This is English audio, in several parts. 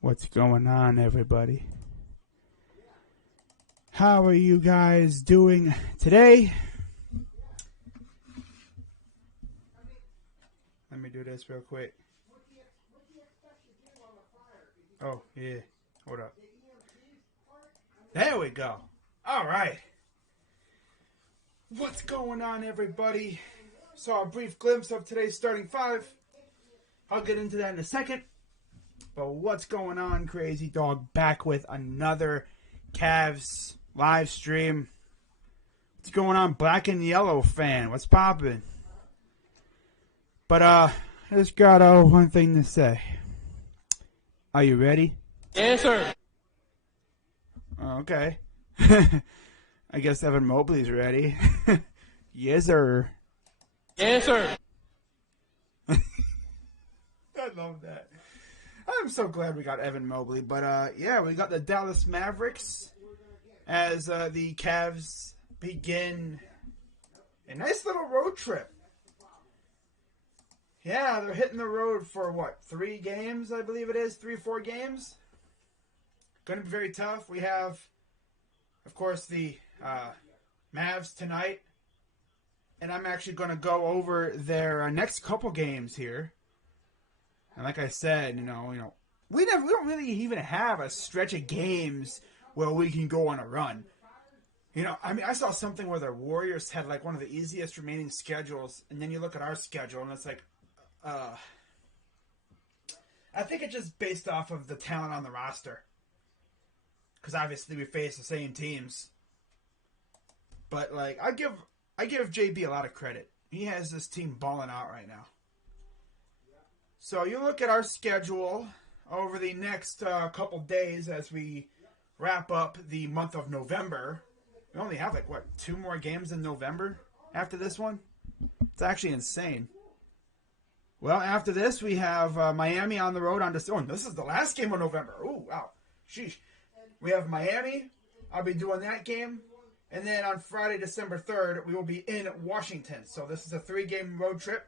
What's going on, everybody? How are you guys doing today? Let me do this real quick. Oh, yeah. Hold up. There we go. All right. What's going on, everybody? Saw a brief glimpse of today's starting five. I'll get into that in a second. But what's going on, Crazy Dog? Back with another Cavs live stream. What's going on, Black and Yellow fan? What's poppin'? But I just got one thing to say. Are you ready? Yes, sir. Okay. I guess Evan Mobley's ready. Yes, sir. Yes, sir. I love that. I'm so glad we got Evan Mobley. But, yeah, we got the Dallas Mavericks as the Cavs begin a nice little road trip. Yeah, they're hitting the road for, 3 games, I believe it is? 3-4 games? Going to be very tough. We have, of course, the Mavs tonight. And I'm actually going to go over their next couple games here. And like I said, we don't really even have a stretch of games where we can go on a run. I saw something where the Warriors had one of the easiest remaining schedules, and then you look at our schedule, and it's I think it's just based off of the talent on the roster. Because obviously we face the same teams. But I give JB a lot of credit. He has this team balling out right now. So you look at our schedule over the next couple days as we wrap up the month of November. We only have 2 more games in November after this one? It's actually insane. Well, after this we have Miami on the road on December. Oh, this is the last game of November. Oh, wow. Sheesh. We have Miami. I'll be doing that game. And then on Friday, December 3rd, we will be in Washington. So this is a 3-game road trip.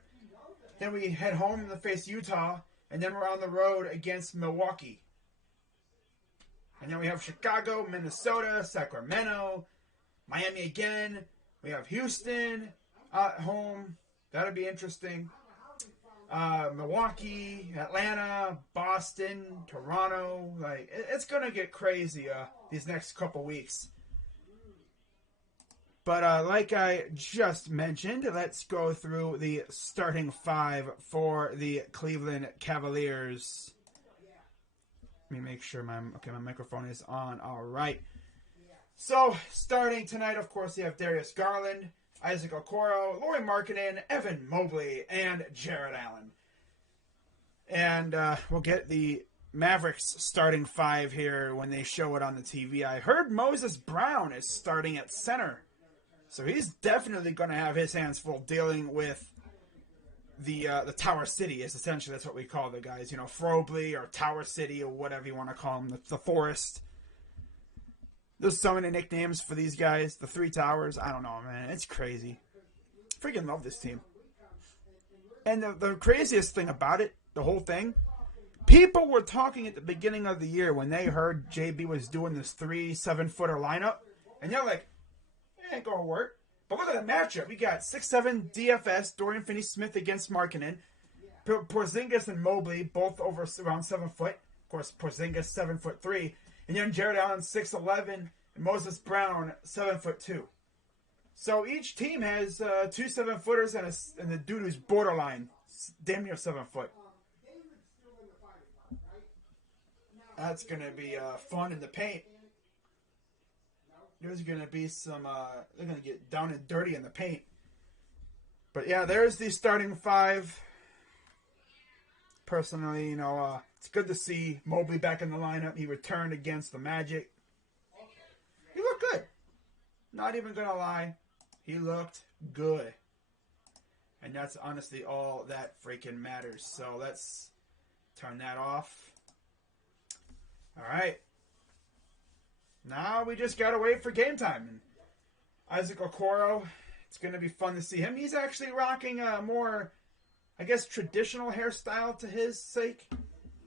Then we head home to face Utah, and then we're on the road against Milwaukee. And then we have Chicago, Minnesota, Sacramento, Miami again. We have Houston at home. That'll be interesting. Milwaukee, Atlanta, Boston, Toronto. It's going to get crazy these next couple weeks. But like I just mentioned, let's go through the starting 5 for the Cleveland Cavaliers. Let me make sure my microphone is on. All right. So, starting tonight, of course, you have Darius Garland, Isaac Okoro, Lauri Markkanen, Evan Mobley, and Jarrett Allen. And we'll get the Mavericks starting 5 here when they show it on the TV. I heard Moses Brown is starting at center. So he's definitely going to have his hands full dealing with the Tower City. Is essentially that's what we call the guys, Frobley or Tower City or whatever you want to call them, the Forest. There's so many nicknames for these guys. The 3 Towers. I don't know, man. It's crazy. Freaking love this team. And the craziest thing about it, the whole thing, people were talking at the beginning of the year when they heard JB was doing this 3 7-footer lineup, and they're like, ain't gonna work. But look at the matchup. We got 6'7" DFS, Dorian Finney-Smith against Markkanen. Porzingis and Mobley, both over around 7 foot. Of course, Porzingis 7'3", and then Jarrett Allen 6'11", and Moses Brown 7'2". So each team has 2 7-footers and the dude who's borderline, damn near 7 foot. That's gonna be fun in the paint. There's going to be some, they're going to get down and dirty in the paint. But yeah, there's the starting 5. Personally, it's good to see Mobley back in the lineup. He returned against the Magic. He looked good. Not even going to lie. He looked good. And that's honestly all that freaking matters. So let's turn that off. All right. Now we just got to wait for game time. And Isaac Okoro, it's going to be fun to see him. He's actually rocking a more I guess, traditional hairstyle to his sake.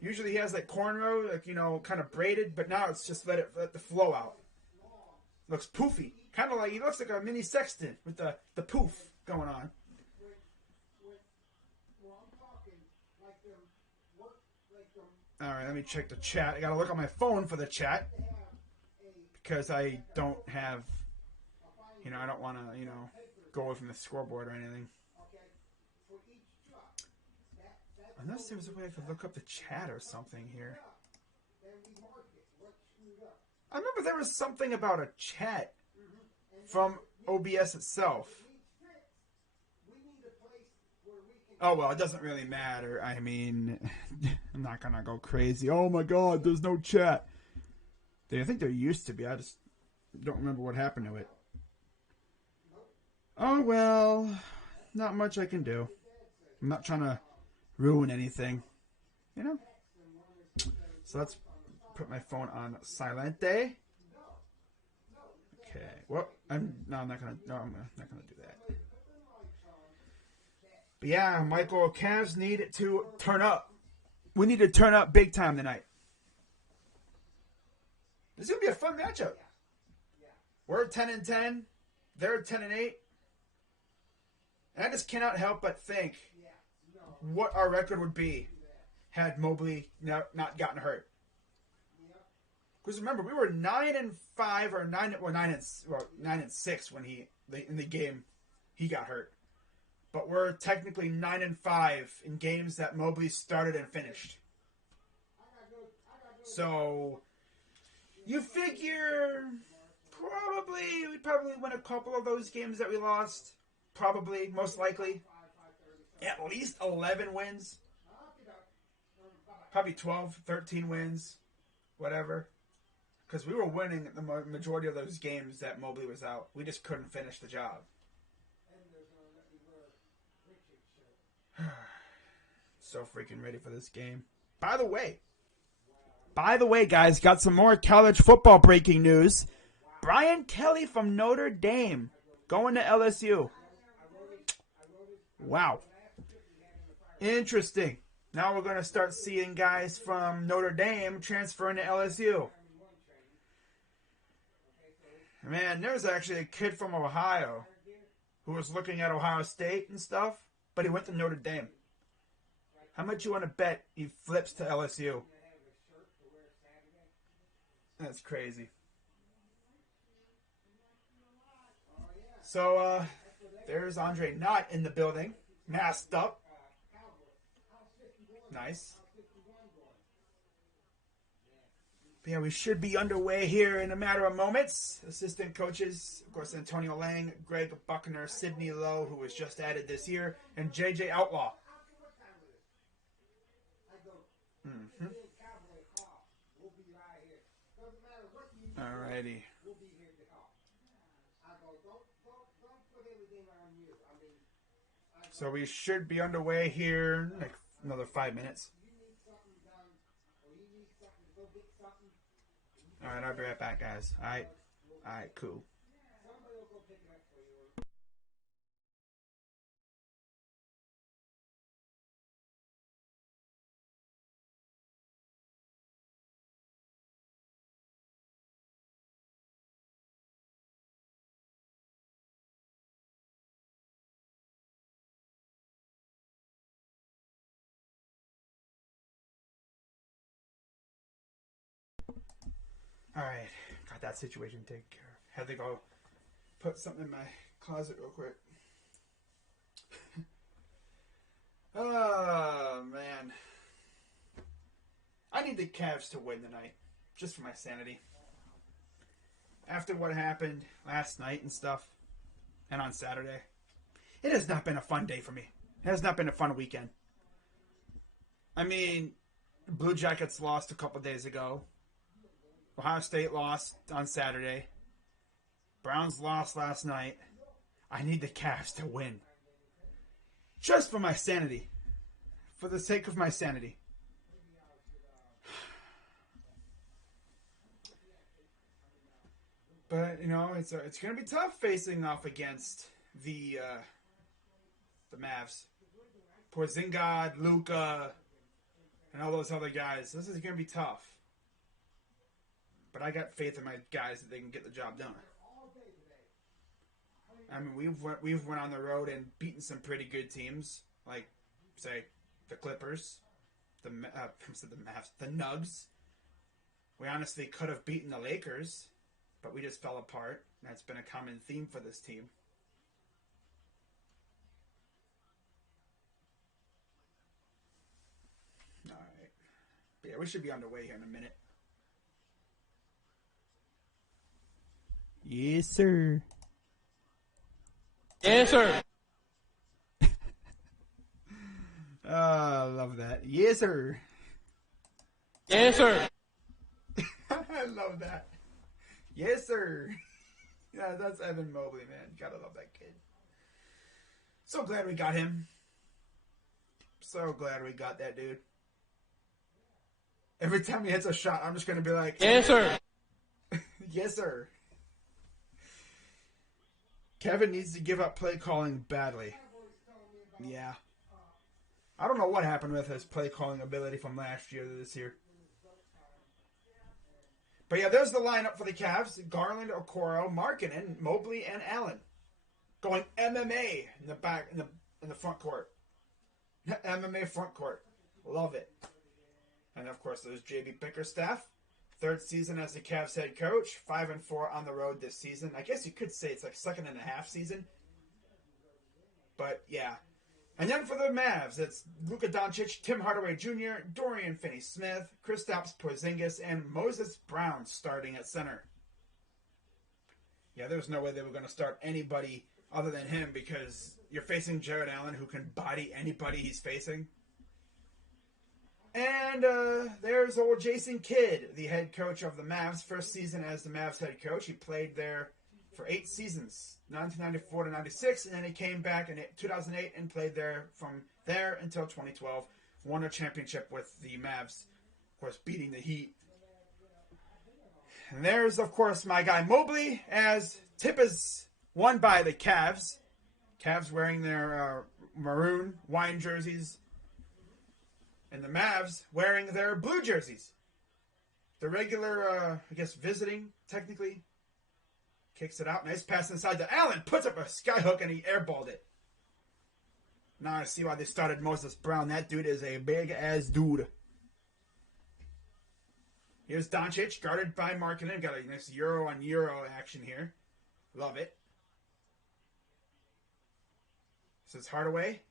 Usually he has like cornrow, like, kind of braided, but now it's just let the flow out. Looks poofy. Kind of like, he looks like a mini Sexton with the poof going on. Alright, let me check the chat. I gotta look on my phone for the chat. Because I don't have, I don't want to, go away from the scoreboard or anything. Unless there was a way I could look up the chat or something here. I remember there was something about a chat from OBS itself. Oh, well, it doesn't really matter. I mean, I'm not going to go crazy. Oh, my God, there's no chat. I think there used to be. I just don't remember what happened to it. Oh, well, not much I can do. I'm not trying to ruin anything, So let's put my phone on silente. Okay. Well, I'm not gonna do that. But yeah, Michael, Cavs need to turn up. We need to turn up big time tonight. This is gonna be a fun matchup. We're 10-10. They're 10-8. And I just cannot help but think what our record would be had Mobley not gotten hurt. Because remember, we were 9-5 or 9-6 when in the game he got hurt. But we're technically 9-5 in games that Mobley started and finished. So you figure we'd probably win a couple of those games that we lost. Probably, most likely. At least 11 wins. Probably 12, 13 wins. Whatever. Because we were winning the majority of those games that Mobley was out. We just couldn't finish the job. So freaking ready for this game. By the way, guys, got some more college football breaking news. Brian Kelly from Notre Dame going to LSU. Wow. Interesting. Now we're going to start seeing guys from Notre Dame transferring to LSU. Man, there's actually a kid from Ohio who was looking at Ohio State and stuff, but he went to Notre Dame. How much you want to bet he flips to LSU? That's crazy. So, there's Andre Knott in the building, masked up. Nice. But yeah, we should be underway here in a matter of moments. Assistant coaches, of course, Antonio Lang, Greg Buckner, Sidney Lowe, who was just added this year, and JJ Outlaw. Mm-hmm. Alrighty. So we should be underway here in like another 5 minutes. Alright, I'll be right back, guys. Alright, cool. Alright, got that situation taken care of. Had to go put something in my closet real quick. Oh, man. I need the Cavs to win tonight, just for my sanity. After what happened last night and stuff, and on Saturday, it has not been a fun day for me. It has not been a fun weekend. I mean, Blue Jackets lost a couple days ago. Ohio State lost on Saturday. Browns lost last night. I need the Cavs to win. Just for my sanity. For the sake of my sanity. But, it's going to be tough facing off against the Mavs. Porzingis, Luka, and all those other guys. This is going to be tough. But I got faith in my guys that they can get the job done. I mean, we've went on the road and beaten some pretty good teams, like, say, the Clippers, the Mavs, the Nugs. We honestly could have beaten the Lakers, but we just fell apart. That's been a common theme for this team. All right. But yeah, we should be underway here in a minute. Yes, sir. Yes, sir. I love that. Yes, sir. Yes, sir. I love that. Yes, sir. Yeah, that's Evan Mobley, man. Gotta love that kid. So glad we got him. So glad we got that dude. Every time he hits a shot, I'm just gonna be like, Yes, sir. yes, sir. Kevin needs to give up play calling badly. Yeah. I don't know what happened with his play calling ability from last year to this year. But yeah, there's the lineup for the Cavs. Garland, Okoro, Markkanen, Mobley, and Allen. Going MMA in the back, in the front court. MMA front court. Love it. And of course, there's JB Bickerstaff. Third season as the Cavs head coach. 5-4 on the road this season. I guess you could say it's like second and a half season. But yeah. And then for the Mavs, it's Luka Doncic, Tim Hardaway Jr., Dorian Finney-Smith, Kristaps Porzingis, and Moses Brown starting at center. Yeah, there's no way they were going to start anybody other than him because you're facing Jared Allen, who can body anybody he's facing. And there's old Jason Kidd, the head coach of the Mavs. First season as the Mavs head coach. He played there for 8 seasons, 1994 to 96, and then he came back in 2008 and played there from there until 2012. Won a championship with the Mavs, of course, beating the Heat. And there's, of course, my guy Mobley, as tip is won by the Cavs. Cavs wearing their maroon wine jerseys, and the Mavs wearing their blue jerseys. The regular, I guess, visiting, technically. Kicks it out. Nice pass inside to Allen. Puts up a skyhook and he airballed it. Now I see why they started Moses Brown. That dude is a big-ass dude. Here's Doncic, guarded by Markkanen. Got a nice Euro-on-Euro action here. Love it. This is Hardaway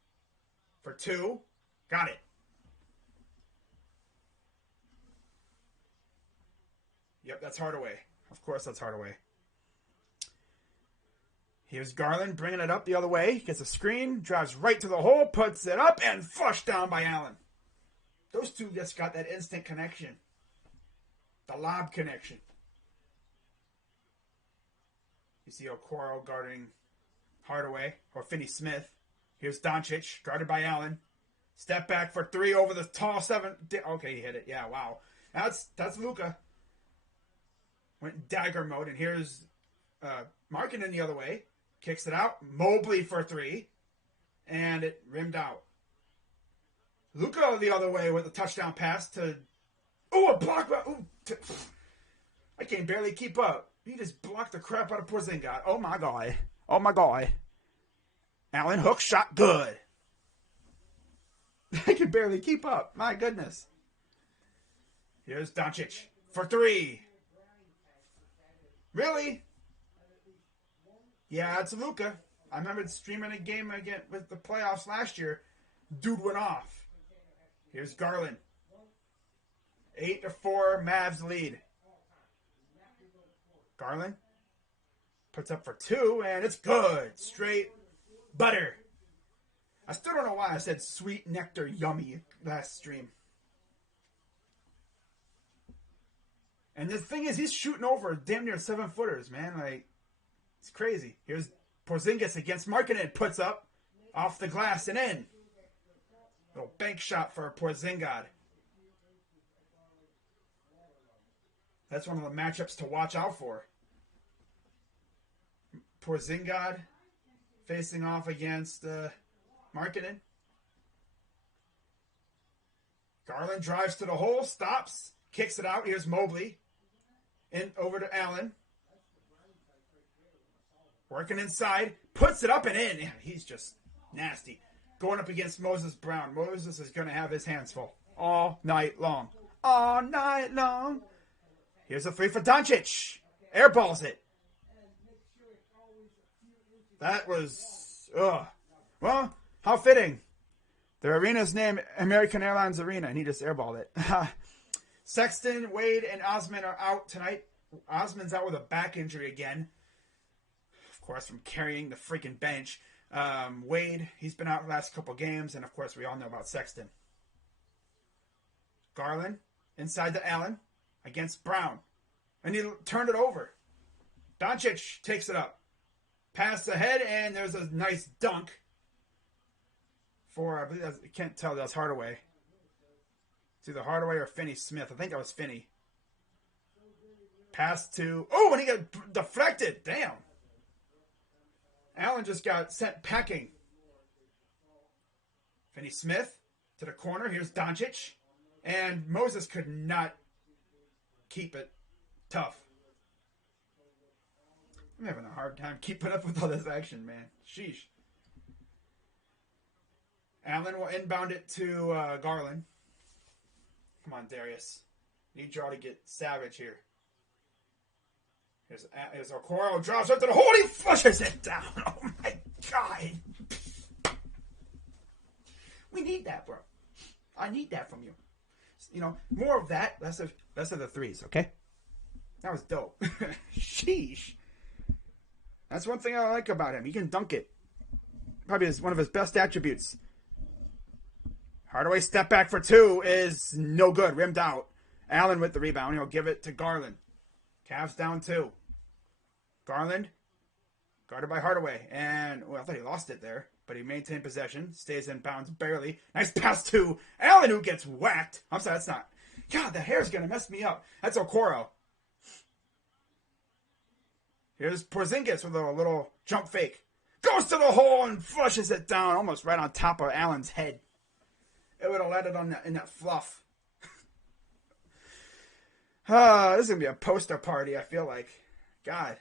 for 2. Got it. Yep, that's Hardaway. Of course that's Hardaway. Here's Garland bringing it up the other way. Gets a screen, drives right to the hole, puts it up, and flushed down by Allen. Those two just got that instant connection. The lob connection. You see Okoro guarding Hardaway, or Finney-Smith. Here's Doncic, guarded by Allen. Step back for 3 over the tall 7. Okay, he hit it. Yeah, wow. That's Luka. Went dagger mode, and here's Markkanen the other way. Kicks it out. Mobley for 3. And it rimmed out. Luka the other way with a touchdown pass to... Oh, a block! Ooh, I can barely keep up. He just blocked the crap out of Porzingis. Oh, my God. Oh, my God. Allen hook shot. Good. I can barely keep up. My goodness. Here's Doncic for 3. Really? Yeah, it's Luka. I remember streaming a game again with the playoffs last year. Dude went off. Here's Garland. 8-4 Mavs lead. Garland puts up for 2, and it's good. Straight butter. I still don't know why I said sweet nectar yummy last stream. And the thing is, he's shooting over damn near 7-footers, man. Like, it's crazy. Here's Porzingis against Markkanen. Puts up off the glass and in. Little bank shot for Porzingis. That's one of the matchups to watch out for. Porzingis facing off against Markkanen. Garland drives to the hole, stops, kicks it out. Here's Mobley. In over to Allen. Working inside, puts it up and in. He's just nasty. Going up against Moses Brown. Moses is going to have his hands full all night long. All night long. Here's a three for Doncic. Airballs it. That was, well, how fitting. The arena's named American Airlines Arena, and he just airballed it. Sexton, Wade, and Osman are out tonight. Osman's out with a back injury again. Of course, from carrying the freaking bench. Wade, he's been out the last couple games, and of course, we all know about Sexton. Garland, inside to Allen, against Brown. And he turned it over. Doncic takes it up. Pass ahead, and there's a nice dunk. For, I believe I can't tell, that's Hardaway. It's either Hardaway or Finney-Smith. I think that was Finney. Pass to... Oh, and he got deflected. Damn. Allen just got sent packing. Finney-Smith to the corner. Here's Doncic. And Moses could not keep it tough. I'm having a hard time keeping up with all this action, man. Sheesh. Allen will inbound it to Garland. Come on, Darius. Need y'all to get savage here. Here's Okoro. Drops up to the hole. He flushes it down. Oh, my God. We need that, bro. I need that from you. You know, more of that, less of the threes, okay? That was dope. Sheesh. That's one thing I like about him. He can dunk it. Probably is one of his best attributes. Hardaway step back for two is no good. Rimmed out. Allen with the rebound. He'll give it to Garland. Cavs down two. Garland. Guarded by Hardaway. And, well, I thought he lost it there. But he maintained possession. Stays in bounds barely. Nice pass to Allen, who gets whacked. I'm sorry, that's not. God, the hair's going to mess me up. That's Okoro. Here's Porzingis with a little jump fake. Goes to the hole and flushes it down almost right on top of Allen's head. It would have landed on in that fluff. This is going to be a poster party, I feel like. God.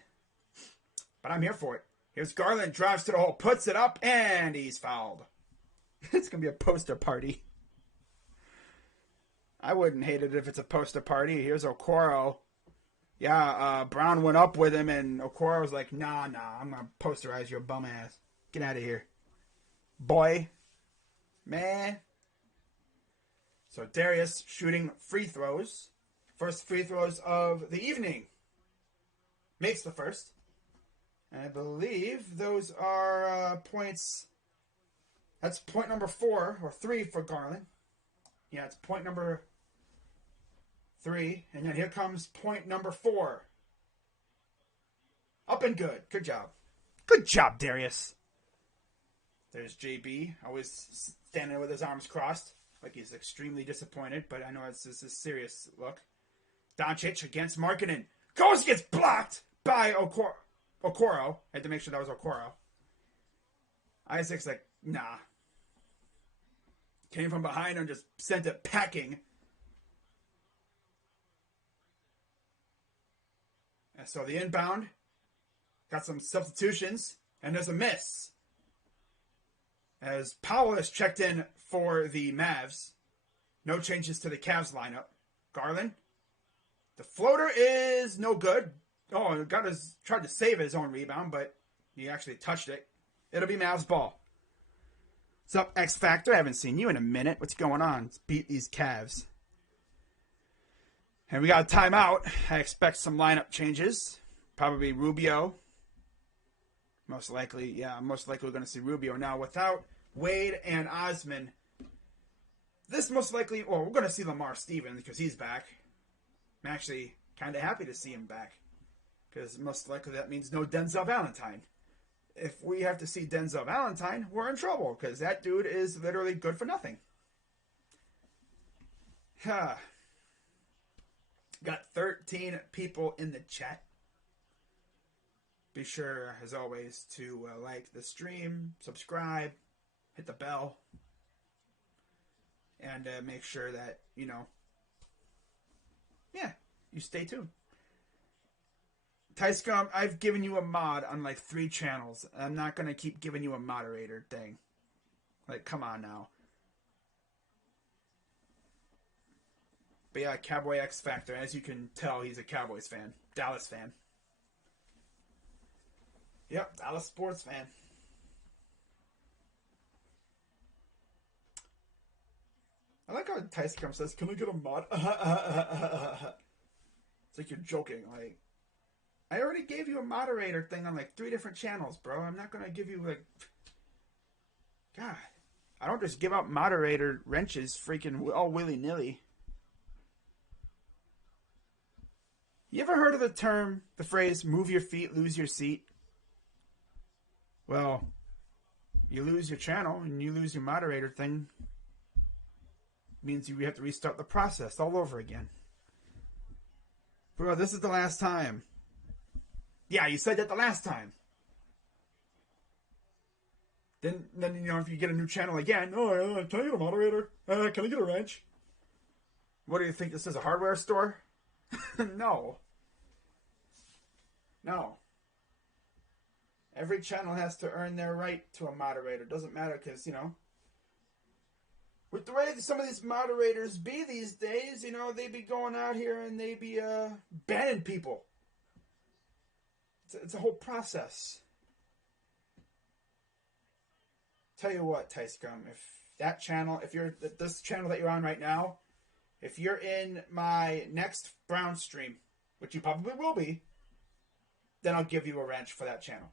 But I'm here for it. Here's Garland, drives to the hole, puts it up, and he's fouled. It's going to be a poster party. I wouldn't hate it if it's a poster party. Here's Okoro. Yeah, Brown went up with him, and Okoro was like, nah, I'm going to posterize your bum ass. Get out of here. Boy. Man. So Darius shooting free throws. First free throws of the evening. Makes the first. And I believe those are points. That's point number 4 or 3 for Garland. Yeah, it's point number 3. And then here comes point number 4. Up and good. Good job. Good job, Darius. There's JB, always standing with his arms crossed. Like he's extremely disappointed, but I know it's a serious look. Doncic against Markkanen. Gets blocked by Okoro. I had to make sure that was Okoro. Isaac's like, nah. Came from behind and just sent it packing. And so the inbound. Got some substitutions. And there's a miss. As Powell is checked in for the Mavs. No changes to the Cavs lineup. Garland. The floater is no good. Oh, tried to save his own rebound, but he actually touched it. It'll be Mavs ball. What's up, X Factor? I haven't seen you in a minute. What's going on? Let's beat these Cavs. And we got a timeout. I expect some lineup changes. Probably Rubio. Most likely we're going to see Rubio. Now, without Wade and Osman, this most likely, we're going to see Lamar Stevens because he's back. I'm actually kind of happy to see him back because most likely that means no Denzel Valentine. If we have to see Denzel Valentine, we're in trouble because that dude is literally good for nothing. Got 13 people in the chat. Be sure, as always, to like the stream, subscribe, hit the bell. and make sure that, you know, yeah, you stay tuned. Tyscom, I've given you a mod on like 3 channels. I'm not going to keep giving you a moderator thing. Like, come on now. But yeah, Cowboy X Factor. As you can tell, he's a Cowboys fan. Dallas fan. Yep, Dallas sports fan. I like how Tyscom says, can we get a mod? It's like you're joking. Like, I already gave you a moderator thing on like 3 different channels, bro. I'm not going to give you like... God. I don't just give out moderator wrenches freaking all willy-nilly. You ever heard of the phrase, move your feet, lose your seat? Well, you lose your channel and you lose your moderator thing. It means you have to restart the process all over again. Bro, this is the last time. Yeah, you said that the last time. Then you know, if you get a new channel again, can I get a moderator? Can I get a wrench? What do you think this is, a hardware store? No. No. Every channel has to earn their right to a moderator. Doesn't matter because, you know, with the way that some of these moderators be these days, you know, they be going out here and they be banning people. It's a whole process. Tell you what, Tyscom, if that channel, if you're this channel that you're on right now, if you're in my next Brown stream, which you probably will be, then I'll give you a wrench for that channel.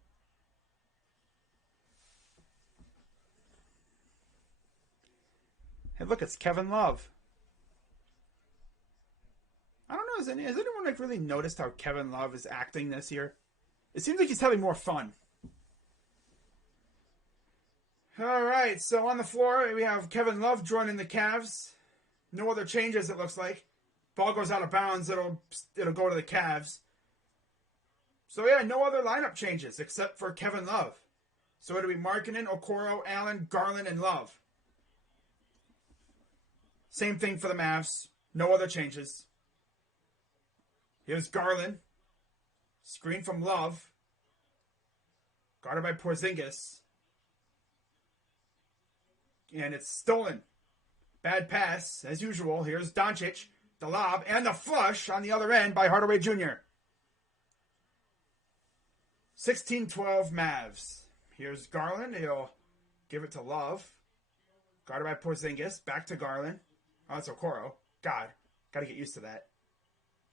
Hey, look, it's Kevin Love. I don't know, has anyone like really noticed how Kevin Love is acting this year? It seems like he's having more fun. All right, so on the floor, we have Kevin Love joining the Cavs. No other changes, it looks like. Ball goes out of bounds, it'll go to the Cavs. So yeah, no other lineup changes except for Kevin Love. So it'll be Markkanen, Okoro, Allen, Garland, and Love. Same thing for the Mavs. No other changes. Here's Garland. Screen from Love. Guarded by Porzingis. And it's stolen. Bad pass, as usual. Here's Doncic. The lob and the flush on the other end by Hardaway Jr. 16-12 Mavs. Here's Garland. He'll give it to Love. Guarded by Porzingis. Back to Garland. Oh, it's Okoro. God. Got to get used to that.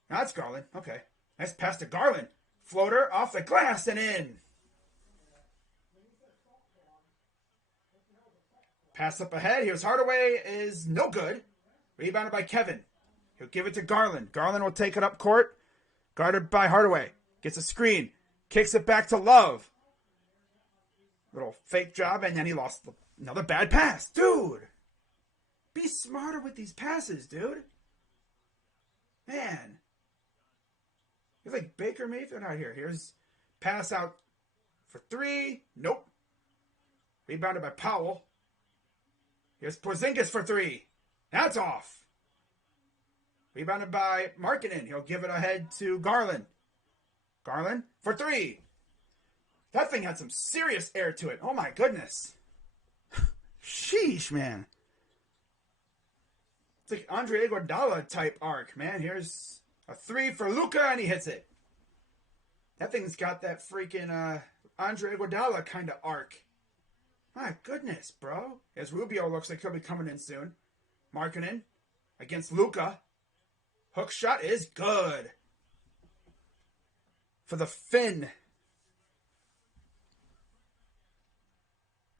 Now that's Garland. Okay. Nice pass to Garland. Floater off the glass and in. Pass up ahead. Here's Hardaway. Is no good. Rebounded by Kevin. He'll give it to Garland. Garland will take it up court. Guarded by Hardaway. Gets a screen. Kicks it back to Love. Little fake job, and then he lost another bad pass. Dude. Be smarter with these passes, dude. Man. You're like Baker Mayfield out here. Here's pass out for 3. Nope. Rebounded by Powell. Here's Porzingis for 3. That's off. Rebounded by Markkanen. He'll give it ahead to Garland. Garland for 3. That thing had some serious air to it. Oh my goodness. Sheesh, man. It's like Andre Iguodala type arc, man. Here's a 3 for Luka, and he hits it. That thing's got that freaking Andre Iguodala kind of arc. My goodness, bro. As Rubio looks like he'll be coming in soon. Markkanen against Luka. Hook shot is good. For the Finn.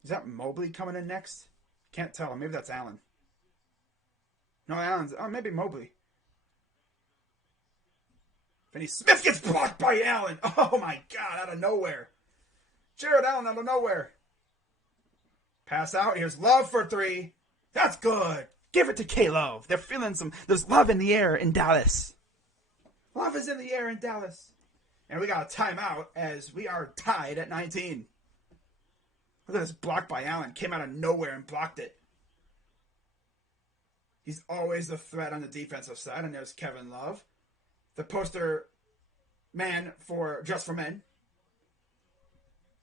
Is that Mobley coming in next? Can't tell. Maybe that's Allen. No, Allen's... Oh, maybe Mobley. Finney Smith gets blocked by Allen. Oh, my God. Out of nowhere. Jared Allen out of nowhere. Pass out. Here's Love for 3. That's good. Give it to K-Love. They're feeling some... There's love in the air in Dallas. Love is in the air in Dallas. And we got a timeout as we are tied at 19. Look at this block by Allen. Came out of nowhere and blocked it. He's always a threat on the defensive side. And there's Kevin Love, the poster man for Just for Men.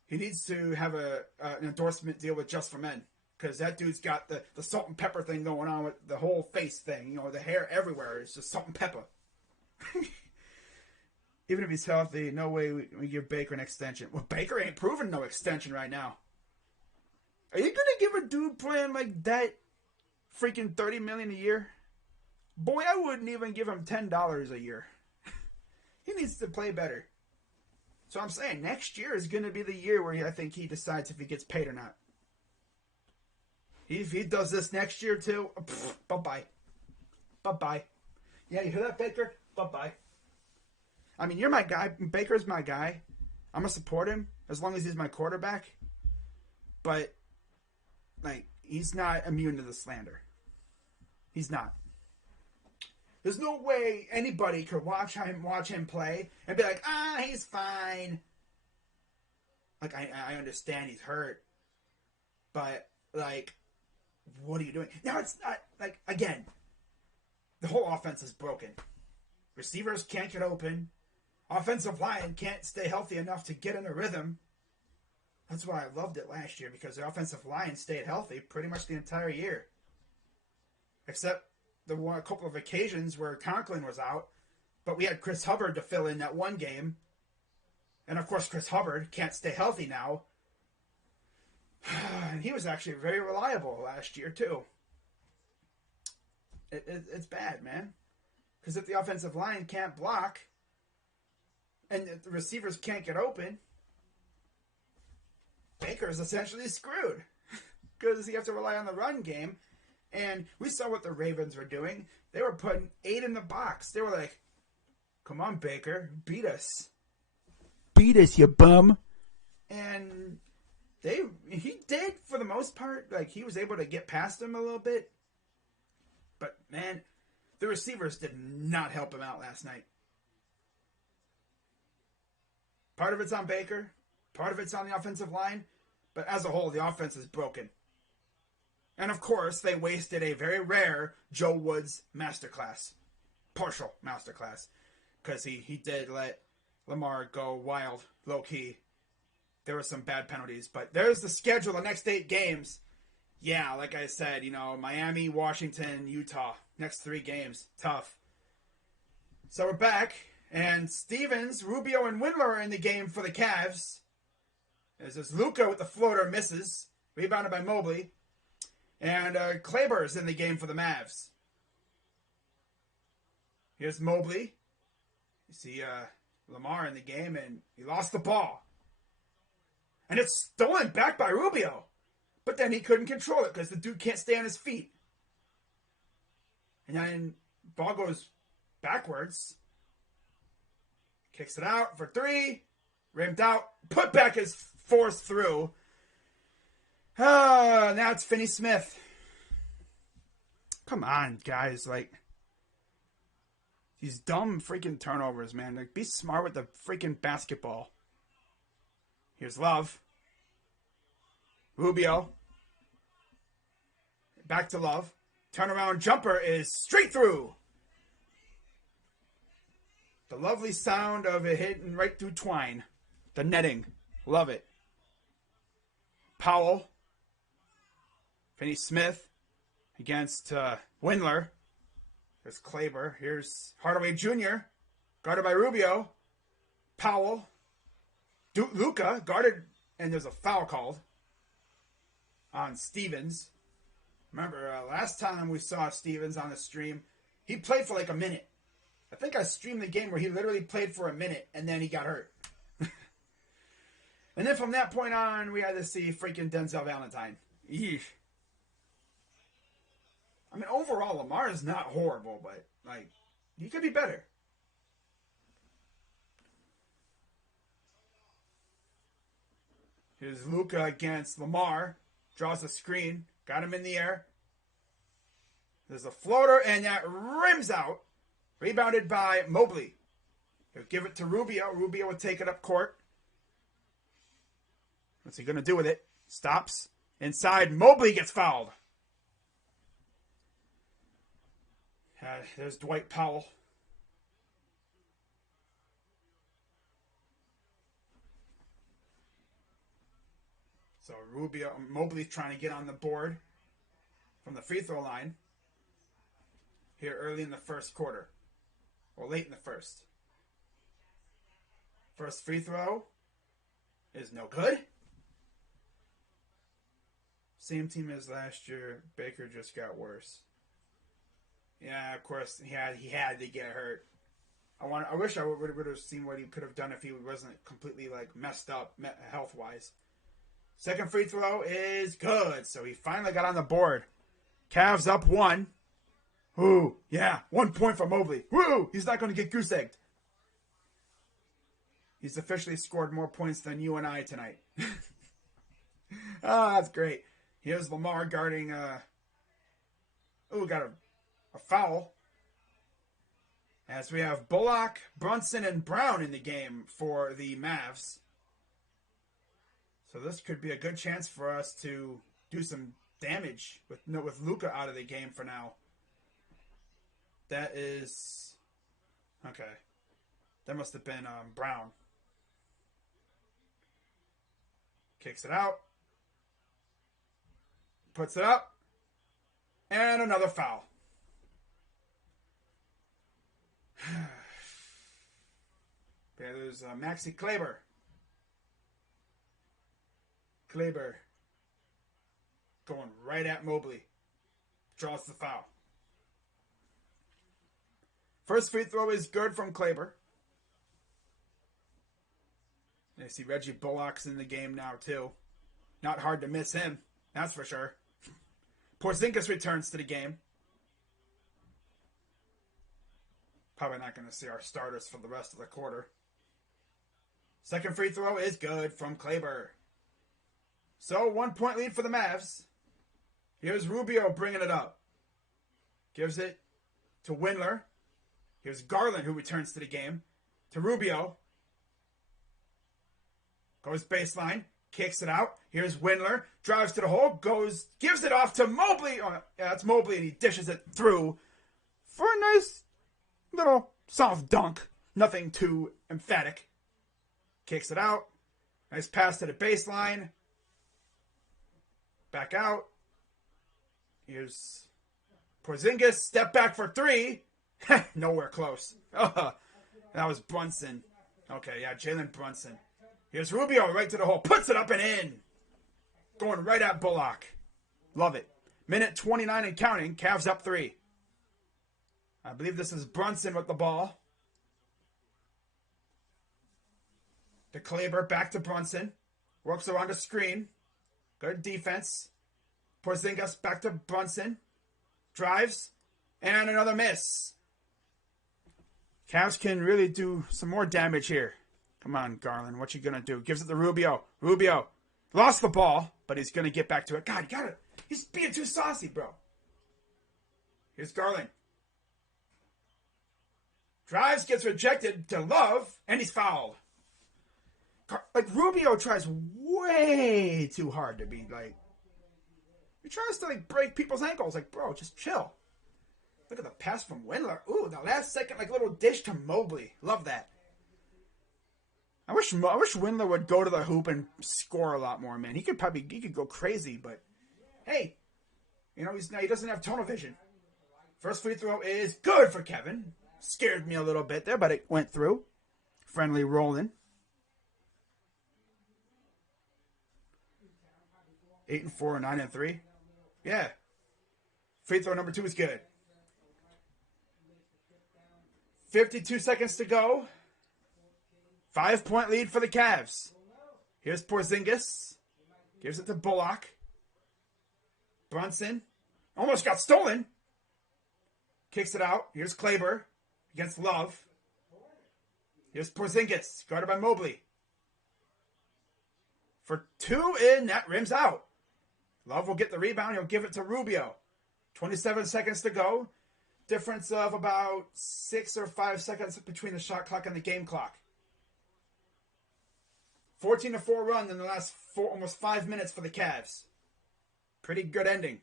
He needs to have an endorsement deal with Just for Men, because that dude's got the salt and pepper thing going on with the whole face thing. You know, the hair everywhere is just salt and pepper. Even if he's healthy, no way we give Baker an extension. Well, Baker ain't proven no extension right now. Are you gonna give a dude playing like that freaking $30 million a year? Boy, I wouldn't even give him $10 a year. He needs to play better. So I'm saying next year is gonna be the year where I think he decides if he gets paid or not. If he does this next year too, bye-bye. Bye-bye. Yeah, you hear that, Baker? Bye-bye. I mean, you're my guy. Baker's my guy. I'm going to support him as long as he's my quarterback. But, like, he's not immune to the slander. He's not. There's no way anybody could watch him play and be like, he's fine. Like, I understand he's hurt. But, like, what are you doing? Now, it's not, like, again, the whole offense is broken. Receivers can't get open. Offensive line can't stay healthy enough to get in a rhythm. That's why I loved it last year, because the offensive line stayed healthy pretty much the entire year. Except a couple of occasions where Conklin was out. But we had Chris Hubbard to fill in that one game. And of course, Chris Hubbard can't stay healthy now. And he was actually very reliable last year, too. It's bad, man. Because if the offensive line can't block and the receivers can't get open, Baker's essentially screwed. Because he has to rely on the run game. And we saw what the Ravens were doing. They were putting 8 in the box. They were like, come on, Baker, beat us. Beat us, you bum. And he did, for the most part. Like, he was able to get past them a little bit. But, man, the receivers did not help him out last night. Part of it's on Baker. Part of it's on the offensive line. But as a whole, the offense is broken. And, of course, they wasted a very rare Joe Woods masterclass. Partial masterclass. Because he did let Lamar go wild, low-key. There were some bad penalties. But there's the schedule, the next 8 games. Yeah, like I said, Miami, Washington, Utah. Next 3 games. Tough. So we're back. And Stevens, Rubio, and Windler are in the game for the Cavs. There's Luka with the floater, misses. Rebounded by Mobley. And Kleber's in the game for the Mavs. Here's Mobley. You see Lamar in the game, and he lost the ball. And it's stolen back by Rubio. But then he couldn't control it because the dude can't stay on his feet. And then ball goes backwards. Kicks it out for 3. Rimmed out. Put back is forced through. Now it's Finney Smith. Come on, guys. Like, these dumb freaking turnovers, man. Like, be smart with the freaking basketball. Here's Love. Rubio. Back to Love. Turnaround jumper is straight through. The lovely sound of it hitting right through twine. The netting. Love it. Powell. Finney Smith against Windler. There's Kleber. Here's Hardaway Jr. Guarded by Rubio. Powell. Luka guarded, and there's a foul called on Stevens. Remember, last time we saw Stevens on the stream, he played for like a minute. I think I streamed the game where he literally played for a minute, and then he got hurt. And then from that point on, we had to see freaking Denzel Valentine. Eesh. I mean, overall, Lamar is not horrible, but, like, he could be better. Here's Luka against Lamar. Draws a screen. Got him in the air. There's a floater, and that rims out. Rebounded by Mobley. He'll give it to Rubio. Rubio will take it up court. What's he going to do with it? Stops. Inside. Mobley gets fouled. There's Dwight Powell. So Mobley's trying to get on the board from the free throw line here early in the first quarter. Or late in the first. First free throw is no good. Same team as last year. Baker just got worse. Yeah, of course he had to get hurt. I wish I would have seen what he could have done if he wasn't completely messed up health wise. Second free throw is good, so he finally got on the board. Cavs up 1. Ooh, yeah, 1 point for Mobley. Woo! He's not going to get goose egged. He's officially scored more points than you and I tonight. Oh, that's great. Here's Lamar guarding. Got a foul. As we have Bullock, Brunson, and Brown in the game for the Mavs. So this could be a good chance for us to do some damage with Luka out of the game for now. That is... Okay. That must have been Brown. Kicks it out. Puts it up. And another foul. There's Maxi Kleber. Kleber going right at Mobley. Draws the foul. First free throw is good from Kleber. I see Reggie Bullock's in the game now too. Not hard to miss him, that's for sure. Porzingis returns to the game. Probably not going to see our starters for the rest of the quarter. Second free throw is good from Kleber. So 1 point lead for the Mavs. Here's Rubio bringing it up. Gives it to Windler. Here's Garland, who returns to the game. To Rubio. Goes baseline. Kicks it out. Here's Windler. Drives to the hole. Gives it off to Mobley. Oh, yeah, that's Mobley, and he dishes it through for a nice little soft dunk. Nothing too emphatic. Kicks it out. Nice pass to the baseline. Back out. Here's Porzingis. Step back for 3. Nowhere close. Oh, that was Brunson. Okay, yeah, Jalen Brunson. Here's Rubio right to the hole. Puts it up and in. Going right at Bullock. Love it. Minute 29 and counting. Cavs up 3. I believe this is Brunson with the ball. To Kleber, back to Brunson. Works around the screen. Good defense. Porzingis back to Brunson. Drives. And another miss. Cavs can really do some more damage here. Come on, Garland. What you going to do? Gives it to Rubio. Rubio lost the ball, but he's going to get back to it. God, he got it. He's being too saucy, bro. Here's Garland. Drives, gets rejected to Love, and he's fouled. Rubio tries way too hard to be he tries to break people's ankles. Bro, just chill. Look at the pass from Windler. Ooh, the last second little dish to Mobley. Love that. I wish Windler would go to the hoop and score a lot more, man. He could go crazy, but hey, he doesn't have tunnel vision. First free throw is good for Kevin. Scared me a little bit there, but it went through. Friendly rolling. 8-4, 9-3. Yeah. Free throw number 2 is good. 52 seconds to go. 5-point lead for the Cavs. Here's Porzingis. Gives it to Bullock. Brunson. Almost got stolen. Kicks it out. Here's Kleber against Love. Here's Porzingis. Guarded by Mobley. For 2 in, that rims out. Love will get the rebound. He'll give it to Rubio. 27 seconds to go. Difference of about 6 or 5 seconds between the shot clock and the game clock. 14-4 run in the last almost 5 minutes for the Cavs. Pretty good ending.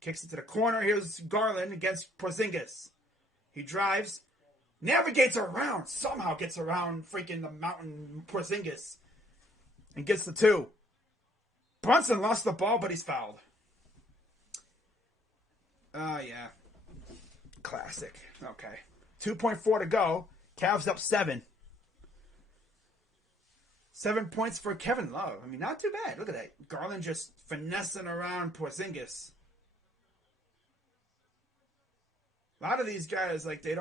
Kicks it to the corner. Here's Garland against Porzingis. He drives. Navigates around. Somehow gets around freaking the mountain Porzingis. And gets the 2. Brunson lost the ball, but he's fouled. Yeah. Classic. Okay. 2.4 to go. Cavs up 7. 7 points for Kevin Love. I mean, not too bad. Look at that. Garland just finessing around Porzingis. A lot of these guys, like, they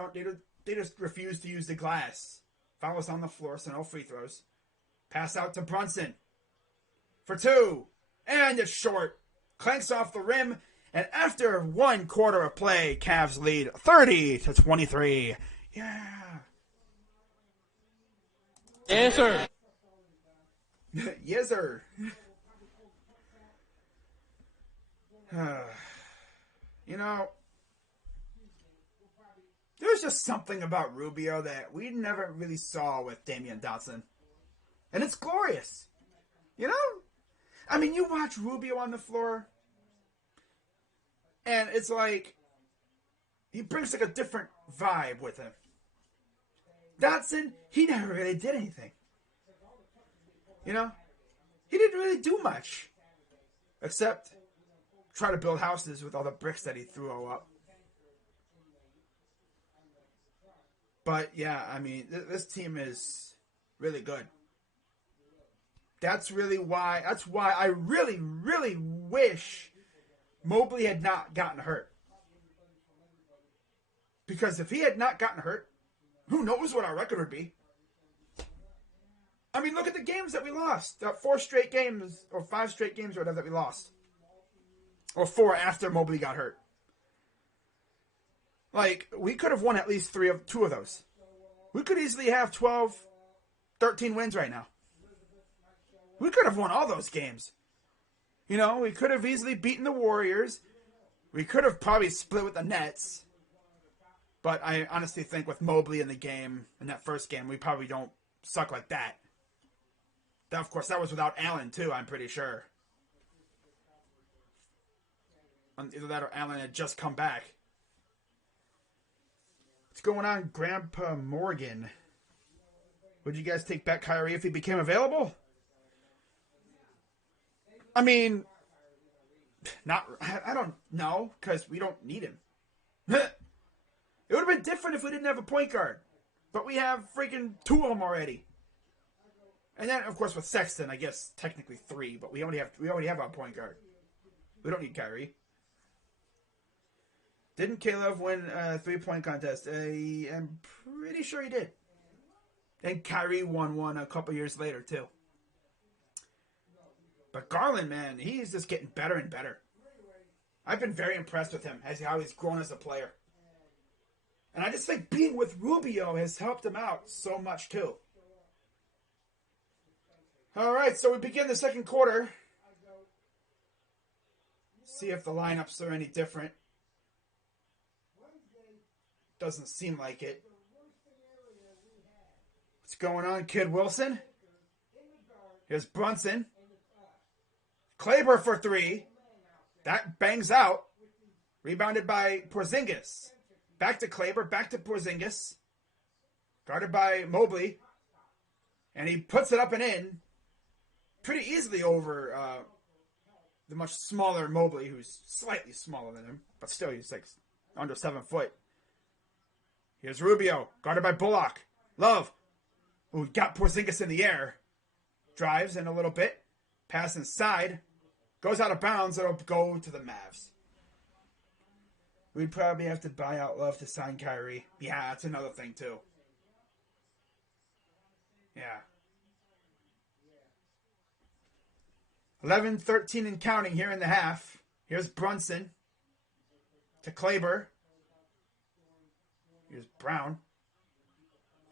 just refuse to use the glass. Fouls on the floor, so no free throws. Pass out to Brunson for 2. And it's short. Clanks off the rim. And after 1 quarter of play, Cavs lead 30-23. Yeah. Yes, sir. Yes, sir. You know, there's just something about Rubio that we never really saw with Damian Dotson. And it's glorious. You know? I mean, you watch Rubio on the floor, and it's like, he brings like a different vibe with him. Dotson, he never really did anything. You know? He didn't really do much. Except try to build houses with all the bricks that he threw up. But, yeah, I mean, this team is really good. That's why I really, really wish Mobley had not gotten hurt. Because if he had not gotten hurt, who knows what our record would be. I mean, look at the games that we lost. 4 straight games, or 5 straight games or whatever that we lost. Or 4 after Mobley got hurt. Like, we could have won at least 2 of those. We could easily have 12, 13 wins right now. We could have won all those games. You know, we could have easily beaten the Warriors. We could have probably split with the Nets. But I honestly think with Mobley in the game, in that first game, we probably don't suck like that. That, of course, that was without Allen, too, I'm pretty sure. Either that or Allen had just come back. What's going on, Grandpa Morgan? Would you guys take back Kyrie if he became available? I mean, I don't know, because we don't need him. It would have been different if we didn't have a point guard. But we have freaking 2 of them already. And then, of course, with Sexton, I guess technically 3, but we already have our point guard. We don't need Kyrie. Didn't Caleb win a 3-point contest? I'm pretty sure he did. And Kyrie won one a couple years later, too. But Garland, man, he's just getting better and better. I've been very impressed with him as how he's grown as a player. And I just think being with Rubio has helped him out so much, too. All right, so we begin the second quarter. See if the lineups are any different. Doesn't seem like it. What's going on, Kid Wilson? Here's Brunson. Kleber for 3. That bangs out. Rebounded by Porzingis. Back to Kleber, back to Porzingis. Guarded by Mobley. And he puts it up and in. Pretty easily over the much smaller Mobley, who's slightly smaller than him. But still, he's like under 7 foot. Here's Rubio, guarded by Bullock. Love, who got Porzingis in the air. Drives in a little bit. Pass inside. Goes out of bounds. It'll go to the Mavs. We'd probably have to buy out Love to sign Kyrie. Yeah, that's another thing, too. Yeah. 11-13 and counting here in the half. Here's Brunson. To Kleber. Here's Brown.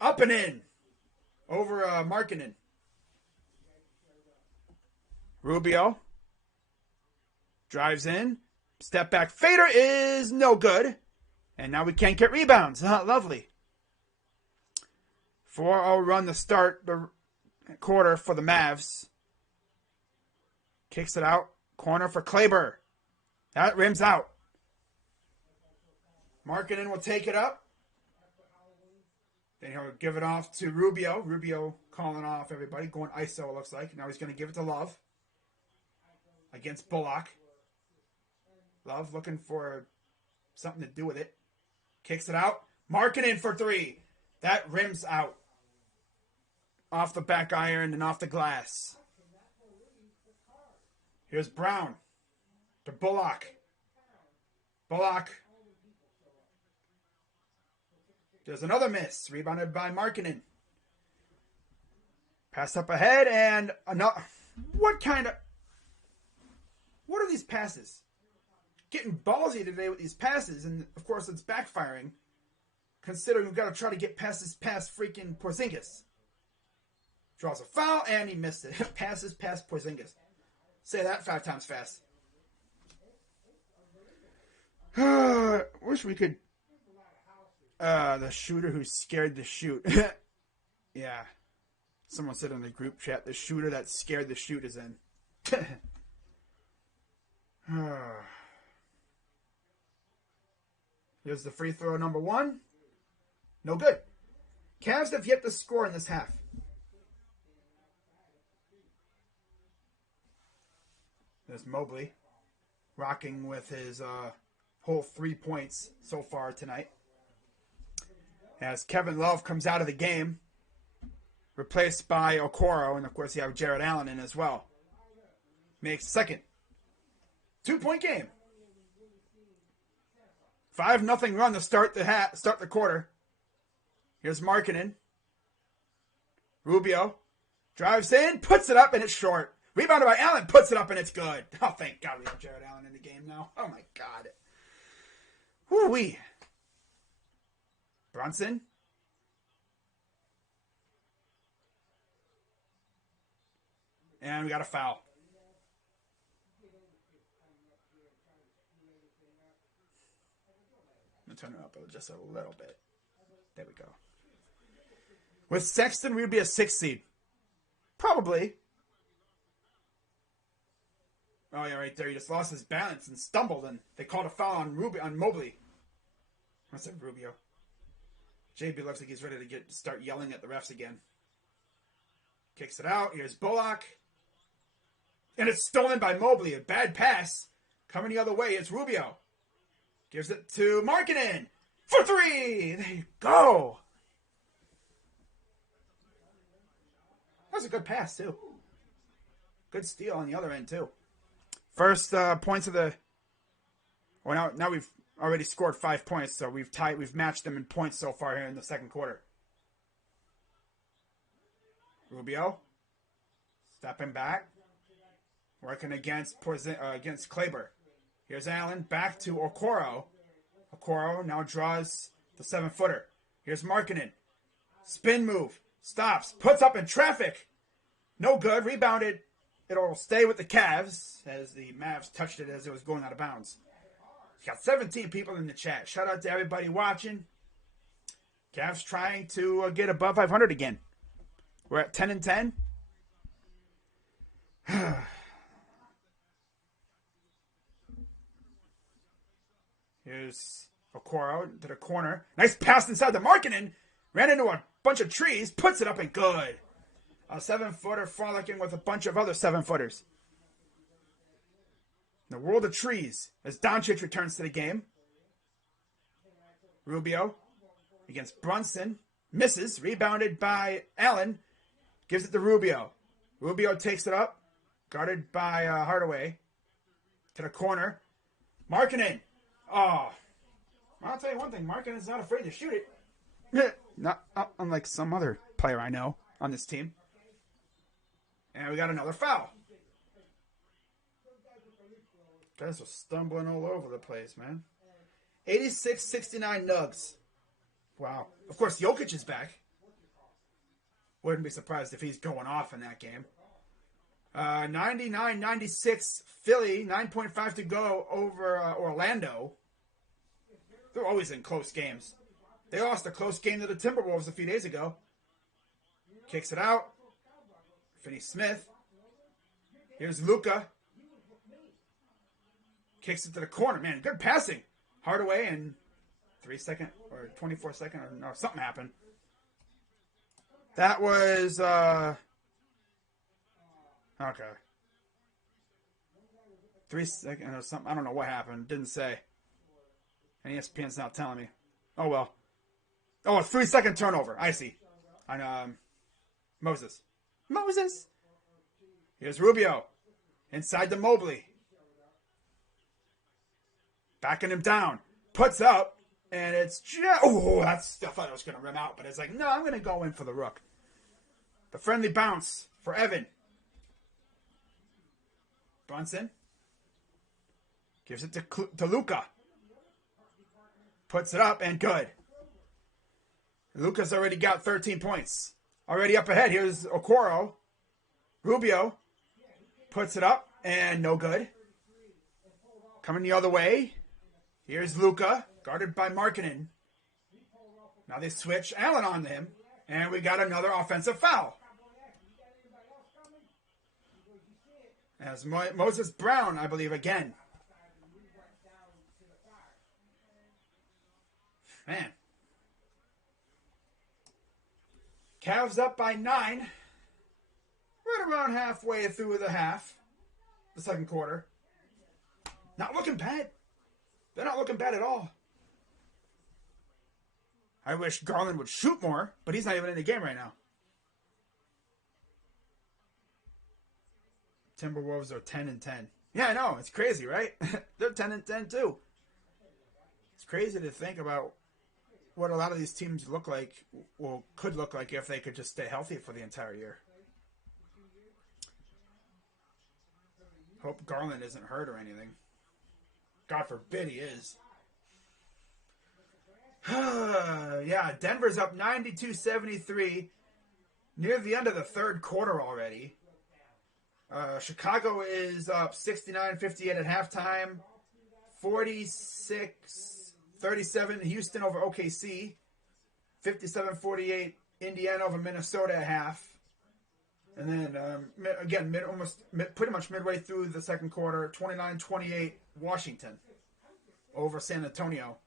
Up and in. Over Markkanen. Rubio. Drives in. Step back fader is no good. And now we can't get rebounds. Lovely. 4-0 run to start the quarter for the Mavs. Kicks it out. Corner for Kleber. That rims out. Markkanen will take it up. Then he'll give it off to Rubio. Rubio calling off everybody. Going ISO, it looks like. Now he's going to give it to Love. Against Bullock. Love looking for something to do with it. Kicks it out. Markkanen for three. That rims out. Off the back iron and off the glass. Here's Brown. To Bullock. Bullock. There's another miss. Rebounded by Markkanen. Pass up ahead and another. What are these passes? Getting ballsy today with these passes, and of course it's backfiring. Considering we've got to try to get past this past freaking Porzingis. Draws a foul and he missed it. Passes past Porzingis. Say that 5 times fast. Wish we could. The shooter who scared the shoot. Yeah. Someone said in the group chat, the shooter that scared the shoot is in. Here's the free throw number 1. No good. Cavs have yet to score in this half. There's Mobley. Rocking with his whole 3 points so far tonight. As Kevin Love comes out of the game. Replaced by Okoro. And of course you have Jared Allen in as well. Makes second. 2-point game. 5-0 run to start the quarter. Here's Markkanen. Rubio drives in, puts it up, and it's short. Rebounded by Allen, puts it up, and it's good. Oh, thank God we have Jared Allen in the game now. Oh, my God. Woo-wee. Brunson. And we got a foul. I'm going to turn it up just a little bit. There we go. With Sexton, we would be a 6th seed. Probably. Oh, yeah, right there. He just lost his balance and stumbled, and they called a foul on Mobley. I said Rubio. JB looks like he's ready to start yelling at the refs again. Kicks it out. Here's Bullock. And it's stolen by Mobley. A bad pass. Coming the other way. It's Rubio. Gives it to Markkanen. For 3. There you go. That was a good pass, too. Good steal on the other end, too. First points of the... Well, now we've already scored 5 points, so we've matched them in points so far here in the second quarter. Rubio. Stepping back. Working against Kleber. Here's Allen. Back to Okoro. Okoro now draws the 7-footer. Here's Markkanen. Spin move. Stops. Puts up in traffic. No good. Rebounded. It'll stay with the Cavs as the Mavs touched it as it was going out of bounds. Got 17 people in the chat. Shout out to everybody watching. Cavs trying to get above 500 again. We're at 10-10. Here's Okoro to the corner. Nice pass inside the Markkanen. Ran into a bunch of trees. Puts it up and good. A 7-footer frolicking with a bunch of other 7-footers. The world of trees as Doncic returns to the game. Rubio against Brunson. Misses. Rebounded by Allen. Gives it to Rubio. Rubio takes it up. Guarded by Hardaway. To the corner. Markkanen. Oh. I'll tell you one thing. Markkanen's not afraid to shoot it. Not unlike some other player I know on this team. And we got another foul. Guys are stumbling all over the place, man. 86-69 Nugs. Wow. Of course, Jokic is back. Wouldn't be surprised if he's going off in that game. 99-96 Philly. 9.5 to go over Orlando. They're always in close games. They lost a close game to the Timberwolves a few days ago. Kicks it out. Finney-Smith. Here's Luka. Kicks it to the corner. Man, good passing. Hardaway and 3-second or 24-second or no, something happened. That was okay. 3 seconds or something. I don't know what happened. Didn't say. And ESPN's not telling me. Oh well. Oh, a 3-second turnover. I see. On Moses. Here's Rubio. Inside to Mobley. Backing him down. Puts up. And it's just... Oh, I thought I was going to rim out. But it's like, no, I'm going to go in for the rook. The friendly bounce for Evan. Brunson. Gives it to Luka. Puts it up and good. Luka's already got 13 points. Already up ahead. Here's Okoro. Rubio. Puts it up and no good. Coming the other way. Here's Luka. Guarded by Markkanen. Now they switch Allen on him. And we got another offensive foul. As Moses Brown, I believe, again. Man. Cavs up by 9. Right around halfway through the second quarter. Not looking bad. They're not looking bad at all. I wish Garland would shoot more, but he's not even in the game right now. Timberwolves are 10-10. Yeah, I know. It's crazy, right? They're 10-10 too. It's crazy to think about what a lot of these teams look like, or could look like if they could just stay healthy for the entire year. Hope Garland isn't hurt or anything. God forbid he is. Yeah, Denver's up 92-73. Near the end of the third quarter already. Chicago is up 69-58 at halftime. 46-37 Houston over OKC. 57-48 Indiana over Minnesota at half. And then, again, pretty much midway through the second quarter, 29-28 Washington over San Antonio.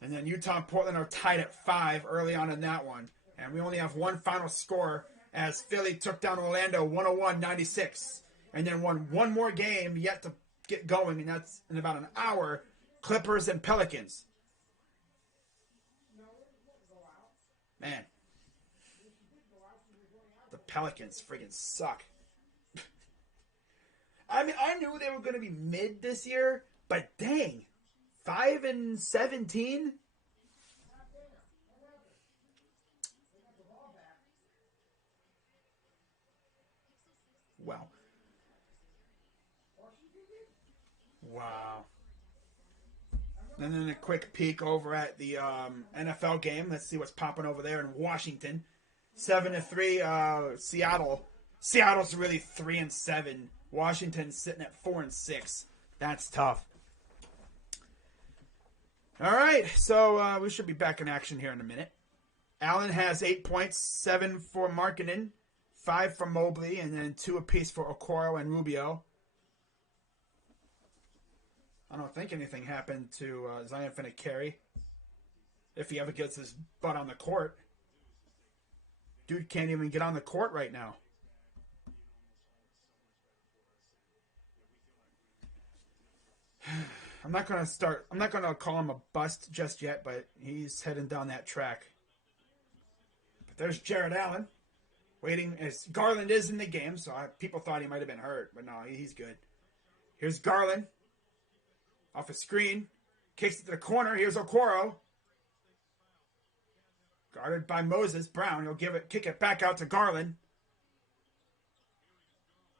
And then Utah and Portland are tied at 5 early on in that one. And we only have one final score as Philly took down Orlando 101-96. And then won one more game yet to get going, and that's in about an hour, Clippers and Pelicans. Man. The Pelicans friggin' suck. I mean, I knew they were going to be mid this year, but dang. 5-17? Wow. Wow. And then a quick peek over at the NFL game. Let's see what's popping over there in Washington. 7-3 Seattle. Seattle's really 3-7. Washington's sitting at 4-6. That's tough. All right, so we should be back in action here in a minute. Allen has 8 points, 7 for Markkanen, 5 for Mobley, and then 2 apiece for Okoro and Rubio. I don't think anything happened to Zion Finnecarry, if he ever gets his butt on the court. Dude can't even get on the court right now. I'm not going to call him a bust just yet, but he's heading down that track. But there's Jared Allen waiting. As Garland is in the game, so people thought he might have been hurt, but no, he's good. Here's Garland. Off a screen. Kicks it to the corner. Here's Okoro. Guarded by Moses Brown. He'll kick it back out to Garland.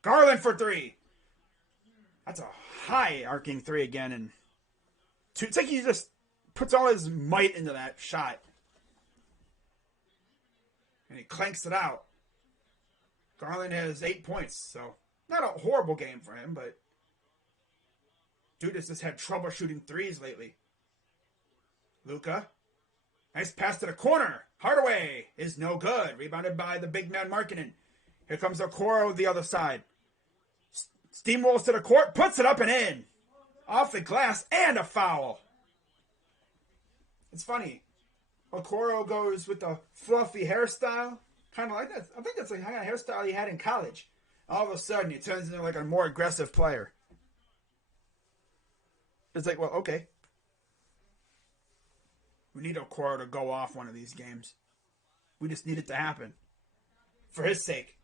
Garland for 3. That's a high arcing 3 again. And it's like he just puts all his might into that shot. And he clanks it out. Garland has 8 points. So not a horrible game for him, but dude has just had trouble shooting threes lately. Luka. Nice pass to the corner. Hardaway is no good. Rebounded by the big man Markkanen. Here comes Okoro the other side. Steamrolls to the court. Puts it up and in. Off the glass and a foul. It's funny. Okoro goes with the fluffy hairstyle, kind of like that. I think that's like the kind of hairstyle he had in college. All of a sudden, he turns into like a more aggressive player. It's like, well, okay. We need Okoro to go off one of these games. We just need it to happen. For his sake.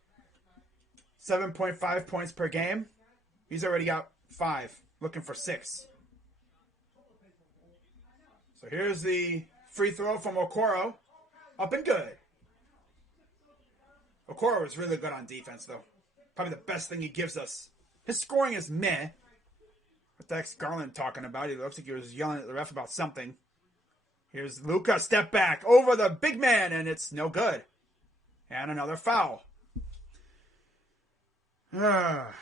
7.5 points per game. He's already got 5. Looking for 6. So here's the free throw from Okoro. Up and good. Okoro is really good on defense, though. Probably the best thing he gives us. His scoring is meh. What the heck's Garland talking about? He looks like he was yelling at the ref about something. Here's Luka, step back over the big man, and it's no good. And another foul. And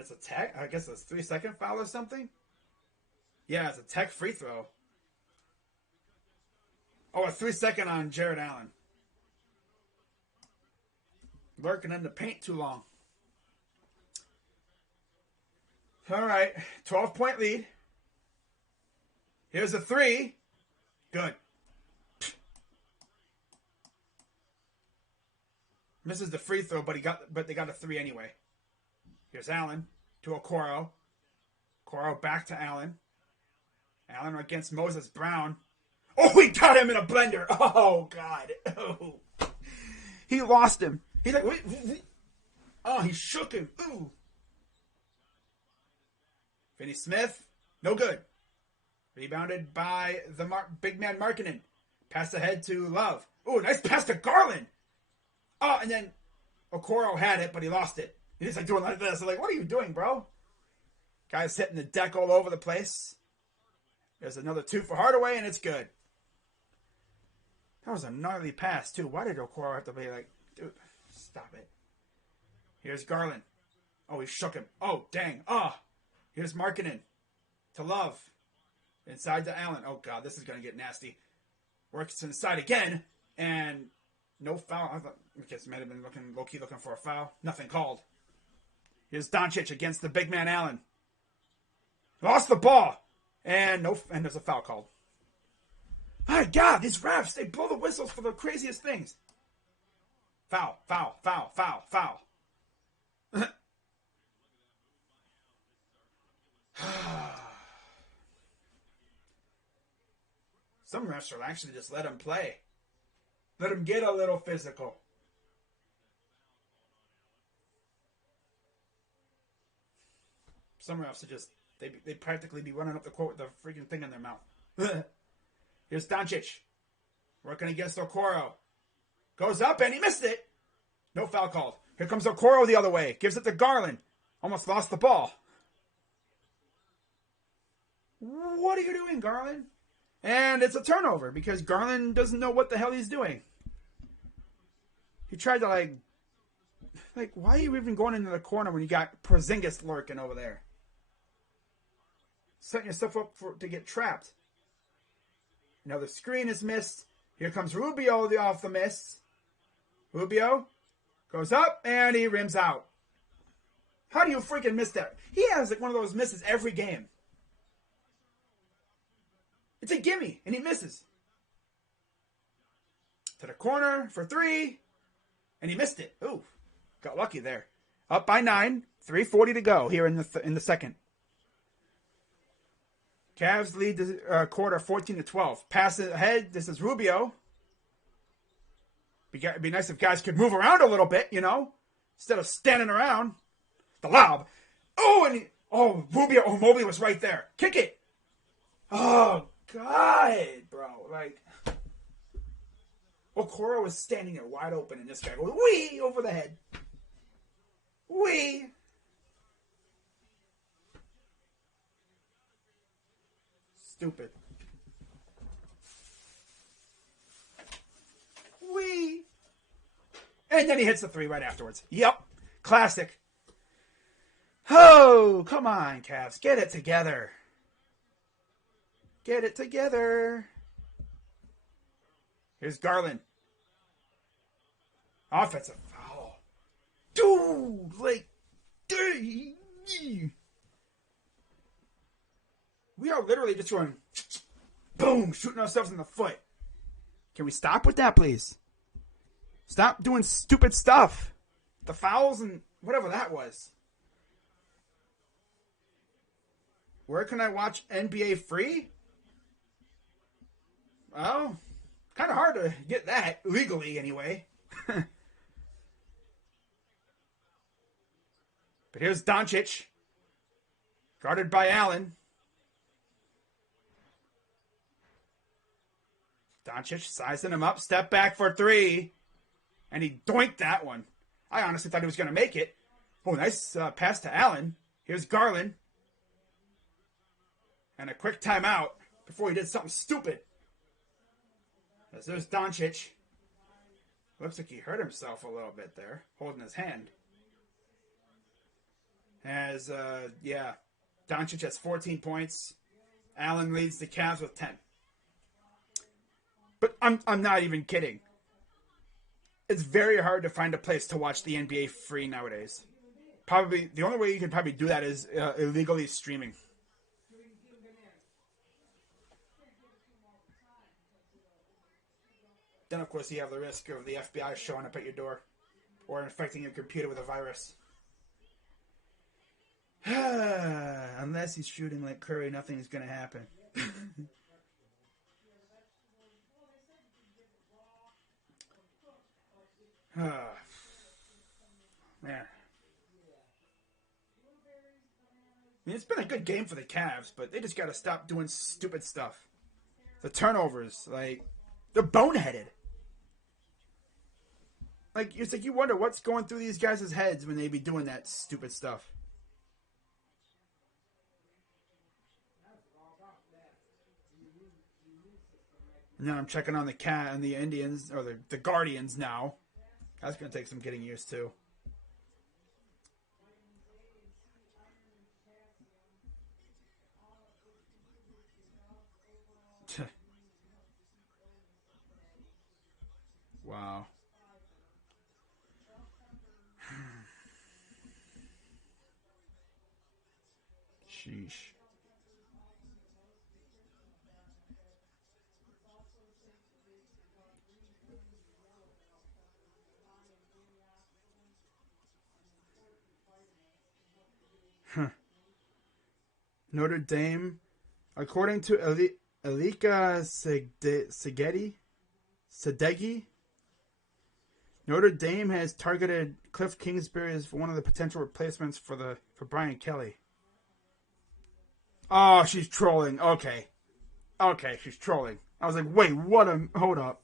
it's a tech. I guess it's a 3-second foul or something. Yeah, it's a tech free throw. Oh, a 3-second on Jared Allen. Lurking in the paint too long. All right, 12-point lead. Here's a 3. Good. Misses the free throw, but they got a 3 anyway. Here's Allen to Okoro. Okoro back to Allen. Allen against Moses Brown. Oh, he got him in a blender. Oh, God. Oh. He lost him. He's like, wait. Oh, he shook him. Ooh. Finney Smith. No good. Rebounded by the big man Markkanen. Pass ahead to Love. Ooh, nice pass to Garland. Oh, and then Okoro had it, but he lost it. He's like doing like this. I'm like, what are you doing, bro? Guy's hitting the deck all over the place. There's another 2 for Hardaway, and it's good. That was a gnarly pass, too. Why did Okoro have to be like, dude, stop it. Here's Garland. Oh, he shook him. Oh, dang. Oh, here's Markkanen to Love. Inside to Allen. Oh, God, this is going to get nasty. Works inside again, and no foul. I guess might have been low-key looking for a foul. Nothing called. Here's Doncic against the big man Allen. Lost the ball. And there's a foul called. My God, these refs, they blow the whistles for the craziest things. Foul, foul, foul, foul, foul. Some refs will actually just let him play. Let him get a little physical. Some refs are just, they practically be running up the court with the freaking thing in their mouth. Here's Doncic. Working against Okoro. Goes up and he missed it. No foul called. Here comes Okoro the other way. Gives it to Garland. Almost lost the ball. What are you doing, Garland? And it's a turnover because Garland doesn't know what the hell he's doing. He tried to like, why are you even going into the corner when you got Porzingis lurking over there? Setting yourself up to get trapped. Now the screen is missed. Here comes Rubio off the miss. Rubio goes up and he rims out. How do you freaking miss that? He has like one of those misses every game. It's a gimme, and he misses. To the corner for 3, and he missed it. Ooh, got lucky there. Up by 9, 3:40 to go here in the second. Cavs lead the quarter 14-12. Pass it ahead. This is Rubio. It'd be nice if guys could move around a little bit, instead of standing around. The lob. Oh, and Rubio. Oh, Mobley was right there. Kick it. Oh, God, bro. Okoro was standing there wide open, and this guy goes, wee, over the head. Wee. Stupid. Wee. And then he hits the 3 right afterwards. Yep. Classic. Oh, come on, Cavs. Get it together. Get it together. Here's Garland. Offensive foul. Dude, We are literally just going, boom, shooting ourselves in the foot. Can we stop with that, please? Stop doing stupid stuff. The fouls and whatever that was. Where can I watch NBA free? Well, kind of hard to get that, legally anyway. But here's Doncic, guarded by Allen. Doncic sizing him up, step back for three, and he doinked that one. I honestly thought he was going to make it. Oh, nice pass to Allen. Here's Garland. And a quick timeout before he did something stupid. As there's Doncic. Looks like he hurt himself a little bit there, holding his hand. As, Doncic has 14 points. Allen leads the Cavs with 10. But I'm not even kidding. It's very hard to find a place to watch the NBA free nowadays. Probably the only way you can probably do that is illegally streaming. Then, of course, you have the risk of the FBI showing up at your door or infecting your computer with a virus. Unless he's shooting like Curry, nothing is going to happen. Man. I mean, it's been a good game for the Cavs, but they just got to stop doing stupid stuff. The turnovers, they're boneheaded. It's like you wonder what's going through these guys' heads when they be doing that stupid stuff. And then I'm checking on the Indians, or the Guardians now. That's going to take some getting used to. Wow. Sheesh. Notre Dame, according to Elika Sadeghi, Notre Dame has targeted Cliff Kingsbury as one of the potential replacements for Brian Kelly. Oh, she's trolling. Okay, she's trolling. I was like, wait, hold up.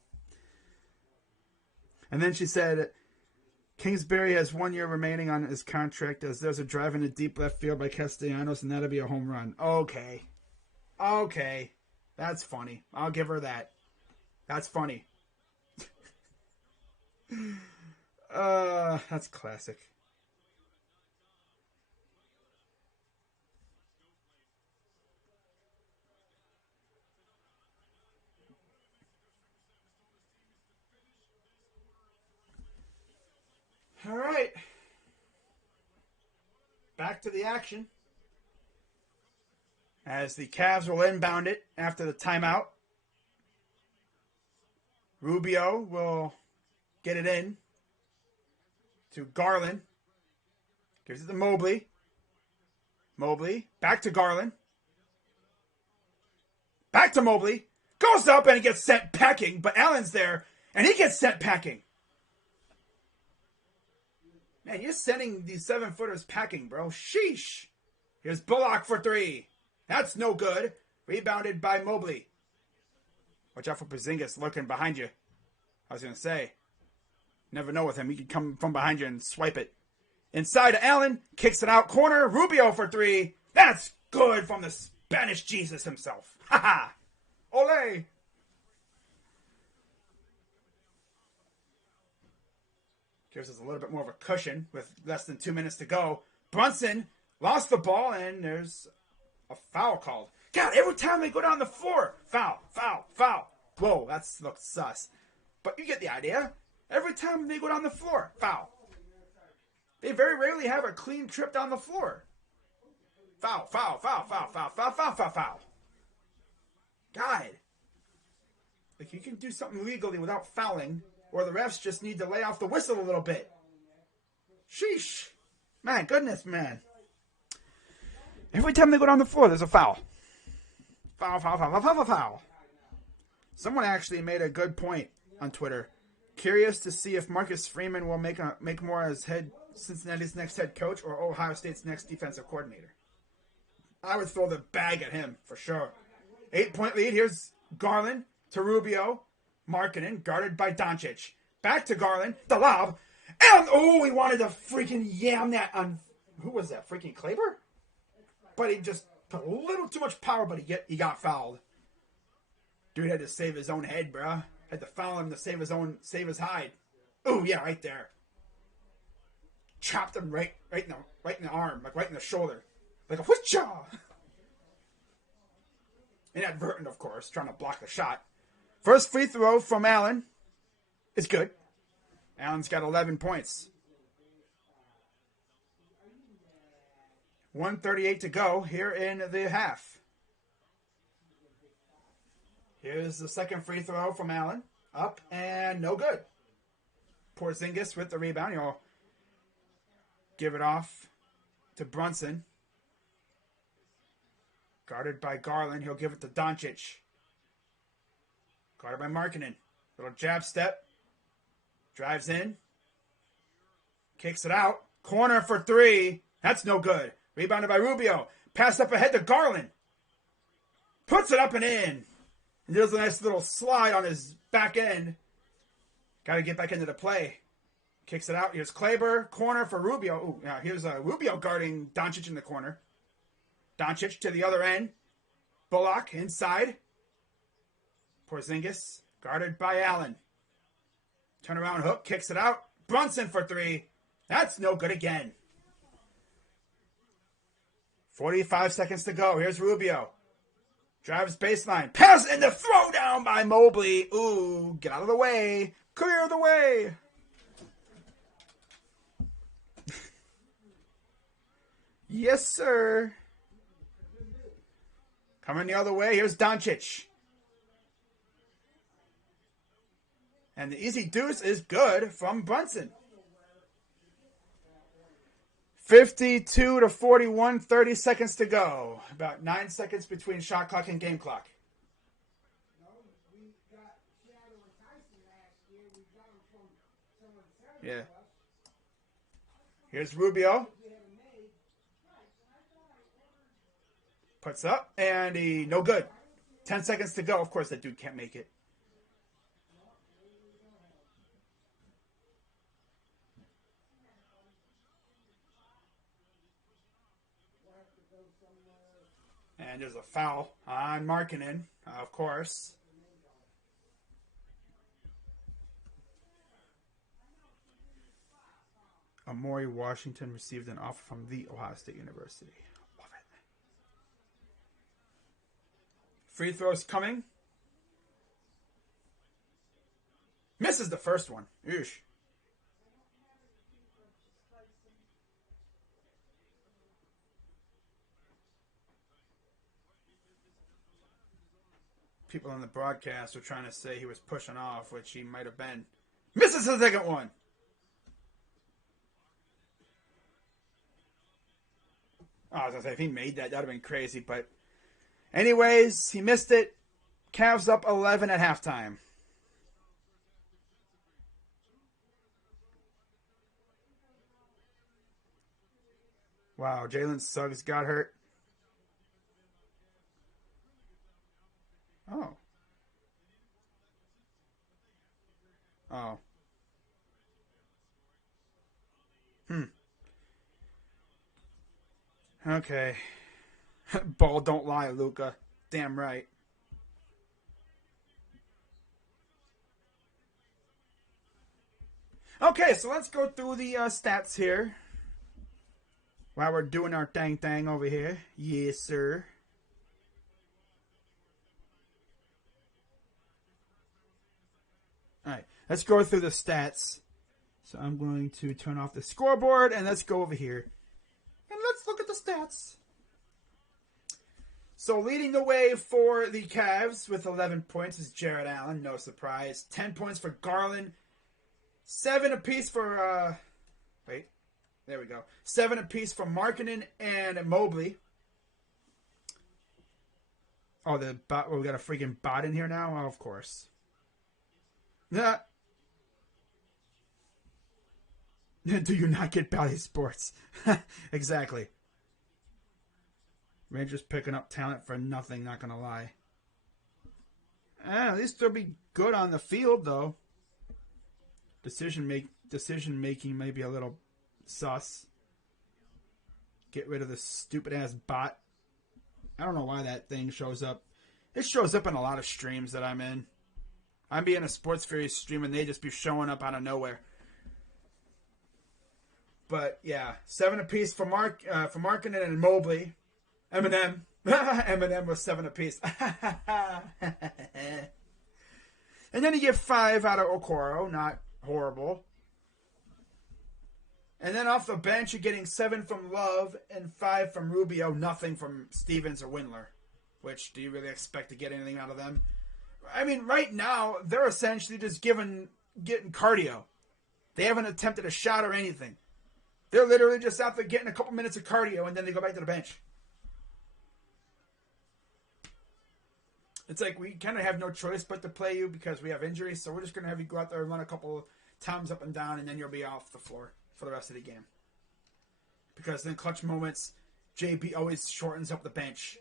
And then she said, Kingsbury has 1 year remaining on his contract as there's a drive in the deep left field by Castellanos, and that'll be a home run. Okay. That's funny. I'll give her that. That's funny. That's classic. All right. Back to the action. As the Cavs will inbound it after the timeout. Rubio will get it in to Garland. Gives it to Mobley. Mobley. Back to Garland. Back to Mobley. Goes up and he gets sent packing, but Allen's there and he gets sent packing. Man, you're sending these 7-footers packing, bro. Sheesh. Here's Bullock for three. That's no good. Rebounded by Mobley. Watch out for Porzingis lurking behind you. I was going to say. Never know with him. He could come from behind you and swipe it. Inside to Allen. Kicks it out corner. Rubio for three. That's good from the Spanish Jesus himself. Ha ha. Ole. Gives us a little bit more of a cushion with less than 2 minutes to go. Brunson lost the ball, and there's a foul called. God, every time they go down the floor, foul. Whoa, that looks sus. But you get the idea. Every time they go down the floor, foul. They very rarely have a clean trip down the floor. Foul, foul, foul, foul, foul, foul, foul, foul, foul. God. Like, you can do something legally without fouling, or the refs just need to lay off the whistle a little bit. Sheesh. Man, goodness, man. Every time they go down the floor, there's a foul. Foul, foul, foul, foul, foul, foul, foul. Someone actually made a good point on Twitter. Curious to see if Marcus Freeman will make more as Cincinnati's next head coach or Ohio State's next defensive coordinator. I would throw the bag at him for sure. 8-point lead. Here's Garland to Rubio. Markkanen guarded by Doncic. Back to Garland. The lob. And, he wanted to freaking yam that on, who was that? Freaking Kleber? But he just put a little too much power, but he got fouled. Dude had to save his own head, bruh. Had to foul him to save his hide. Ooh, yeah, right there. Chopped him right in the arm, like right in the shoulder. Like a whoosh-chaw. Inadvertent, of course, trying to block the shot. First free throw from Allen is good. Allen's got 11 points. 1:38 to go here in the half. Here's the second free throw from Allen. Up and no good. Porzingis with the rebound. He'll give it off to Brunson. Guarded by Garland. He'll give it to Doncic. Guarded by Markkanen. Little jab step. Drives in. Kicks it out. Corner for three. That's no good. Rebounded by Rubio. Pass up ahead to Garland. Puts it up and in. And does a nice little slide on his back end. Got to get back into the play. Kicks it out. Here's Kleber. Corner for Rubio. Ooh, yeah, here's Rubio guarding Doncic in the corner. Doncic to the other end. Bullock inside. Porzingis guarded by Allen. Turnaround hook. Kicks it out. Brunson for three. That's no good again. 45 seconds to go. Here's Rubio. Drives baseline. Pass and the throw down by Mobley. Ooh, get out of the way. Clear the way. Yes, sir. Coming the other way. Here's Doncic. And the easy deuce is good from Brunson. 52 to 41, 30 seconds to go. About 9 seconds between shot clock and game clock. Yeah. Here's Rubio. Puts up, and he no good. 10 seconds to go. Of course, that dude can't make it. And there's a foul on Markkanen, of course. Amori Washington received an offer from the Ohio State University. Love it. Free throws coming. Misses the first one. Eesh. People on the broadcast were trying to say he was pushing off, which he might have been. Misses the second one. Oh, I was going to say, if he made that, that would have been crazy. But anyways, he missed it. Cavs up 11 at halftime. Wow, Jalen Suggs got hurt. Oh. Oh. Okay. Ball don't lie, Luka. Damn right. Okay, so let's go through the stats here. While we're doing our thing over here. Yes, sir. Alright, let's go through the stats. So I'm going to turn off the scoreboard and let's go over here. And let's look at the stats. So leading the way for the Cavs with 11 points is Jarrett Allen. No surprise. 10 points for Garland. 7 apiece for... wait. There we go. 7 apiece for Markkanen and Mobley. Oh, we got a freaking bot in here now? Oh, of course. Yeah. Do you not get Bally Sports? Exactly. Rangers picking up talent for nothing, not going to lie. At least they'll be good on the field, though. Decision making may be a little sus. Get rid of the stupid-ass bot. I don't know why that thing shows up. It shows up in a lot of streams that I'm in. I'm being a Sports Fury stream, and they just be showing up out of nowhere. But, yeah. 7 apiece for Markkanen and Mobley. Eminem. Eminem was 7 apiece. And then you get 5 out of Okoro. Not horrible. And then off the bench, you're getting 7 from Love and 5 from Rubio. Nothing from Stevens or Windler. Which, do you really expect to get anything out of them? I mean, right now, they're essentially just getting cardio. They haven't attempted a shot or anything. They're literally just out there getting a couple minutes of cardio, and then they go back to the bench. It's like we kind of have no choice but to play you because we have injuries, so we're just going to have you go out there and run a couple times up and down, and then you'll be off the floor for the rest of the game. Because in clutch moments, JB always shortens up the bench.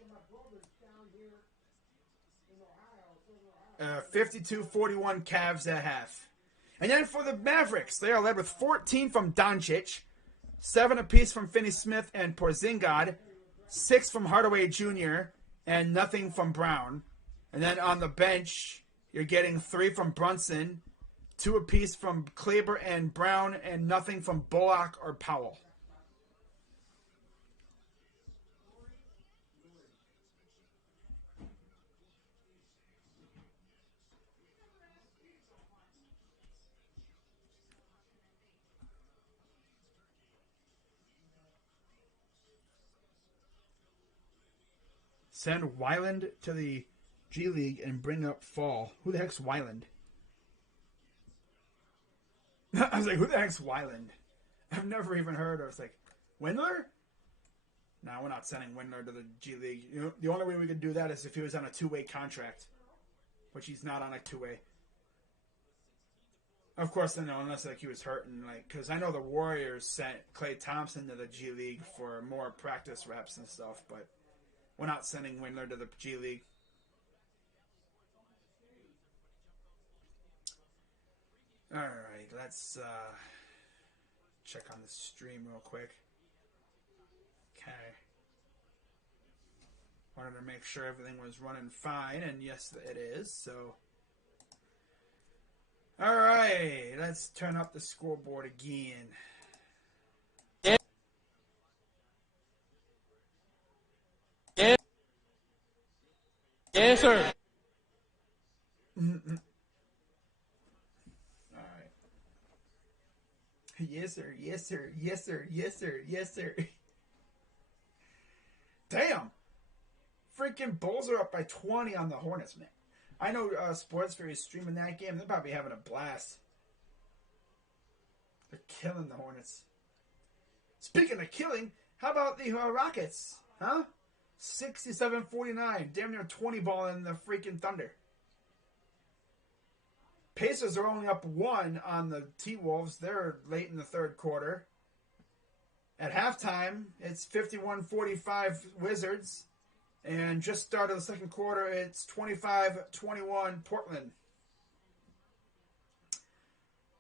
52-41 Cavs at half. And then for the Mavericks, they are led with 14 from Doncic, 7 apiece from Finney-Smith and Porzingis, 6 from Hardaway Jr., and nothing from Brown. And then on the bench, you're getting 3 from Brunson, 2 apiece from Kleber and Brown, and nothing from Bullock or Powell. Send Wyland to the G League and bring up Fall. Who the heck's Wyland? I was like, who the heck's Wyland? I've never even heard of. It's like, Windler? No, we're not sending Windler to the G League. You know, the only way we could do that is if he was on a 2-way contract, which he's not on a 2-way. Of course, then unless like he was hurt and like, because I know the Warriors sent Klay Thompson to the G League for more practice reps and stuff, but we're not sending Windler to the G League. All right, let's check on the stream real quick. Okay. Wanted to make sure everything was running fine, and yes, it is. So, all right, let's turn up the scoreboard again. Yes, sir. Mm-mm. All right. Yes, sir. Yes, sir. Yes, sir. Yes, sir. Yes, sir. Damn. Freaking Bulls are up by 20 on the Hornets, man. I know Sports Fury is streaming that game. They're probably having a blast. They're killing the Hornets. Speaking of killing, how about the Rockets? Huh? 67-49. Damn near 20 ball in the freaking Thunder. Pacers are only up 1 on the T-Wolves. They're late in the third quarter. At halftime, it's 51-45 Wizards. And just started the second quarter, it's 25-21 Portland.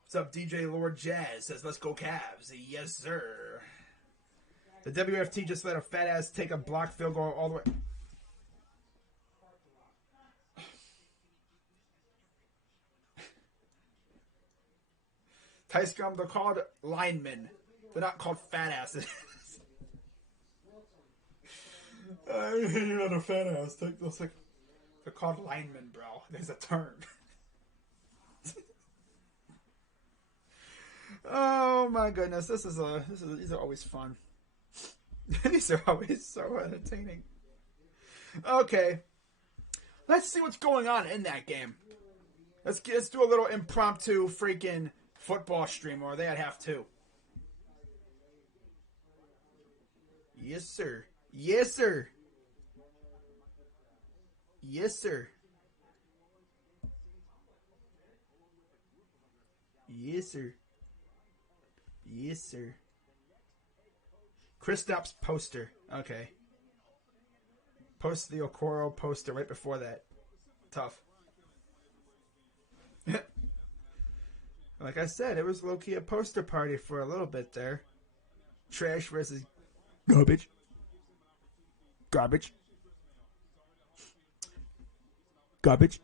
What's up, DJ Lord Jazz? Says, let's go Cavs. Yes, sir. The WFT just let a fat ass take a blocked field goal all the way. Ty Scrum, they're called linemen. They're not called fat asses. You're not a fat ass. They're called linemen, bro. There's a term. Oh my goodness, these are always fun. These are always so entertaining. Okay. Let's see what's going on in that game. Let's do a little impromptu freaking football stream, or they had half two. Yes, sir. Yes, sir. Yes, sir. Yes, sir. Yes, sir. Kristaps poster. Okay. Post the Okoro poster right before that. Tough. Like I said, it was low-key a poster party for a little bit there. Trash versus garbage. Garbage. Garbage.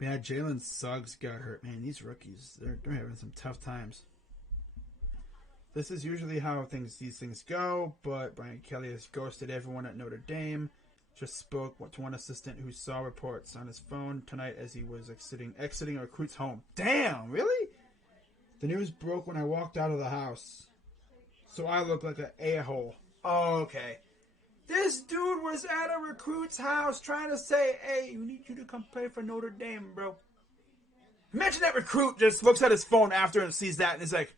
Yeah, Jalen Suggs got hurt. Man, these rookies, they're having some tough times. This is usually how these things go, but Brian Kelly has ghosted everyone at Notre Dame. Just spoke to one assistant who saw reports on his phone tonight as he was exiting a recruit's home. Damn, really? The news broke when I walked out of the house. So I look like an a-hole. Oh, okay. This dude was at a recruit's house trying to say, hey, we need you to come play for Notre Dame, bro. Imagine that recruit just looks at his phone after and sees that and is like,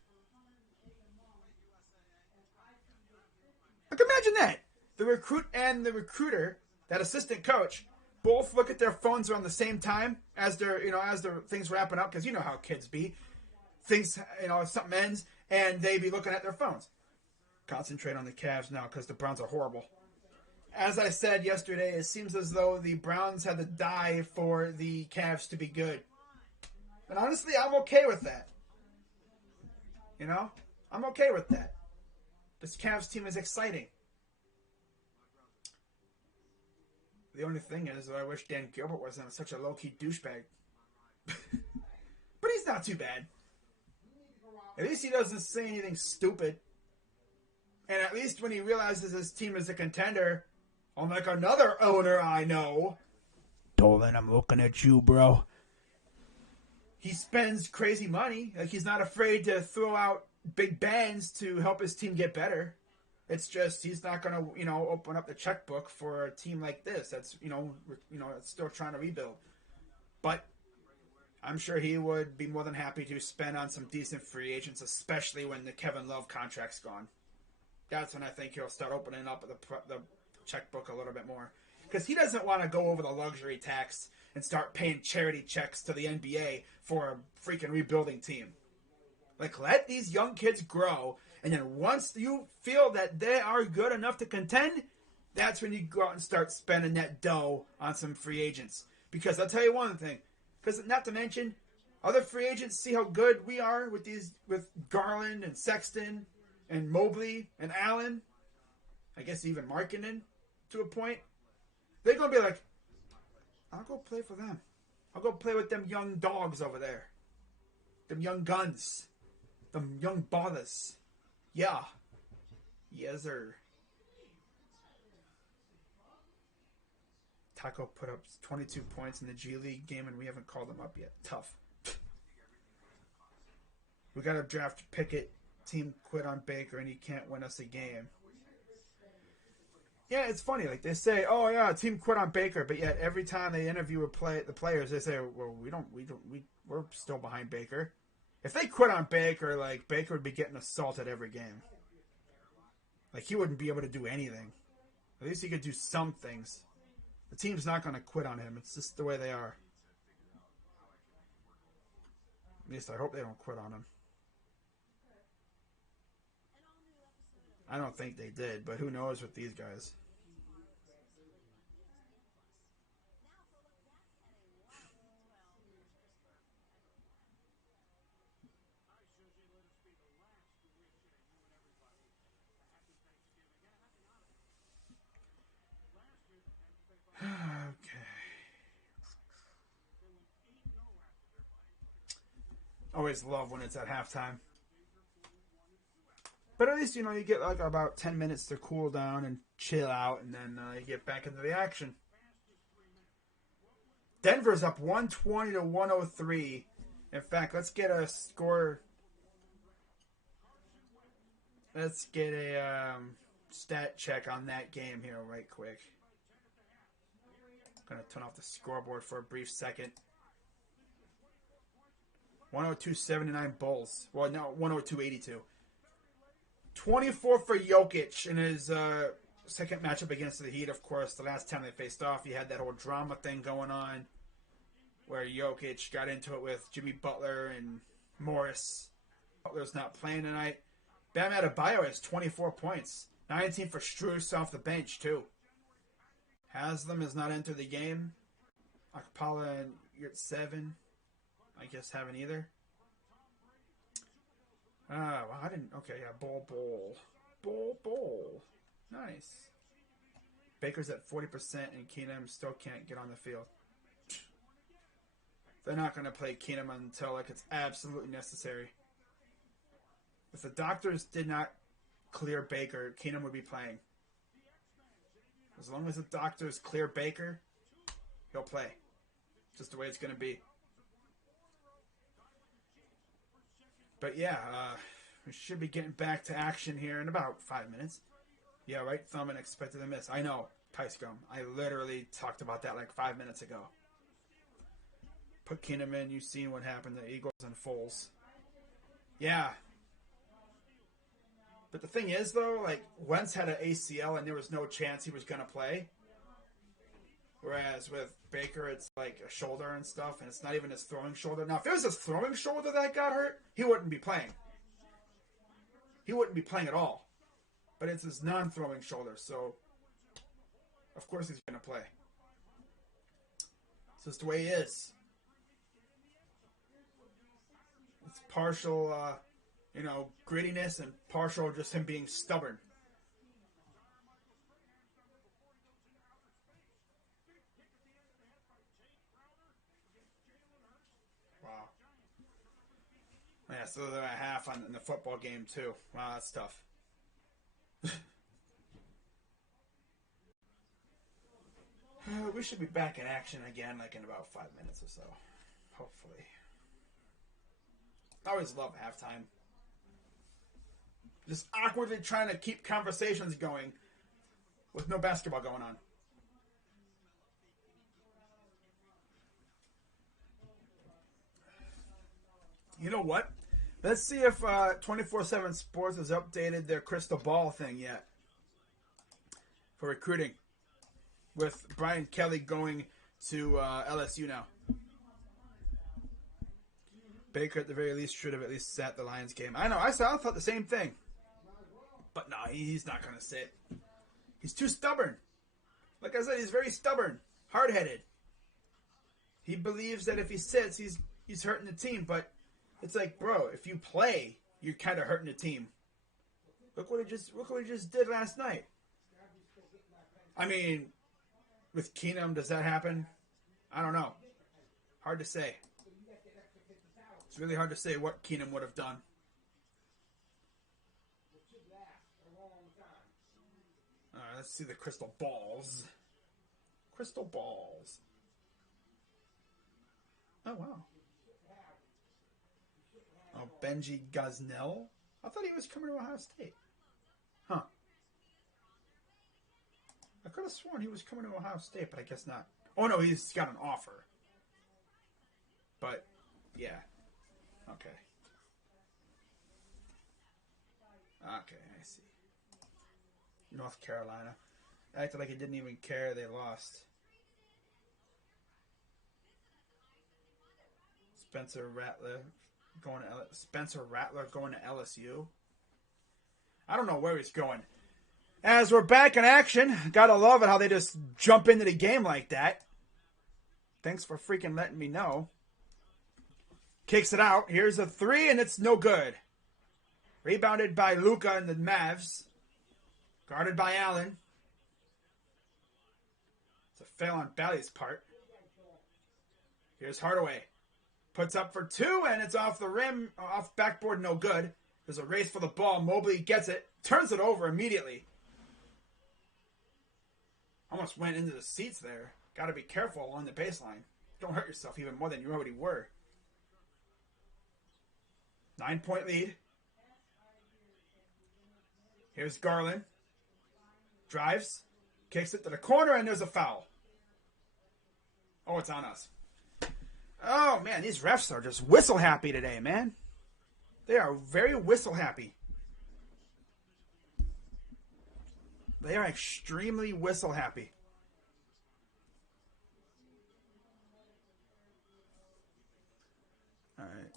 imagine that. The recruit and the recruiter, that assistant coach, both look at their phones around the same time as the things wrapping up, because you know how kids be. Things, something ends, and they be looking at their phones. Concentrate on the Cavs now, because the Browns are horrible. As I said yesterday, it seems as though the Browns had to die for the Cavs to be good. And honestly, I'm okay with that. I'm okay with that. This Cavs team is exciting. The only thing is, I wish Dan Gilbert wasn't such a low-key douchebag. But he's not too bad. At least he doesn't say anything stupid. And at least when he realizes his team is a contender, unlike another owner I know. Dolan, I'm looking at you, bro. He spends crazy money. Like, he's not afraid to throw out big bands to help his team get better. It's just he's not going to, open up the checkbook for a team like this that's, it's still trying to rebuild. But I'm sure he would be more than happy to spend on some decent free agents, especially when the Kevin Love contract's gone. That's when I think he'll start opening up the checkbook a little bit more. Because he doesn't want to go over the luxury tax and start paying charity checks to the NBA for a freaking rebuilding team. Like, let these young kids grow, and then once you feel that they are good enough to contend, that's when you go out and start spending that dough on some free agents. Because I'll tell you one thing, because not to mention, other free agents see how good we are with Garland and Sexton and Mobley and Allen. I guess even Markkanen to a point. They're going to be like, I'll go play for them. I'll go play with them young dogs over there. Them young guns. Them young ballers. Yeah. Yes, sir. Taco put up 22 points in the G League game and we haven't called him up yet. Tough. We got to draft Pickett. Team quit on Baker and he can't win us a game. Yeah, it's funny. Like, they say, oh yeah, team quit on Baker, but yet every time they interview the players, they say, well, we're still behind Baker. If they quit on Baker, like, Baker would be getting assaulted every game. Like, he wouldn't be able to do anything. At least he could do some things. The team's not going to quit on him. It's just the way they are. At least I hope they don't quit on him. I don't think they did, but who knows with these guys. Okay. Always love when it's at halftime. But at least, you get like about 10 minutes to cool down and chill out, and then you get back into the action. Denver's up 120 to 103. In fact, let's get a score Let's get a stat check on that game here right quick. I'm going to turn off the scoreboard for a brief second. 102.79 Bulls. Well, no, 102.82. 24 for Jokic in his second matchup against the Heat. Of course, the last time they faced off, he had that whole drama thing going on where Jokic got into it with Jimmy Butler and Morris. Butler's not playing tonight. Bam Adebayo has 24 points. 19 for Strus off the bench, too. Haslam has not entered the game. Akpala and you're at 7. I guess haven't either. Well, I didn't. Okay, yeah, Bull. Nice. Baker's at 40% and Keenum still can't get on the field. They're not going to play Keenum until like it's absolutely necessary. If the doctors did not clear Baker, Keenum would be playing. As long as the doctors clear Baker, he'll play. Just the way it's going to be. But yeah, we should be getting back to action here in about 5 minutes. Yeah, right thumb and expected to miss. I know, Pie Scum. I literally talked about that like 5 minutes ago. Put Keenum in. You've seen what happened to Eagles and Foles. Yeah. But the thing is, though, like, Wentz had an ACL and there was no chance he was going to play. Whereas with Baker, it's like a shoulder and stuff, and it's not even his throwing shoulder. Now, if it was his throwing shoulder that got hurt, he wouldn't be playing. He wouldn't be playing at all. But it's his non-throwing shoulder, so of course he's going to play. It's just the way he is. It's partial, grittiness and partial just him being stubborn. Yeah, so they're at half in the football game, too. Wow, that's tough. We should be back in action again, like in about 5 minutes or so. Hopefully. I always love halftime. Just awkwardly trying to keep conversations going with no basketball going on. You know what? Let's see if 24/7 Sports has updated their crystal ball thing yet for recruiting, with Brian Kelly going to LSU now. Baker, at the very least, should have at least sat the Lions game. I know, I thought the same thing. But no, he's not going to sit. He's too stubborn. Like I said, he's very stubborn, hard-headed. He believes that if he sits, he's hurting the team, but it's like, bro, if you play, you're kind of hurting the team. Look what he just did last night. I mean, with Keenum, does that happen? I don't know. Hard to say. It's really hard to say what Keenum would have done. All right, let's see the crystal balls. Crystal balls. Oh, wow. Oh, Benji Gosnell? I thought he was coming to Ohio State. Huh. I could have sworn he was coming to Ohio State, but I guess not. Oh, no, he's got an offer. But, yeah. Okay. Okay, I see. North Carolina. Acted like he didn't even care they lost. Spencer Rattler going to LSU. I don't know where he's going. As we're back in action, gotta love it how they just jump into the game like that. Thanks for freaking letting me know. Kicks it out. Here's a 3, and it's no good. Rebounded by Luka and the Mavs. Guarded by Allen. It's a fail on Bally's part. Here's Hardaway. Puts up for 2, and it's off the rim, off backboard, no good. There's a race for the ball. Mobley gets it, turns it over immediately. Almost went into the seats there. Got to be careful on the baseline. Don't hurt yourself even more than you already were. 9-point lead. Here's Garland. Drives. Kicks it to the corner, and there's a foul. Oh, it's on us. Oh, man, these refs are just whistle happy today, man. They are very whistle happy. They are extremely whistle happy. All right.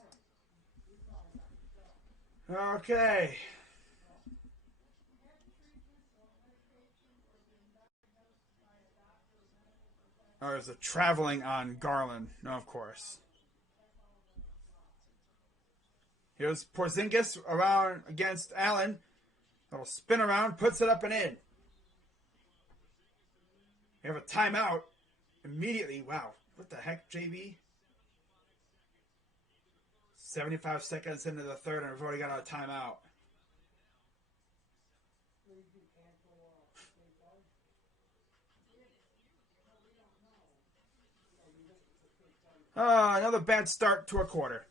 Okay. Oh, there's a traveling on Garland. No, of course. Here's Porzingis around against Allen. Little spin around, puts it up and in. We have a timeout immediately. Wow. What the heck, JB? 75 seconds into the third, and we've already got a timeout. Another bad start to a quarter.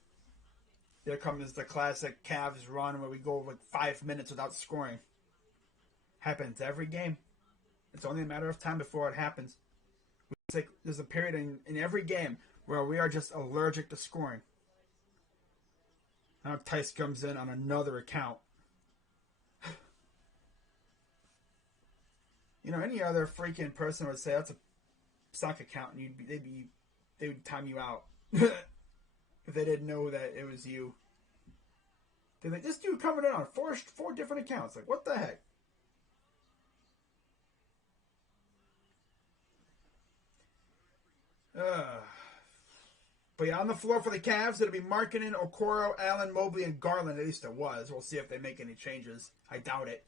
Here comes the classic Cavs run where we go like 5 minutes without scoring. Happens every game. It's only a matter of time before it happens. It's like there's a period in every game where we are just allergic to scoring. Now Tice comes in on another account. You know, any other freaking person would say that's a stock account, and they would time you out if they didn't know that it was you. They're like, this dude coming in on four different accounts. Like, what the heck? But yeah, on the floor for the Cavs, it'll be Markkanen, Okoro, Allen, Mobley, and Garland. At least it was. We'll see if they make any changes. I doubt it.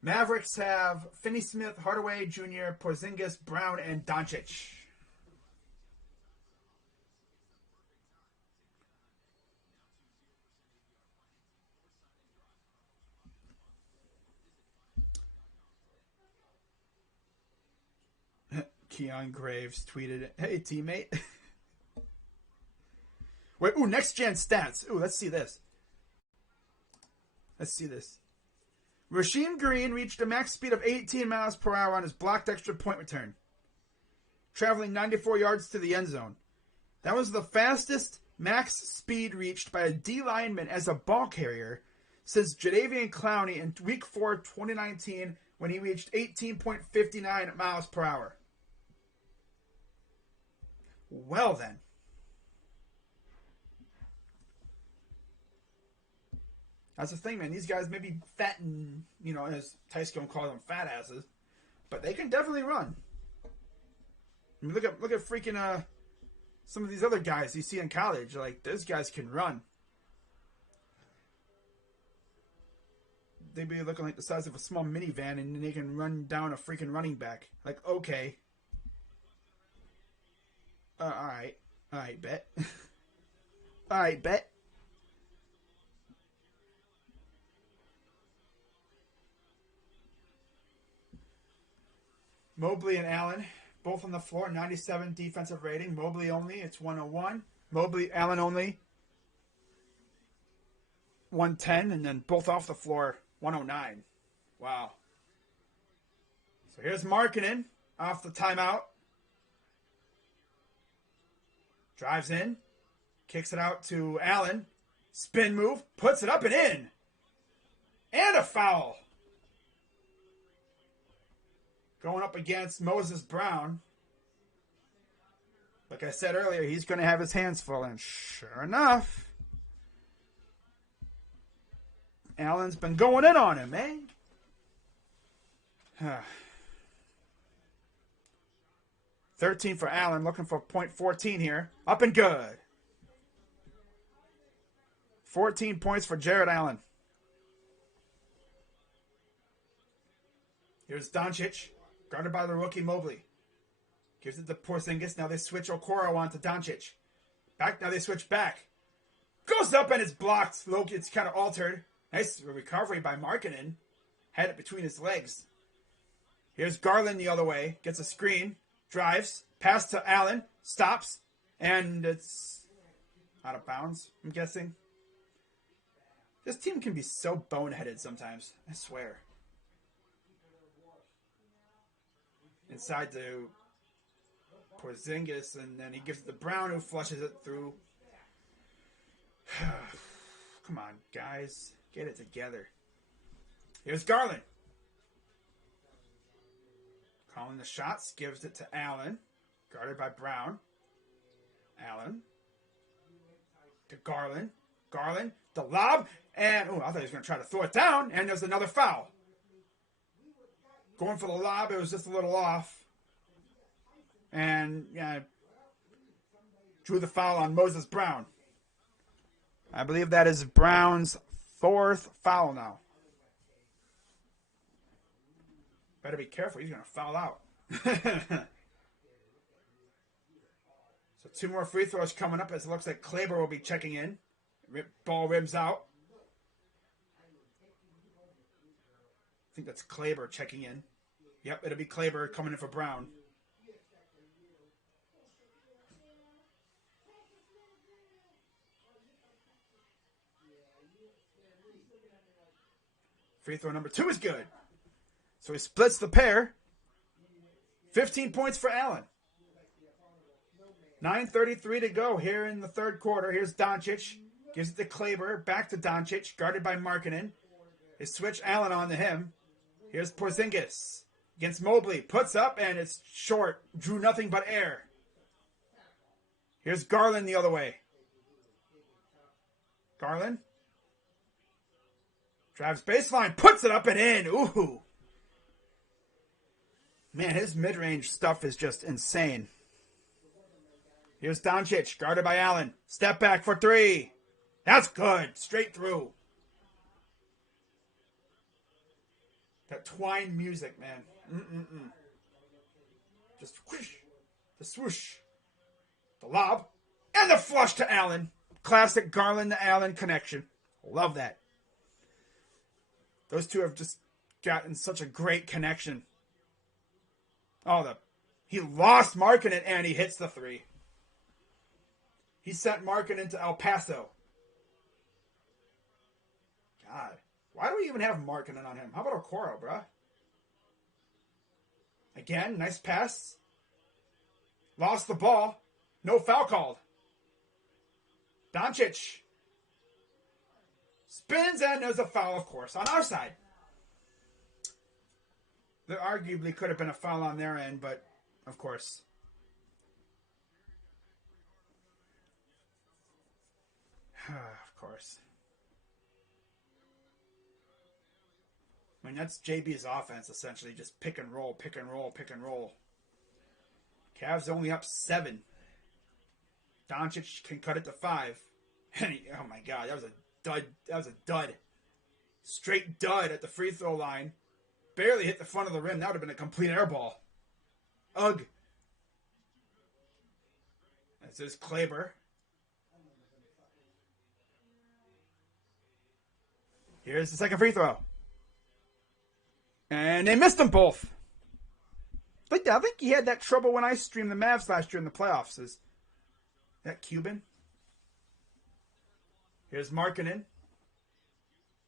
Mavericks have Finney-Smith, Hardaway Jr., Porzingis, Brown, and Doncic. Keon Graves tweeted, "Hey, teammate." Wait, next gen stats. Let's see this. Rasheem Green reached a max speed of 18 miles per hour on his blocked extra point return, traveling 94 yards to the end zone. That was the fastest max speed reached by a D lineman as a ball carrier since Jadeveon Clowney in Week 4, 2019, when he reached 18.59 miles per hour. Well then. That's the thing, man. These guys may be fat and, as Tice gonna call them, fat asses, but they can definitely run. I mean, look at freaking some of these other guys you see in college. Like, those guys can run. They'd be looking like the size of a small minivan, and they can run down a freaking running back. Like, okay. Alright. Alright, bet. Alright, bet. Mobley and Allen, both on the floor, 97 defensive rating. Mobley only, it's 101. Allen only, 110. And then both off the floor, 109. Wow. So here's Markkanen off the timeout. Drives in, kicks it out to Allen. Spin move, puts it up and in. And a foul. Going up against Moses Brown. Like I said earlier, he's going to have his hands full. And sure enough, Allen's been going in on him, eh? 13 for Allen, looking for .14 here. Up and good. 14 points for Jared Allen. Here's Doncic, guarded by the rookie Mobley. Gives it to Porzingis. Now they switch Okoro onto Doncic. Now they switch back. Goes up and it's blocked. Loki, it's kind of altered. Nice recovery by Markkanen. Had it between his legs. Here's Garland the other way. Gets a screen. Drives. Pass to Allen. Stops. And it's out of bounds, I'm guessing. This team can be so boneheaded sometimes. I swear. Inside to Porzingis, and then he gives it to Brown, who flushes it through. Come on, guys. Get it together. Here's Garland. Calling the shots. Gives it to Allen. Guarded by Brown. Allen. To Garland. Garland. The lob. And, I thought he was going to try to throw it down. And there's another foul. Going for the lob. It was just a little off. And, yeah, drew the foul on Moses Brown. I believe that is Brown's 4th foul now. Better be careful. He's going to foul out. So 2 more free throws coming up as it looks like Kleber will be checking in. Ball rims out. I think that's Kleber checking in. Yep, it'll be Kleber coming in for Brown. Free throw number 2 is good. So he splits the pair. 15 points for Allen. 9:33 to go here in the third quarter. Here's Doncic. Gives it to Kleber. Back to Doncic. Guarded by Markkanen. They switch Allen on to him. Here's Porzingis. Against Mobley. Puts up and it's short. Drew nothing but air. Here's Garland the other way. Garland. Drives baseline. Puts it up and in. Ooh. Man, his mid-range stuff is just insane. Here's Doncic, guarded by Allen. Step back for 3. That's good. Straight through. That twine music, man. Just whoosh. The swoosh. The lob. And the flush to Allen. Classic Garland to Allen connection. Love that. Those two have just gotten such a great connection. He lost Markkanen and he hits the 3. He sent Markkanen to El Paso. God, why do we even have Markkanen on him? How about Okoro, bruh? Again, nice pass. Lost the ball. No foul called. Doncic. Spins and there's a foul, of course, on our side. There arguably could have been a foul on their end, but of course. Of course. I mean, that's JB's offense, essentially. Just pick and roll, pick and roll, pick and roll. Cavs only up 7. Doncic can cut it to 5. And oh my God, that was a dud. That was a dud. Straight dud at the free throw line. Barely hit the front of the rim. That would have been a complete air ball. Ugh. This is Kleber. Here's the second free throw. And they missed them both. I think he had that trouble when I streamed the Mavs last year in the playoffs. Is that Cuban? Here's Markkanen.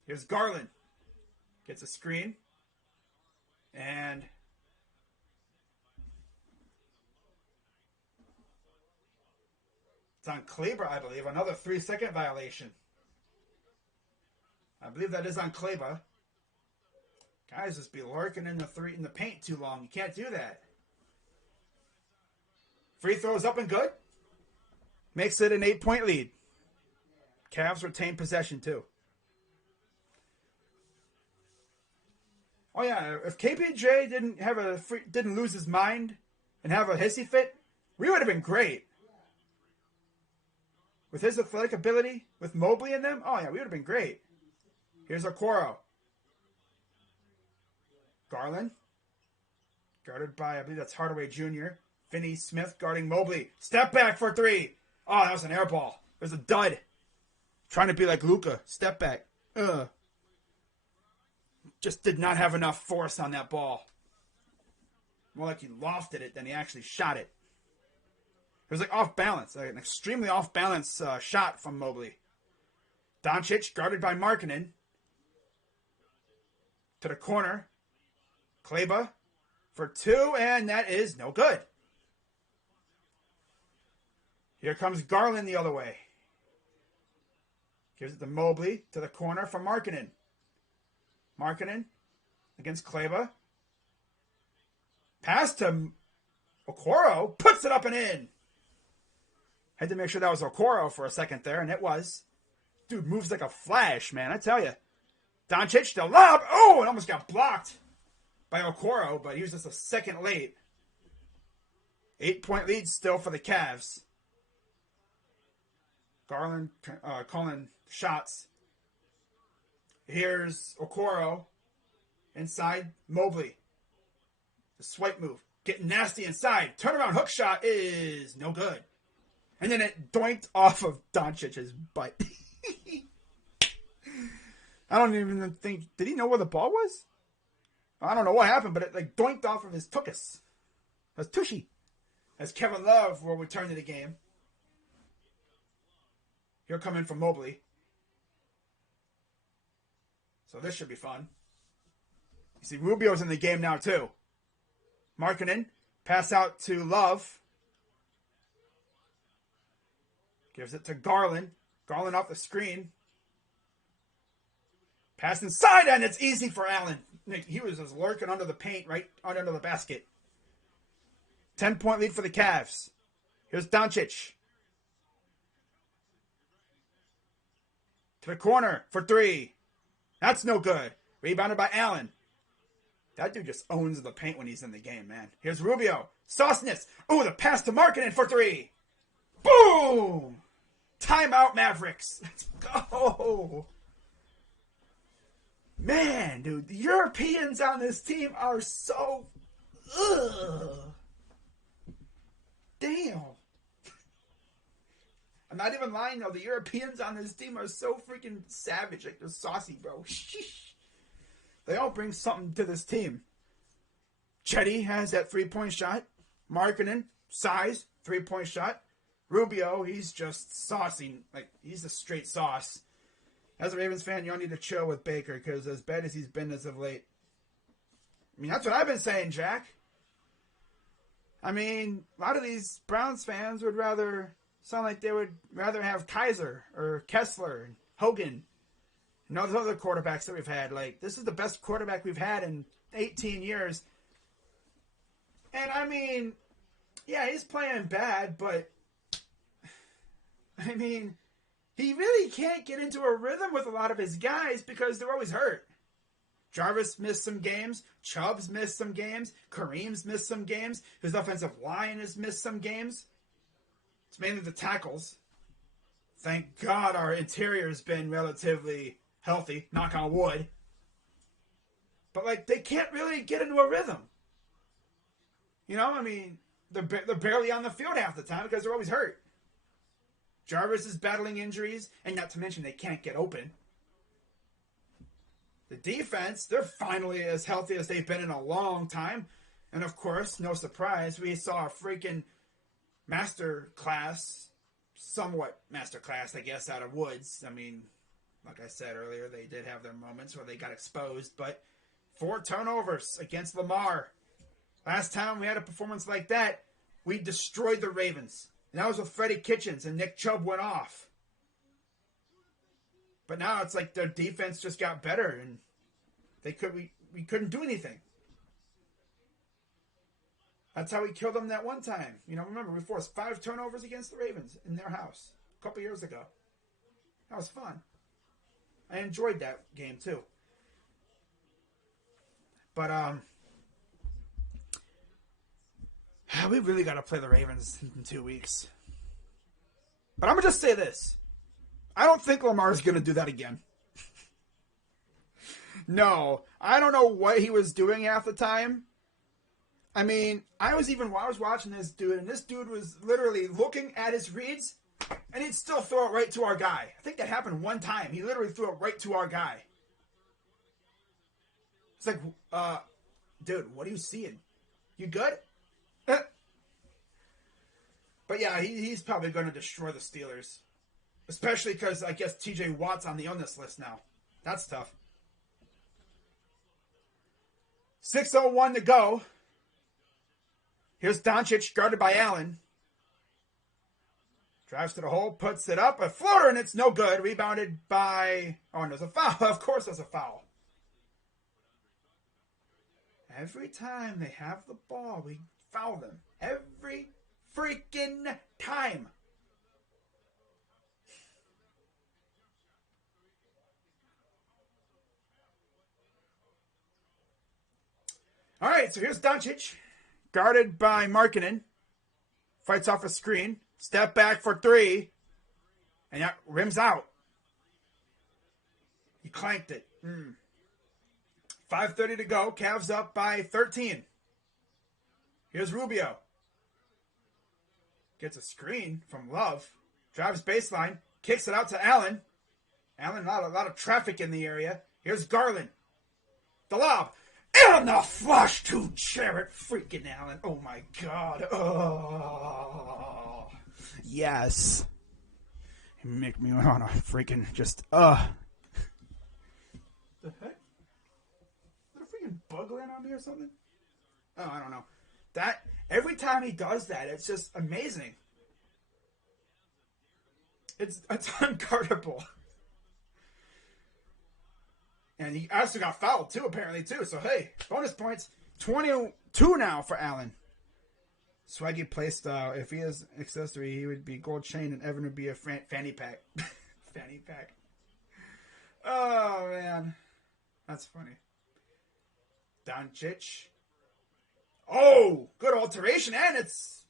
Here's Garland. Gets a screen. And it's on Kleber, I believe. Another 3-second violation. I believe that is on Kleber. Guys just be lurking in the paint too long. You can't do that. Free throws up and good. Makes it an 8-point lead. Cavs retain possession too. Oh yeah, if KPJ didn't lose his mind and have a hissy fit, we would have been great. With his athletic ability, with Mobley in them, oh yeah, we would have been great. Here's Okoro. Garland. Guarded by, I believe that's Hardaway Jr. Finney-Smith guarding Mobley. Step back for 3. Oh, that was an air ball. It was a dud. Trying to be like Luka. Step back. Just did not have enough force on that ball. More like he lofted it than he actually shot it. It was like off balance. Like an extremely off balance shot from Mobley. Doncic guarded by Markkanen. To the corner. Kleber. for 2, and that is no good. Here comes Garland the other way. Gives it to Mobley to the corner for Markkanen. Markkanen against Kleber. Pass to Okoro. Puts it up and in. Had to make sure that was Okoro for a second there, and it was. Dude moves like a flash, man. I tell you. Doncic, the lob. Oh, it almost got blocked by Okoro, but he was just a second late. 8-point lead still for the Cavs. Garland calling shots. Here's Okoro inside Mobley. The swipe move. Getting nasty inside. Turnaround hook shot is no good. And then it doinked off of Doncic's butt. I don't even think... Did he know where the ball was? I don't know what happened, but it like doinked off of his tuchus. That's tushy. As Kevin Love will return to the game. He'll come in from Mobley. So this should be fun. You see, Rubio's in the game now, too. Markkanen. Pass out to Love. Gives it to Garland. Garland off the screen. Pass inside, and it's easy for Allen. He was just lurking under the paint, right under the basket. 10-point lead for the Cavs. Here's Doncic. To the corner for 3. That's no good. Rebounded by Allen. That dude just owns the paint when he's in the game, man. Here's Rubio. Sauciness. Oh, the pass to Markkanen for 3. Boom! Timeout, Mavericks. Let's go. Man, dude, the Europeans on this team are so... Ugh. Damn. I'm not even lying, though. The Europeans on this team are so freaking savage. Like, they're saucy, bro. They all bring something to this team. Chetty has that 3-point shot. Markkanen, size, 3-point shot. Rubio, he's just saucy. Like, he's a straight sauce. As a Ravens fan, you don't need to chill with Baker, because as bad as he's been as of late. I mean, that's what I've been saying, Jack. I mean, a lot of these Browns fans would rather... sound like they would rather have Kaiser or Kessler and Hogan and all those other quarterbacks that we've had. Like, this is the best quarterback we've had in 18 years. And, I mean, yeah, he's playing bad, but, I mean, he really can't get into a rhythm with a lot of his guys because they're always hurt. Jarvis missed some games. Chubb's missed some games. Kareem's missed some games. His offensive line has missed some games. It's mainly the tackles. Thank God our interior's been relatively healthy. Knock on wood. But, like, they can't really get into a rhythm. You know, I mean, they're barely on the field half the time because they're always hurt. Jarvis is battling injuries, and not to mention they can't get open. The defense, they're finally as healthy as they've been in a long time. And, of course, no surprise, we saw a freaking... somewhat masterclass, I guess, out of Woods. I mean, like I said earlier, they did have their moments where they got exposed, but 4 turnovers against Lamar. Last time we had a performance like that, we destroyed the Ravens. And that was with Freddie Kitchens, and Nick Chubb went off. But now it's like their defense just got better, and we couldn't do anything. That's how we killed them that one time. You know, remember, we forced 5 turnovers against the Ravens in their house a couple years ago. That was fun. I enjoyed that game, too. But, we really got to play the Ravens in 2 weeks. But I'm going to just say this. I don't think Lamar's going to do that again. No. I don't know what he was doing half the time. I mean, I was watching this dude, and this dude was literally looking at his reads, and he'd still throw it right to our guy. I think that happened one time. He literally threw it right to our guy. It's like, dude, what are you seeing? You good? But yeah, he's probably going to destroy the Steelers. Especially because I guess TJ Watt's on the illness list now. That's tough. 6:01 to go. Here's Doncic, guarded by Allen. Drives to the hole, puts it up. A floater, and it's no good. Rebounded by... Oh, and there's a foul. Of course there's a foul. Every time they have the ball, we foul them. Every freaking time. All right, so here's Doncic, guarded by Markkanen. Fights off a screen. Step back for three. And that rims out. He clanked it. 5:30 to go. Cavs up by 13. Here's Rubio. Gets a screen from Love. Drives baseline. Kicks it out to Allen. Allen, a lot of traffic in the area. Here's Garland. The lob. And the flush to Jarrett freaking Allen. Oh my God. Oh. Yes. You make me want to freaking just, The heck? Did a freaking bug land on me or something? Oh, I don't know. That, every time he does that, it's just amazing. It's unguardable. And he also got fouled, too, apparently, too. So, hey, bonus points. 22 now for Allen. Swaggy playstyle. If he has accessory, he would be gold chain and Evan would be a fanny pack. Fanny pack. Oh, man. That's funny. Doncic. Oh, good alteration. And it's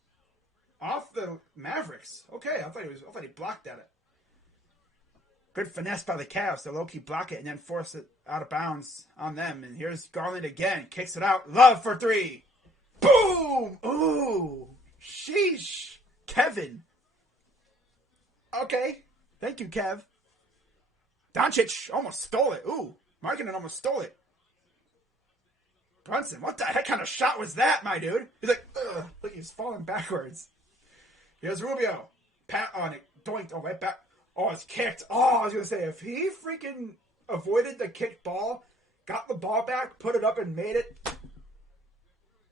off the Mavericks. Okay, I thought he blocked at it. Good finesse by the Cavs to low-key block it and then force it out of bounds on them. And here's Garland again. Kicks it out. Love for three. Boom! Ooh. Sheesh. Kevin. Okay. Thank you, Kev. Doncic almost stole it. Ooh. Markkanen almost stole it. Brunson, what the heck kind of shot was that, my dude? He's like, ugh. Look, he's falling backwards. Here's Rubio. Pat on it. Doinked. Oh, right back. Oh, it's kicked. Oh, I was going to say, if he freaking avoided the kicked ball, got the ball back, put it up, and made it,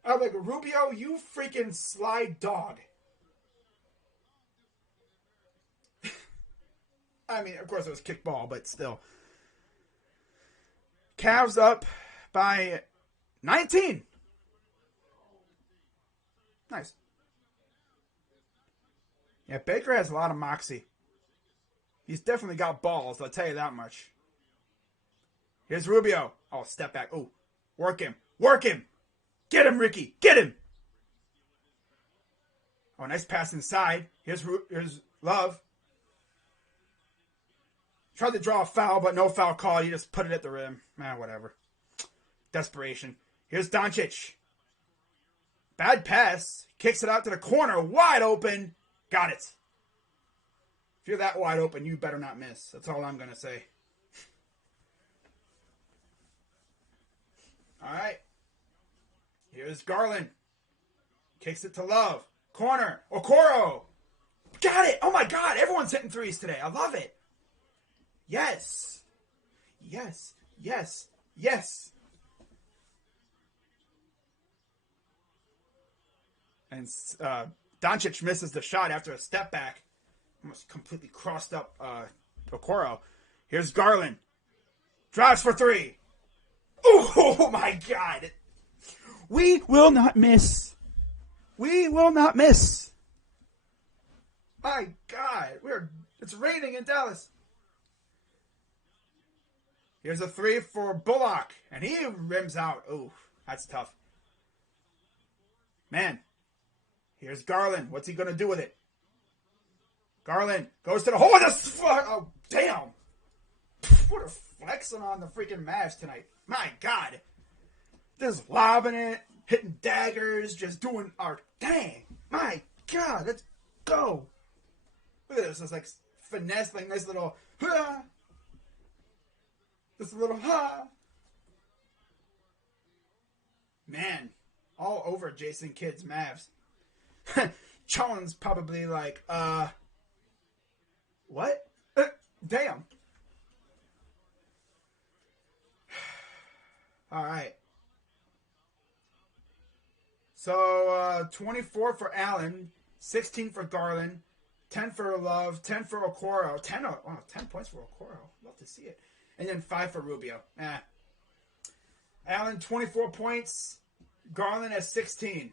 I was like, Rubio, you freaking slide dog. I mean, of course it was kicked ball, but still. Cavs up by 19. Nice. Yeah, Baker has a lot of moxie. He's definitely got balls, I'll tell you that much. Here's Rubio. Oh, step back. Oh, work him. Work him. Get him, Ricky. Get him. Oh, nice pass inside. Here's Love. Tried to draw a foul, but no foul call. You just put it at the rim. Whatever. Desperation. Here's Doncic. Bad pass. Kicks it out to the corner. Wide open. Got it. If you're that wide open, you better not miss. That's all I'm going to say. All right. Here's Garland. Kicks it to Love. Corner. Okoro. Got it. Oh, my God. Everyone's hitting threes today. I love it. Yes. Yes. Yes. Yes. And Doncic misses the shot after a step back. Almost completely crossed up Okoro. Here's Garland. Drives for three. Oh, my God. We will not miss. We will not miss. My God. It's raining in Dallas. Here's a three for Bullock. And he rims out. Oh, that's tough. Man. Here's Garland. What's he going to do with it? Garland goes to the hole. Oh, damn. What a flexing on the freaking Mavs tonight. My God. Just lobbing it, hitting daggers, just doing our dang. My God. Let's go. Look at this. It's like finesse, like nice little, just a little, Man, all over Jason Kidd's Mavs. Chone's probably like, what? Damn. All right. So 24 for Allen, 16 for Garland, 10 for Love, 10 for Okoro. 10 points for Okoro. Love to see it. And then 5 for Rubio. Allen, 24 points. Garland has 16.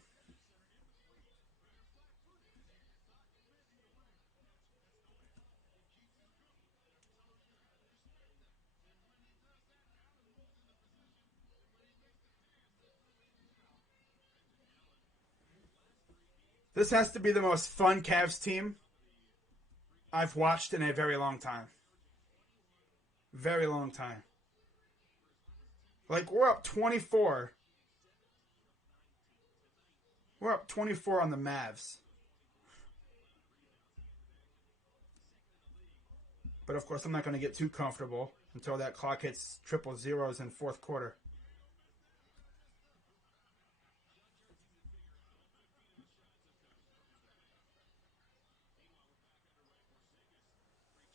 This has to be the most fun Cavs team I've watched in a very long time. Very long time. Like, we're up 24. We're up 24 on the Mavs. But, of course, I'm not going to get too comfortable until that clock hits triple zeros in fourth quarter.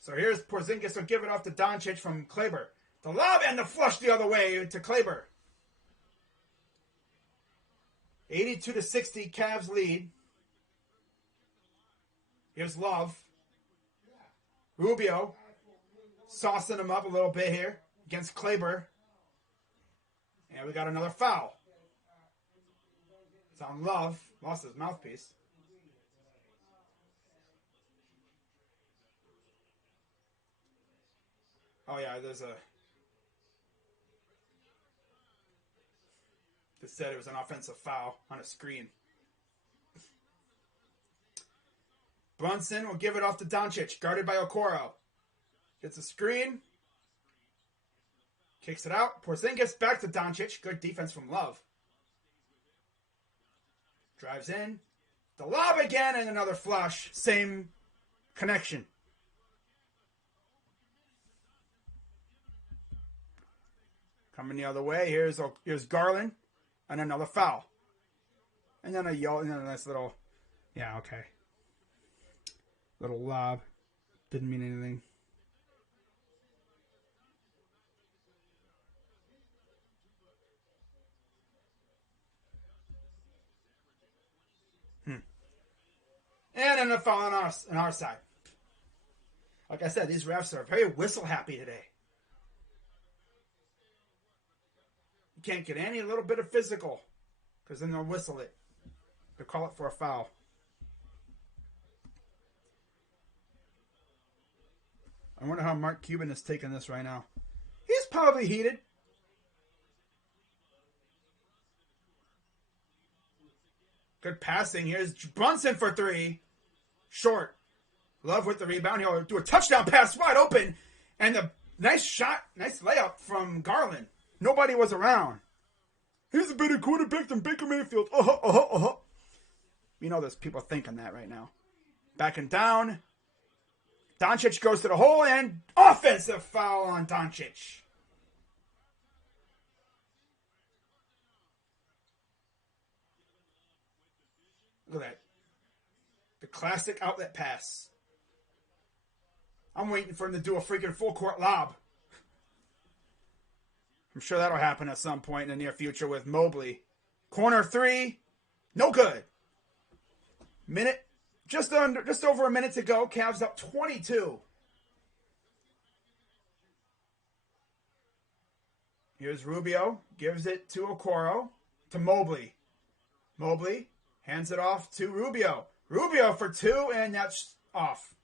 So here's Porzingis will give it off to Doncic from Kleber. The lob and the flush the other way to Kleber. 82-60, Cavs lead. Here's Love. Rubio saucing him up a little bit here against Kleber. And we got another foul. It's on Love. Lost his mouthpiece. Oh, yeah, there's a... It said it was an offensive foul on a screen. Brunson will give it off to Doncic, guarded by Okoro. Gets a screen. Kicks it out. Porzingis back to Doncic. Good defense from Love. Drives in. The lob again and another flush. Same connection. Coming the other way. Here's Garland. And another foul. And then a nice little... Yeah, okay. Little lob. Didn't mean anything. And another foul on our side. Like I said, these refs are very whistle happy today. You can't get any little bit of physical, because then they'll whistle it. They'll call it for a foul. I wonder how Mark Cuban is taking this right now. He's probably heated. Good passing. Here's Brunson for three. Short. Love with the rebound. He'll do a touchdown pass wide open. And the nice shot, nice layup from Garland. Nobody was around. He's a better quarterback than Baker Mayfield. You know there's people thinking that right now. Backing down. Doncic goes to the hole and offensive foul on Doncic. Look at that. The classic outlet pass. I'm waiting for him to do a freaking full court lob. I'm sure that'll happen at some point in the near future with Mobley. Corner three. No good. Just over a minute to go. Cavs up 22. Here's Rubio. Gives it to Okoro. To Mobley. Mobley hands it off to Rubio. Rubio for two, and that's off.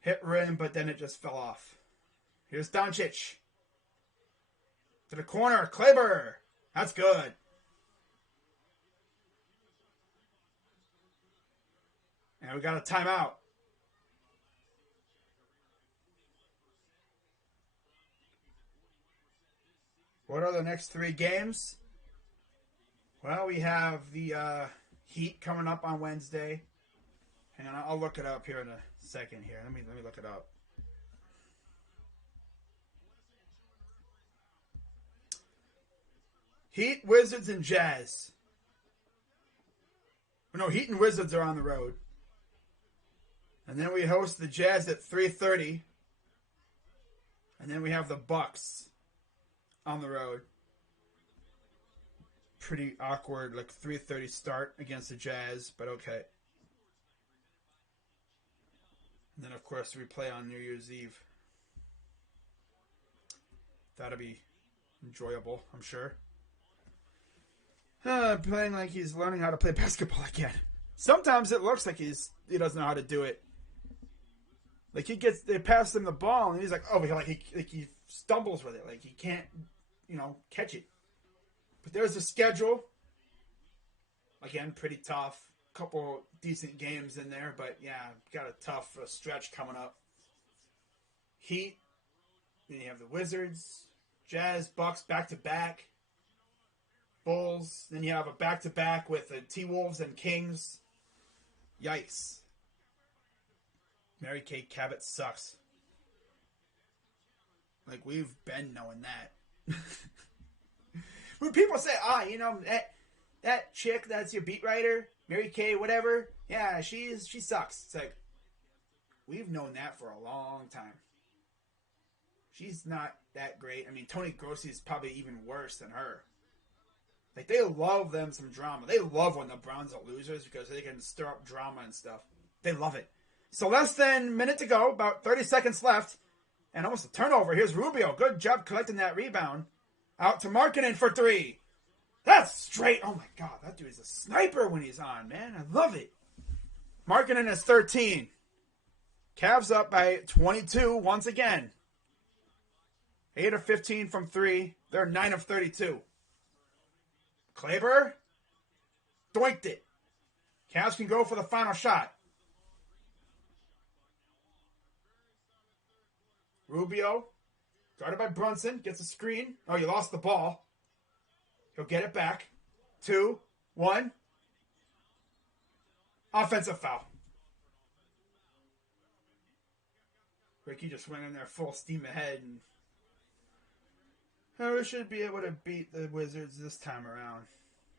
Hit rim, but then it just fell off. Here's Doncic. To the corner. Kleber. That's good. And we got a timeout. What are the next three games? Well, we have the Heat coming up on Wednesday. Hang on, I'll look it up here in a second here. Let me look it up. Heat, Wizards, and Jazz. No, Heat and Wizards are on the road. And then we host the Jazz at 3:30. And then we have the Bucks on the road. pretty awkward, like 3:30 start against the Jazz, but okay. And then, of course, we play on New Year's Eve. That'll be enjoyable, I'm sure. Playing like he's learning how to play basketball again. Sometimes it looks like he doesn't know how to do it. Like they pass him the ball and he's like, oh, he stumbles with it, like he can't, catch it. But there's a schedule. Again, pretty tough. Couple decent games in there, but yeah, got a tough stretch coming up. Heat. Then you have the Wizards, Jazz, Bucks back to back. Bulls. Then you have a back to back with the T-Wolves and Kings. Yikes. Mary Kay Cabot sucks. Like, we've been knowing that. When people say, that chick that's your beat writer, Mary Kay, whatever, yeah, she sucks. It's like, we've known that for a long time. She's not that great. I mean, Tony Grossi is probably even worse than her. Like, they love them some drama. They love when the Browns are losers because they can stir up drama and stuff. They love it. So less than a minute to go, about 30 seconds left, and almost a turnover. Here's Rubio. Good job collecting that rebound. Out to Markkanen for three. That's straight. Oh, my God. That dude is a sniper when he's on, man. I love it. Markkanen is 13. Cavs up by 22 once again. 8 of 15 from 3. They're 9 of 32. Kleber doinked it. Cavs can go for the final shot. Rubio, guarded by Brunson, gets a screen. Oh, you lost the ball. He'll get it back. 2, 1. Offensive foul. Ricky just went in there full steam ahead and we should be able to beat the Wizards this time around.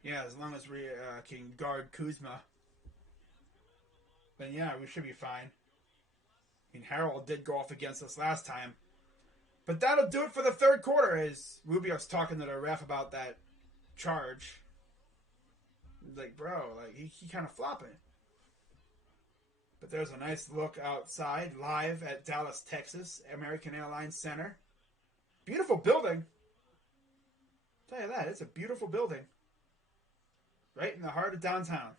Yeah, as long as we can guard Kuzma. Then, yeah, we should be fine. I mean, Harold did go off against us last time. But that'll do it for the third quarter as Rubio's talking to the ref about that charge. Like, bro, he kind of flopping. But there's a nice look outside, live at Dallas, Texas, American Airlines Center. Beautiful building. Tell you that, it's a beautiful building. Right in the heart of downtown.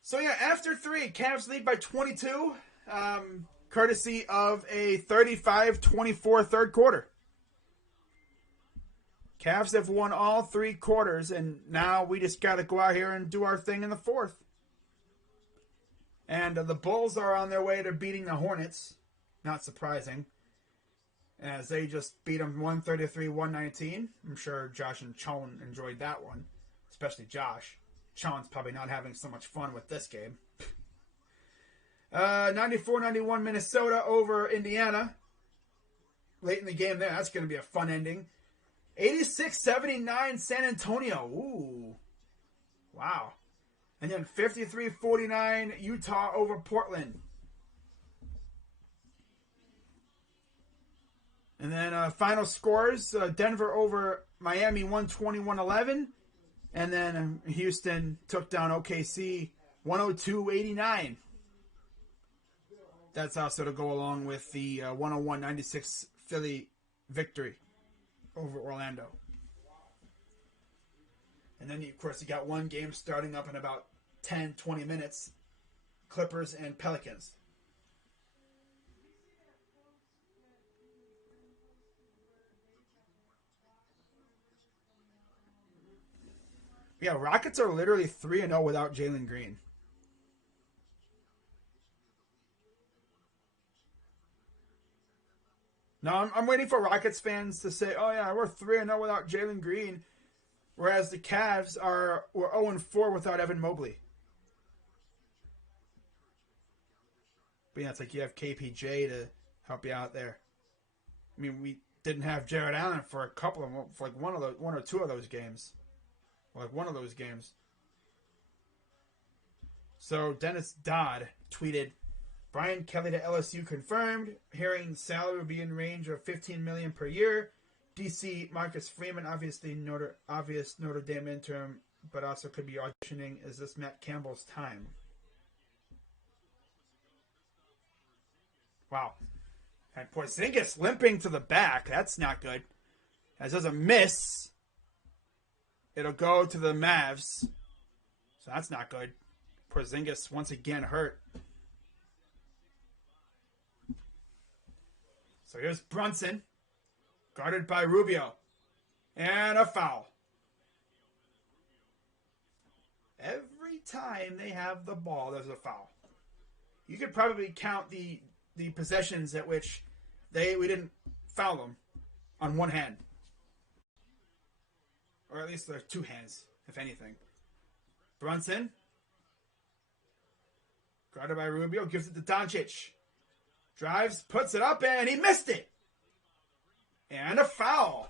So yeah, after 3, Cavs lead by 22, courtesy of a 35-24 third quarter. Cavs have won all 3 quarters, and now we just got to go out here and do our thing in the fourth. And the Bulls are on their way to beating the Hornets. Not surprising. As they just beat them 133-119. I'm sure Josh and Chon enjoyed that one. Especially Josh. Chon's probably not having so much fun with this game. 94-91 Minnesota over Indiana. Late in the game there. That's going to be a fun ending. 86-79 San Antonio. Ooh. Wow. And then 53-49 Utah over Portland. And then final scores, Denver over Miami 121-11. And then Houston took down OKC 102-89. That's also to go along with the 101-96 Philly victory over Orlando. And then, of course, you got one game starting up in about 10-20 minutes. Clippers and Pelicans. Yeah, Rockets are literally 3-0 without Jalen Green. Now, I'm waiting for Rockets fans to say, oh yeah, we're 3-0 without Jalen Green. Whereas the Cavs were 0-4 without Evan Mobley. But yeah, it's like you have KPJ to help you out there. I mean, we didn't have Jared Allen for a couple of them, for like one or two of those games. Like one of those games. So Dennis Dodd tweeted, Brian Kelly to LSU confirmed. Hearing salary will be in range of $15 million per year. DC Marcus Freeman, obvious Notre Dame interim, but also could be auditioning. Is this Matt Campbell's time? Wow. And Porzingis limping to the back. That's not good. As there's a miss, it'll go to the Mavs. So that's not good. Porzingis once again hurt. So here's Brunson, guarded by Rubio. And a foul. Every time they have the ball, there's a foul. You could probably count the possessions at which we didn't foul them on one hand. Or at least there are two hands, if anything. Brunson, guarded by Rubio, gives it to Doncic. Drives, puts it up, and he missed it. And a foul.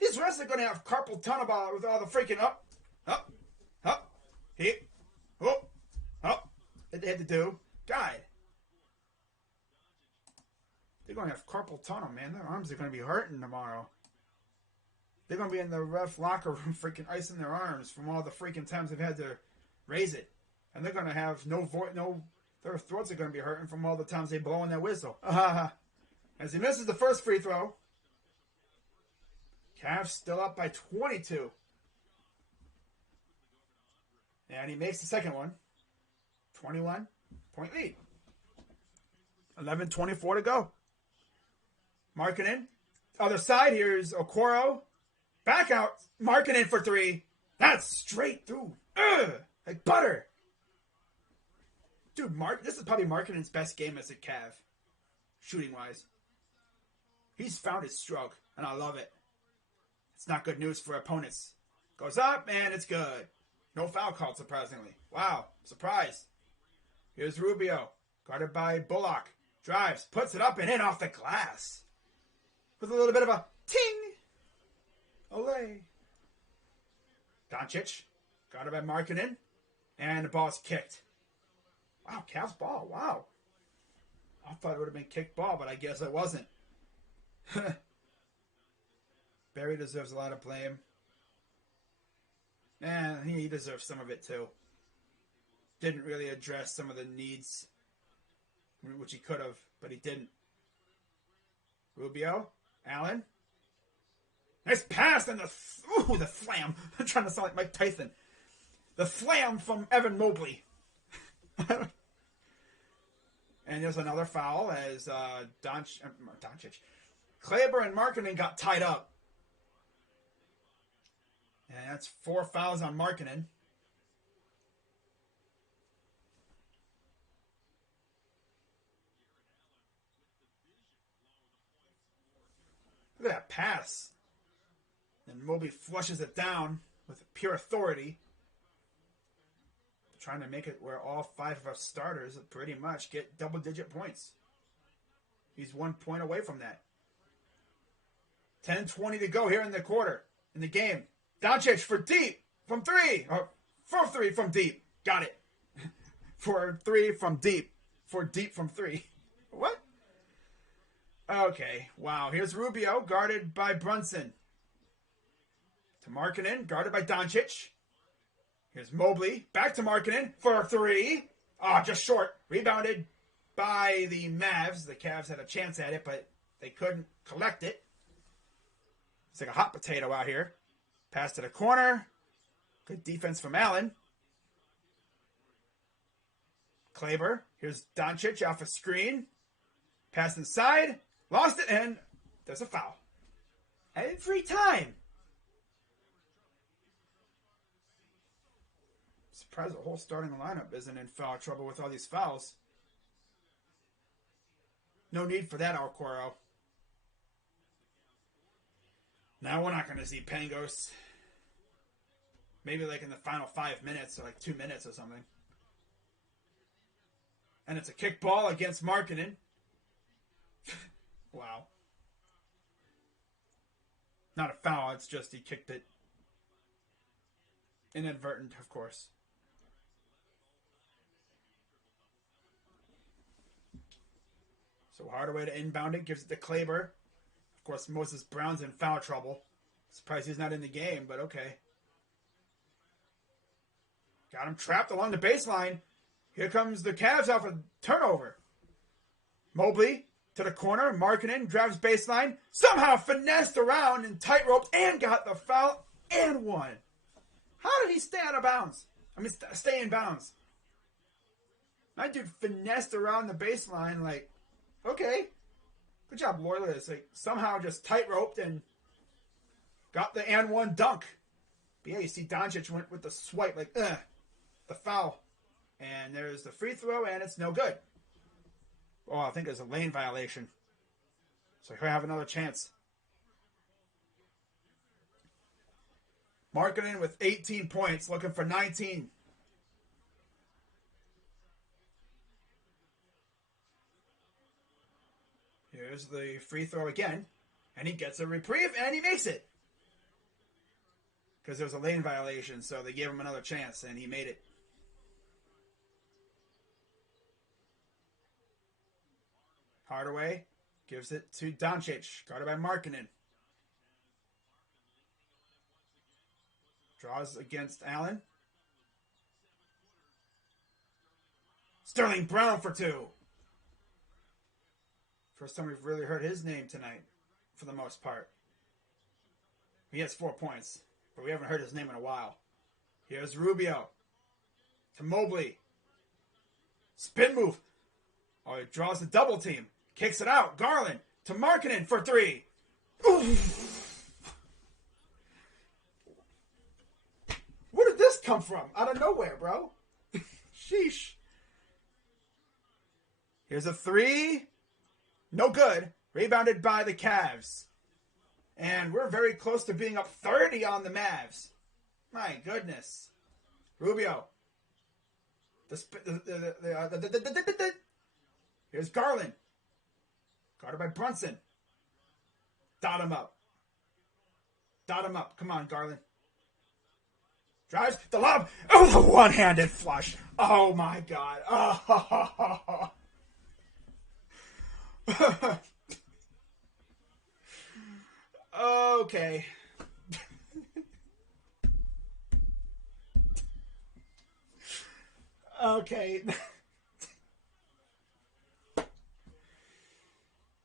These refs are going to have carpal tunnel with all the freaking up, hit, up, that they had to do. God. They're going to have carpal tunnel, man. Their arms are going to be hurting tomorrow. They're going to be in the ref locker room freaking icing their arms from all the freaking times they've had to raise it. And they're going to have their throats are going to be hurting from all the times they blow in their whistle. As he misses the first free throw. Cavs still up by 22. And he makes the second one. 21-point lead. 11:24 to go. Markkanen. Other side, here's Okoro. Back out. Markkanen for three. That's straight through. Like butter. Dude, this is probably Markkanen's best game as a Cav. Shooting-wise. He's found his stroke, and I love it. It's not good news for opponents. Goes up, and it's good. No foul called, surprisingly. Wow, surprise. Here's Rubio, guarded by Bullock. Drives, puts it up and in off the glass. With a little bit of a ting. Olay. Doncic, guarded by Markkanen. And the ball's kicked. Wow, Cavs ball. Wow. I thought it would have been kicked ball, but I guess it wasn't. Barry deserves a lot of blame. And he deserves some of it too. Didn't really address some of the needs, which he could have, but he didn't. Rubio, Allen. Nice pass and the slam. I'm trying to sound like Mike Tyson. The slam from Evan Mobley. And there's another foul as Doncic. Kleber and Markkanen got tied up. And that's 4 fouls on Markkanen. Look at that pass. And Mobley flushes it down with pure authority. Trying to make it where all 5 of our starters pretty much get double-digit points. He's 1 point away from that. 10:20 to go here in the game. Doncic for deep from 3. Or for 3 from deep. Got it. For 3 from deep. For deep from 3. What? Okay. Wow. Here's Rubio, guarded by Brunson. To Markkanen, guarded by Doncic. Here's Mobley. Back to Markkanen for 3. Just short. Rebounded by the Mavs. The Cavs had a chance at it, but they couldn't collect it. It's like a hot potato out here. Pass to the corner. Good defense from Allen. Kleber. Here's Doncic off a screen. Pass inside. Lost it, and there's a foul. Every time. Surprised the whole starting lineup isn't in foul trouble with all these fouls. No need for that, Okoro. Now we're not going to see Pangos. Maybe like in the final 5 minutes or like 2 minutes or something. And it's a kick ball against Markkanen. Wow. Not a foul, it's just he kicked it. Inadvertent, of course. So Hardaway to inbound it, gives it to Kleber. Of course, Moses Brown's in foul trouble. Surprised he's not in the game, but okay. Got him trapped along the baseline. Here comes the Cavs off a turnover. Mobley to the corner. Markkanen grabs baseline. Somehow finessed around and tightrope and got the foul and won. How did he stay out of bounds? Stay in bounds. My dude finessed around the baseline like, okay. Good job, Loyalists. Like, somehow just tightroped and got the and one dunk. But yeah, you see Doncic went with the swipe, like, the foul. And there's the free throw, and it's no good. Oh, I think there's a lane violation. So he'll have another chance. Markkanen with 18 points, looking for 19. Here's the free throw again. And he gets a reprieve, and he makes it. Because there was a lane violation, so they gave him another chance, and he made it. Hardaway gives it to Doncic, guarded by Markkanen. Draws against Allen. Sterling Brown for two. First time we've really heard his name tonight, for the most part. He has 4 points, but we haven't heard his name in a while. Here's Rubio to Mobley. Spin move. Oh, he draws the double team. Kicks it out. Garland to Markkanen for three. Oof. Where did this come from? Out of nowhere, bro. Sheesh. Here's a three. No good. Rebounded by the Cavs. And we're very close to being up 30 on the Mavs. My goodness. Rubio. Here's Garland. Guarded by Brunson. Dot him up. Dot him up. Come on, Garland. Drives the lob. Oh, the one-handed flush. Oh, my God. Oh. Okay. Okay.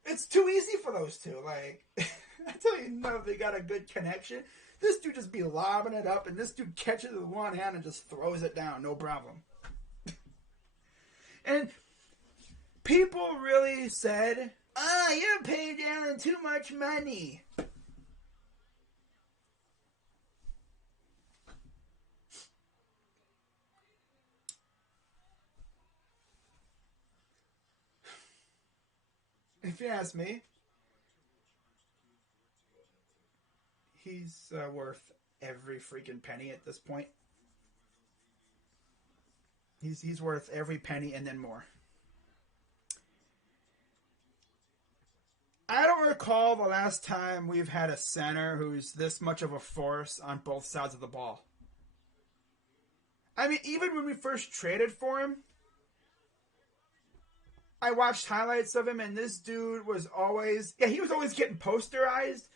It's too easy for those two. Like, I tell you, no, they got a good connection. This dude just be lobbing it up, and this dude catches it with one hand and just throws it down. No problem. And people really said, you're paying Allen too much money. If you ask me, he's worth every freaking penny at this point. He's worth every penny and then more. I don't recall the last time we've had a center who's this much of a force on both sides of the ball. I mean, even when we first traded for him, I watched highlights of him, and this dude was always... Yeah, he was always getting posterized,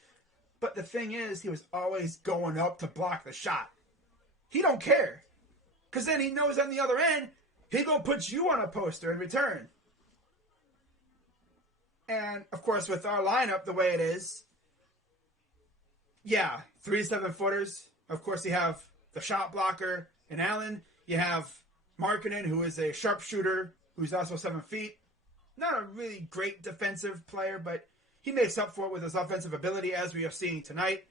but the thing is, he was always going up to block the shot. He don't care. Because then he knows on the other end, he gonna put you on a poster in return. And, of course, with our lineup the way it is, yeah, 3 7-footers. Of course, you have the shot blocker in Allen. You have Markkanen, who is a sharpshooter, who's also 7 feet. Not a really great defensive player, but he makes up for it with his offensive ability, as we are seeing tonight.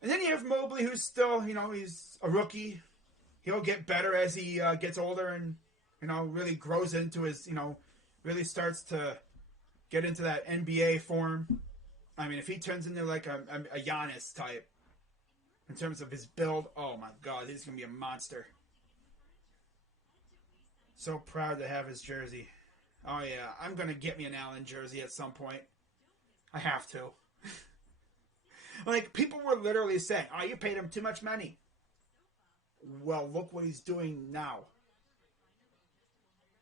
And then you have Mobley, who's still, he's a rookie. He'll get better as he gets older and, really grows into his, really starts to get into that NBA form. I mean, if he turns into like a Giannis type in terms of his build, oh my God, he's going to be a monster. So proud to have his jersey. Oh yeah, I'm going to get me an Allen jersey at some point. I have to. Like, people were literally saying, you paid him too much money. Well, look what he's doing now.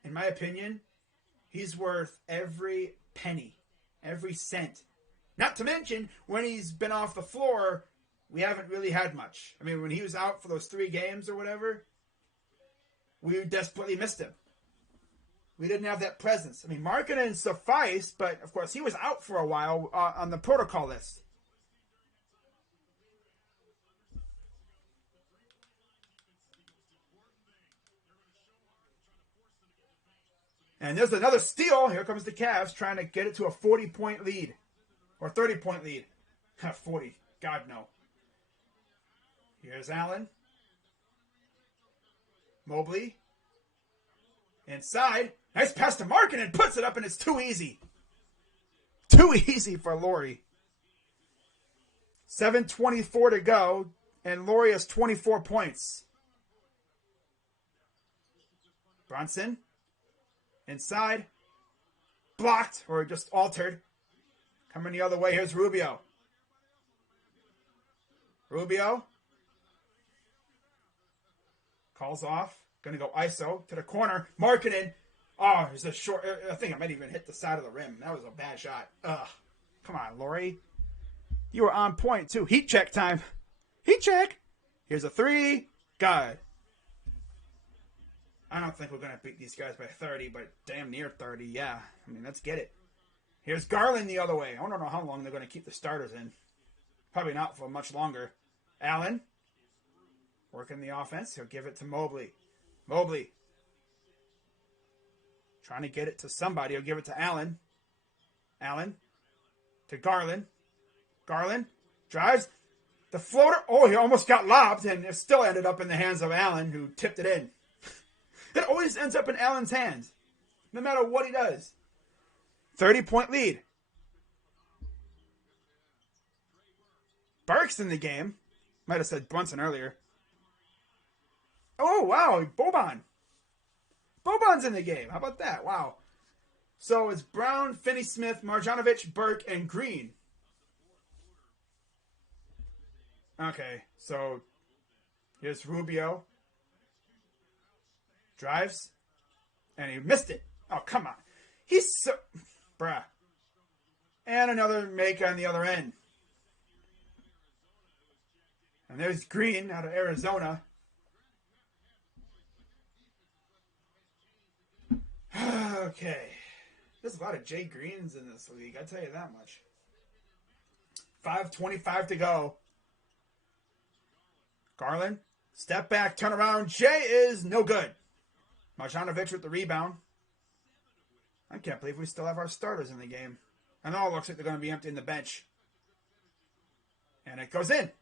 In my opinion, He's worth every penny, every cent. Not to mention, when he's been off the floor, we haven't really had much. I mean, when he was out for those 3 games or whatever, we desperately missed him. We didn't have that presence. I mean, Markkanen sufficed, but of course he was out for a while on the protocol list. And there's another steal. Here comes the Cavs trying to get it to a 40-point lead. Or 30-point lead. 40. God, no. Here's Allen. Mobley. Inside. Nice pass to Markkanen. Puts it up, and it's too easy. Too easy for Laurie. 7:24 to go, and Laurie has 24 points. Brunson. Inside. Blocked, or just altered. Coming the other way, here's Rubio. Rubio. Calls off. Going to go ISO to the corner. Markkanen. Oh, there's a short. I think I might even hit the side of the rim. That was a bad shot. Ugh. Come on, Laurie. You were on point, too. Heat check time. Heat check. Here's a 3. Good. I don't think we're going to beat these guys by 30, but damn near 30, yeah. I mean, let's get it. Here's Garland the other way. I don't know how long they're going to keep the starters in. Probably not for much longer. Allen. Working the offense. He'll give it to Mobley. Mobley. Trying to get it to somebody. He'll give it to Allen. Allen. To Garland. Garland. Drives. The floater. Oh, he almost got lobbed, and it still ended up in the hands of Allen, who tipped it in. It always ends up in Allen's hands, no matter what he does. 30-point lead. Burke's in the game. Might have said Brunson earlier. Oh, wow. Boban. Boban's in the game. How about that? Wow. So it's Brown, Finney-Smith, Marjanovic, Burke, and Green. Okay, so here's Rubio. Drives. And he missed it. Oh, come on. He's so... Bruh. And another make on the other end. And there's Green out of Arizona. Okay. There's a lot of Jay Greens in this league, I'll tell you that much. 5:25 to go. Garland. Step back, turn around. Jay is no good. Marjanovic with the rebound. I can't believe we still have our starters in the game. I know it looks like they're going to be emptying the bench. And it goes in.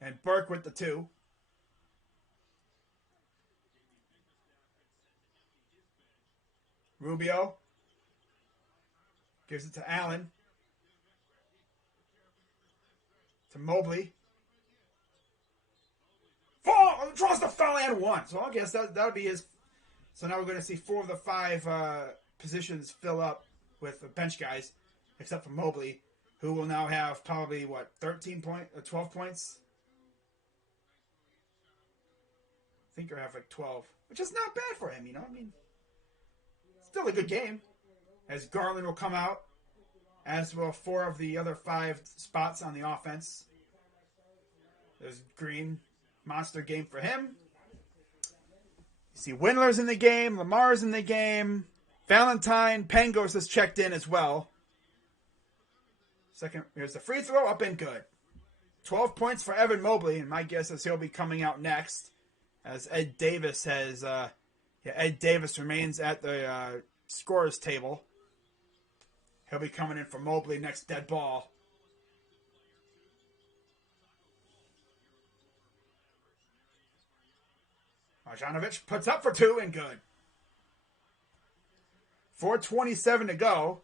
And Burke with the 2. Rubio. Gives it to Allen. To Mobley. Draws the foul and 1. So I guess that'll be his. So now we're going to see 4 of the 5 positions fill up with bench guys, except for Mobley, who will now have probably, 12 points? I think he'll have 12, which is not bad for him, you know? I mean, still a good game. As Garland will come out, as will 4 of the other 5 spots on the offense. There's Green. Monster game for him. You see Windler's in the game. Lamar's in the game. Valentine. Pangos has checked in as well. Second, here's the free throw. Up and good. 12 points for Evan Mobley. And my guess is he'll be coming out next. As Ed Davis has... Ed Davis remains at the scorer's table. He'll be coming in for Mobley next dead ball. Marjanovic puts up for 2 and good. 4:27 to go.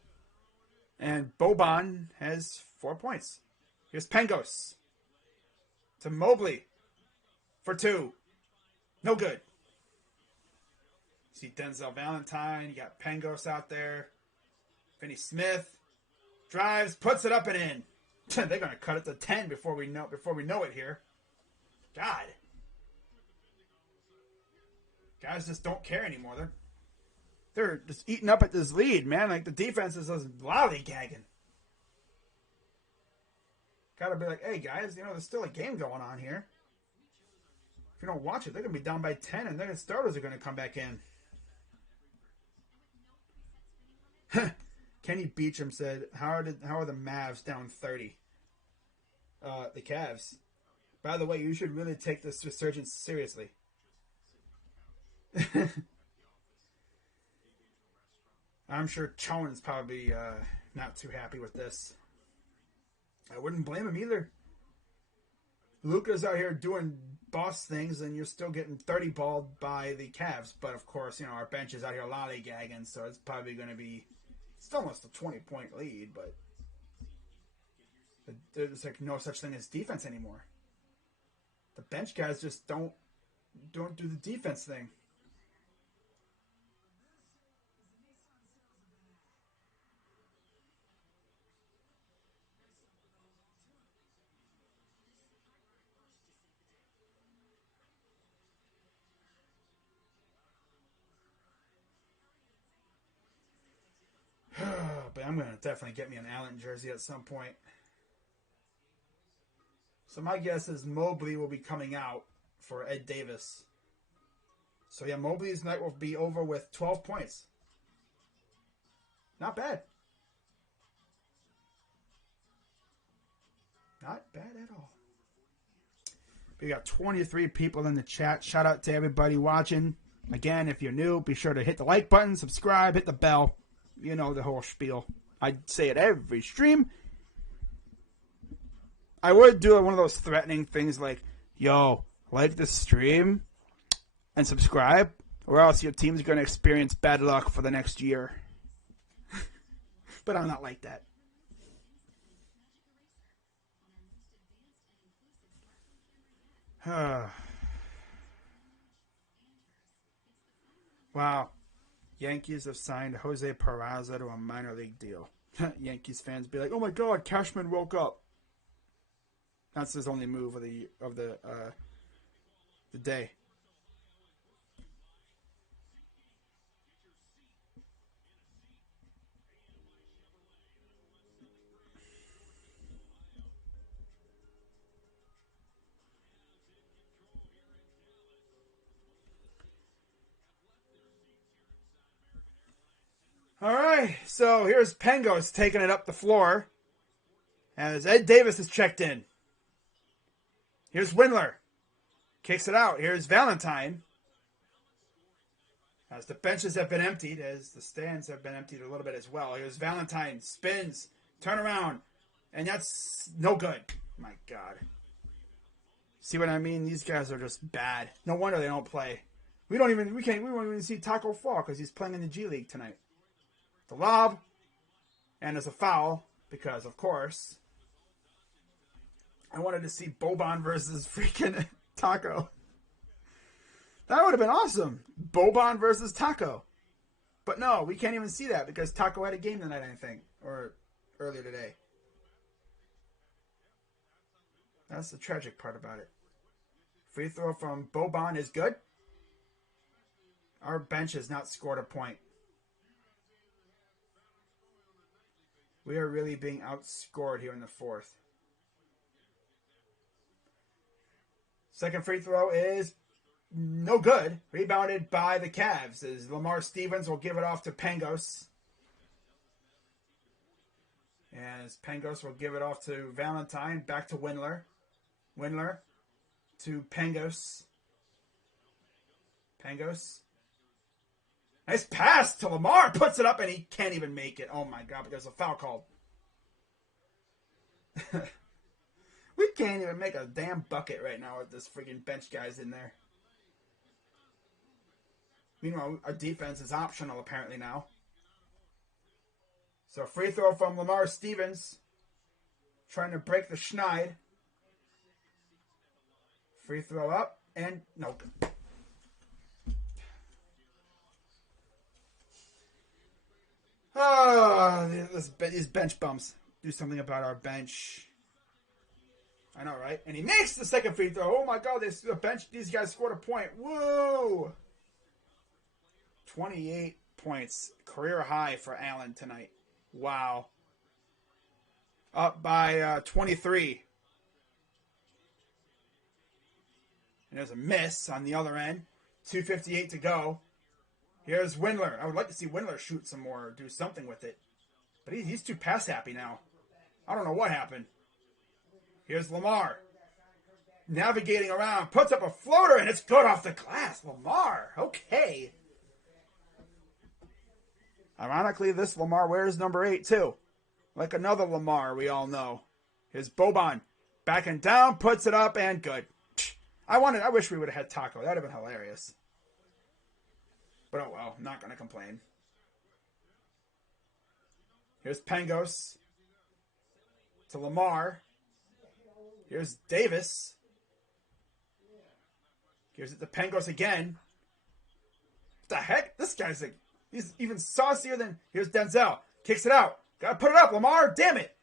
And Boban has 4 points. Here's Pangos. To Mobley. For 2. No good. See Denzel Valentine. You got Pangos out there. Finney-Smith. Drives. Puts it up and in. They're going to cut it to 10 before we know it here. God. Guys just don't care anymore. They're just eating up at this lead, man. Like, the defense is just lollygagging. Gotta be like, hey, guys, there's still a game going on here. If you don't watch it, they're going to be down by 10, and then the starters are going to come back in. Kenny Beecham said, how are the Mavs down 30? The Cavs. By the way, you should really take this resurgence seriously. I'm sure Chowan's probably not too happy with this. I wouldn't blame him either. Luka's out here doing boss things, and you're still getting 30 balled by the Cavs. But of course, our bench is out here lollygagging, so it's probably going to be still almost a 20-point lead. But there's like no such thing as defense anymore. The bench guys just don't do the defense thing. But I'm going to definitely get me an Allen jersey at some point. So my guess is Mobley will be coming out for Ed Davis. So yeah, Mobley's night will be over with 12 points. Not bad. Not bad at all. We got 23 people in the chat. Shout out to everybody watching. Again, if you're new, be sure to hit the like button, subscribe, hit the bell. You know the whole spiel. I say it every stream. I would do one of those threatening things like, yo, like the stream and subscribe, or else your team's going to experience bad luck for the next year. But I'm not like that. Wow. Yankees have signed Jose Peraza to a minor league deal. Yankees fans be like, "Oh my God, Cashman woke up." That's his only move of the day. All right, so here's Pengos taking it up the floor as Ed Davis is checked in. Here's Windler. Kicks it out. Here's Valentine. As the benches have been emptied, as the stands have been emptied a little bit as well. Here's Valentine. Spins. Turn around. And that's no good. My God. See what I mean? These guys are just bad. No wonder they don't play. We won't even see Taco fall because he's playing in the G League tonight. The lob. And there's a foul because, of course, I wanted to see Boban versus freaking Taco. That would have been awesome. Boban versus Taco. But no, we can't even see that because Taco had a game tonight, I think. Or earlier today. That's the tragic part about it. Free throw from Boban is good. Our bench has not scored a point. We are really being outscored here in the fourth. Second free throw is no good. Rebounded by the Cavs as Lamar Stevens will give it off to Pengos. As Pengos will give it off to Valentine. Back to Windler. Windler to Pengos. Pengos. Nice pass to Lamar. Puts it up and he can't even make it. Oh my God, because of a foul called. We can't even make a damn bucket right now with this friggin' bench guys in there. Meanwhile, our defense is optional apparently now. So free throw from Lamar Stevens. Trying to break the schneid. Free throw up and no good. Oh, these bench bumps. Do something about our bench. I know, right? And he makes the second free throw. Oh my God, these guys scored a point. Whoa! 28 points. Career high for Allen tonight. Wow. Up by 23. And there's a miss on the other end. 2:58 to go. Here's Windler. I would like to see Windler shoot some more or do something with it. But he's too pass happy now. I don't know what happened. Here's Lamar. Navigating around. Puts up a floater and it's good off the glass. Lamar. Okay. Ironically, this Lamar wears number 8 too. Like another Lamar we all know. Here's Boban. Backing down. Puts it up and good. I wish we would have had Taco. That would have been hilarious. But oh well, I'm not going to complain. Here's Pangos. To Lamar. Here's Davis. Gives it to Pangos again. What the heck? This guy's like, he's even saucier than... Here's Denzel. Kicks it out. Gotta put it up, Lamar. Damn it.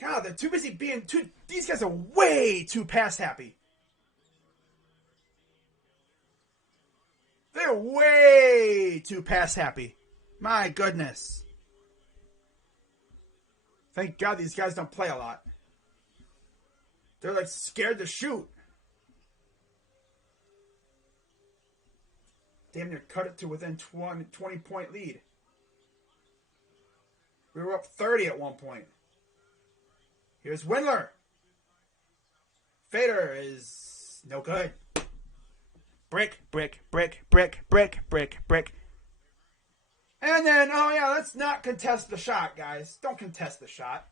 God, they're too busy being too... These guys are way too pass happy. They're way too pass happy. My goodness. Thank God these guys don't play a lot. They're like scared to shoot. Damn near cut it to within 20-point lead. We were up 30 at one point. Here's Windler. Fader is no good. Brick, brick, brick, brick, brick, brick, brick. And then, oh yeah, let's not contest the shot, guys. Don't contest the shot.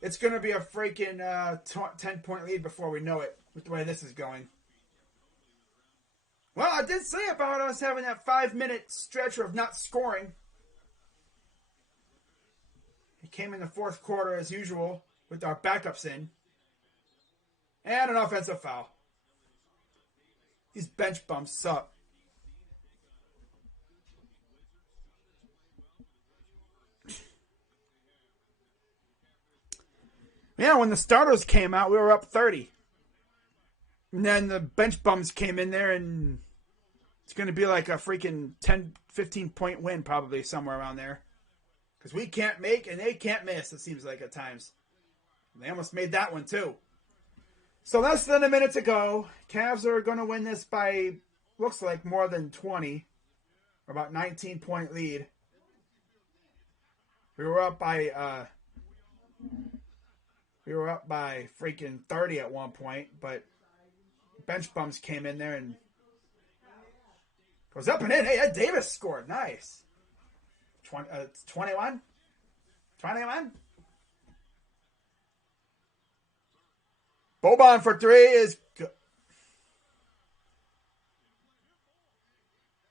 It's going to be a freaking 10-point lead before we know it with the way this is going. Well, I did say about us having that 5-minute stretch of not scoring. It came in the fourth quarter as usual with our backups in. And an offensive foul. These bench bumps suck. Yeah, when the starters came out, we were up 30. And then the bench bums came in there, and it's going to be like a freaking 10, 15-point win probably somewhere around there. Because we can't make and they can't miss, it seems like at times. They almost made that one too. So less than a minute to go. Cavs are going to win this by, looks like, more than 20. Or about 19-point lead. We were up by freaking 30 at one point, but bench bums came in there and goes up and in. Hey, Ed Davis scored. Nice. 21? 21? Boban for 3 is good.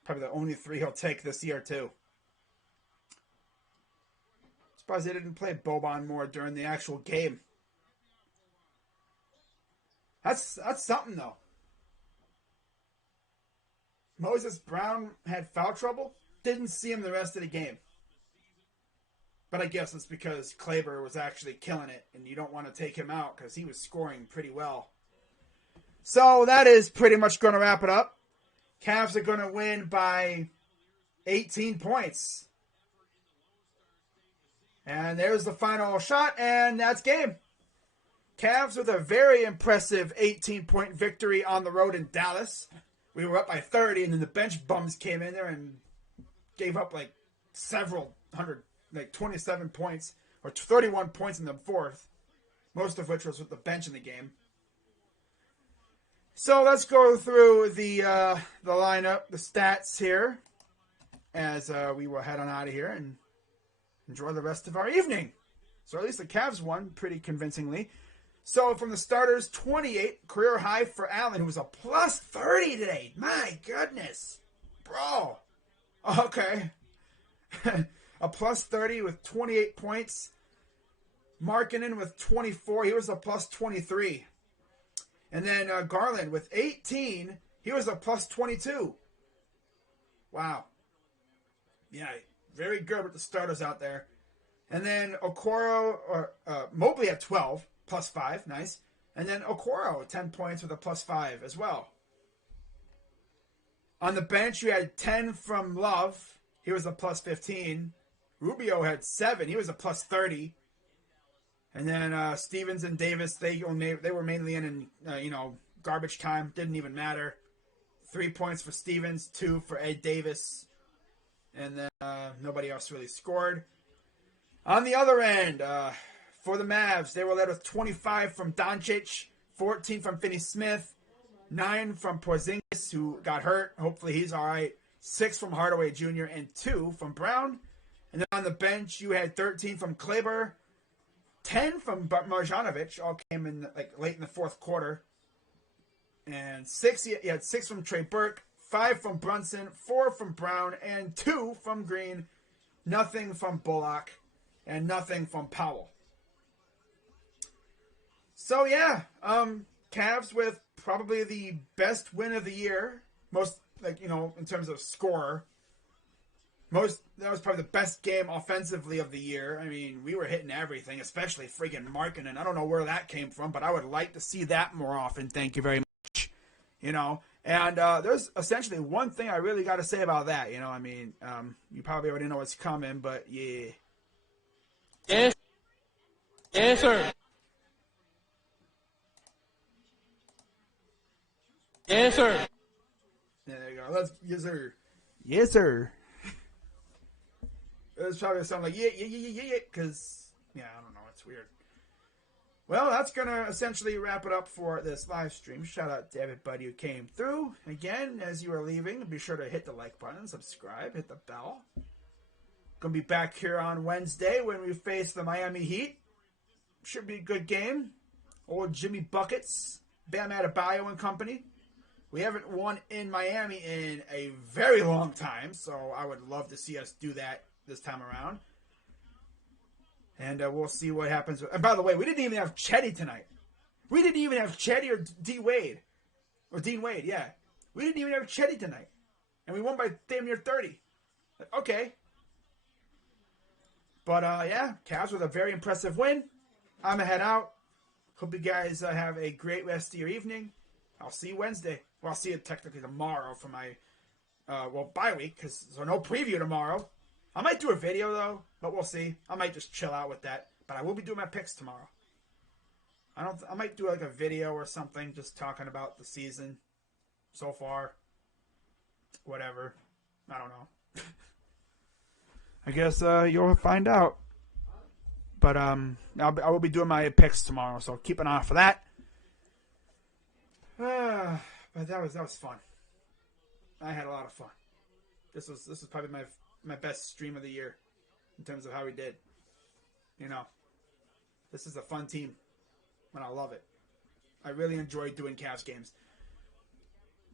Probably the only 3 he'll take this year, too. Surprised they didn't play Boban more during the actual game. That's something, though. Moses Brown had foul trouble. Didn't see him the rest of the game. But I guess it's because Kleber was actually killing it, and you don't want to take him out because he was scoring pretty well. So that is pretty much going to wrap it up. Cavs are going to win by 18 points. And there's the final shot, and that's game. Cavs with a very impressive 18-point victory on the road in Dallas. We were up by 30, and then the bench bums came in there and gave up like several hundred, like 27 points, or 31 points in the fourth, most of which was with the bench in the game. So let's go through the lineup, the stats here, as we will head on out of here and enjoy the rest of our evening. So at least the Cavs won pretty convincingly. So from the starters, 28, career high for Allen, who was a plus 30 today. My goodness. Bro. Okay. A plus 30 with 28 points. Markkanen with 24. He was a plus 23. And then Garland with 18. He was a plus 22. Wow. Yeah, very good with the starters out there. And then Mobley at 12. Plus 5, nice. And then Okoro, 10 points with a plus 5 as well. On the bench, you had 10 from Love. He was a plus 15. Rubio had 7. He was a plus 30. And then Stevens and Davis, they were mainly in garbage time. Didn't even matter. 3 points for Stevens, 2 for Ed Davis. And then nobody else really scored. On the other end, for the Mavs, they were led with 25 from Doncic, 14 from Finney-Smith, 9 from Porzingis, who got hurt. Hopefully he's all right. 6 from Hardaway Jr. and 2 from Brown. And then on the bench, you had 13 from Kleber, 10 from Marjanovic, all came in late in the fourth quarter. And you had 6 from Trey Burke, 5 from Brunson, 4 from Brown, and 2 from Green. Nothing from Bullock, and nothing from Powell. So yeah, Cavs with probably the best win of the year. Most in terms of score. That was probably the best game offensively of the year. I mean, we were hitting everything, especially freaking Markkanen. I don't know where that came from, but I would like to see that more often. Thank you very much. And there's essentially one thing I really got to say about that. I mean, you probably already know what's coming, but yeah. Yes. Yes, sir. Yes, sir. There you go. Yes, sir. Yes, sir. It's probably sound like yeah, because I don't know, it's weird. Well, that's gonna essentially wrap it up for this live stream. Shout out to everybody who came through. Again, as you are leaving, be sure to hit the like button, subscribe, hit the bell. Gonna be back here on Wednesday when we face the Miami Heat. Should be a good game. Old Jimmy Buckets, Bam Adebayo and company. We haven't won in Miami in a very long time, so I would love to see us do that this time around. And we'll see what happens. And by the way, we didn't even have Chetty tonight. We didn't even have Chetty or D Wade. Or Dean Wade, yeah. We didn't even have Chetty tonight. And we won by damn near 30. Okay. But yeah, Cavs with a very impressive win. I'm going to head out. Hope you guys have a great rest of your evening. I'll see you Wednesday. Well, I'll see you technically tomorrow for my bye week, because there's no preview tomorrow. I might do a video, though, but we'll see. I might just chill out with that. But I will be doing my picks tomorrow. I might do like a video or something just talking about the season so far. Whatever. I don't know. I guess you'll find out. But I will be doing my picks tomorrow, so keep an eye out for that. But that was fun. I had a lot of fun. This was probably my best stream of the year in terms of how we did. This is a fun team, and I love it. I really enjoy doing Cavs games.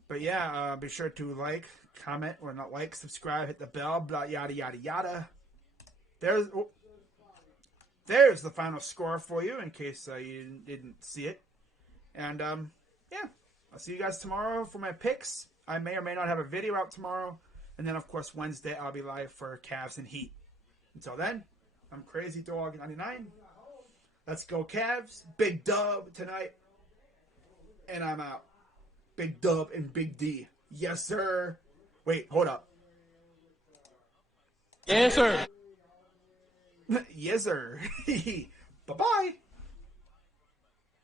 But yeah, be sure to like, comment, or not like, subscribe, hit the bell, blah, yada, yada, yada. There's the final score for you in case you didn't see it. And yeah, I'll see you guys tomorrow for my picks. I may or may not have a video out tomorrow. And then, of course, Wednesday, I'll be live for Cavs and Heat. Until then, I'm Crazy Dog 99. Let's go, Cavs. Big dub tonight. And I'm out. Big dub and Big D. Yes, sir. Wait, hold up. Yes, sir. Yes, sir. Bye-bye.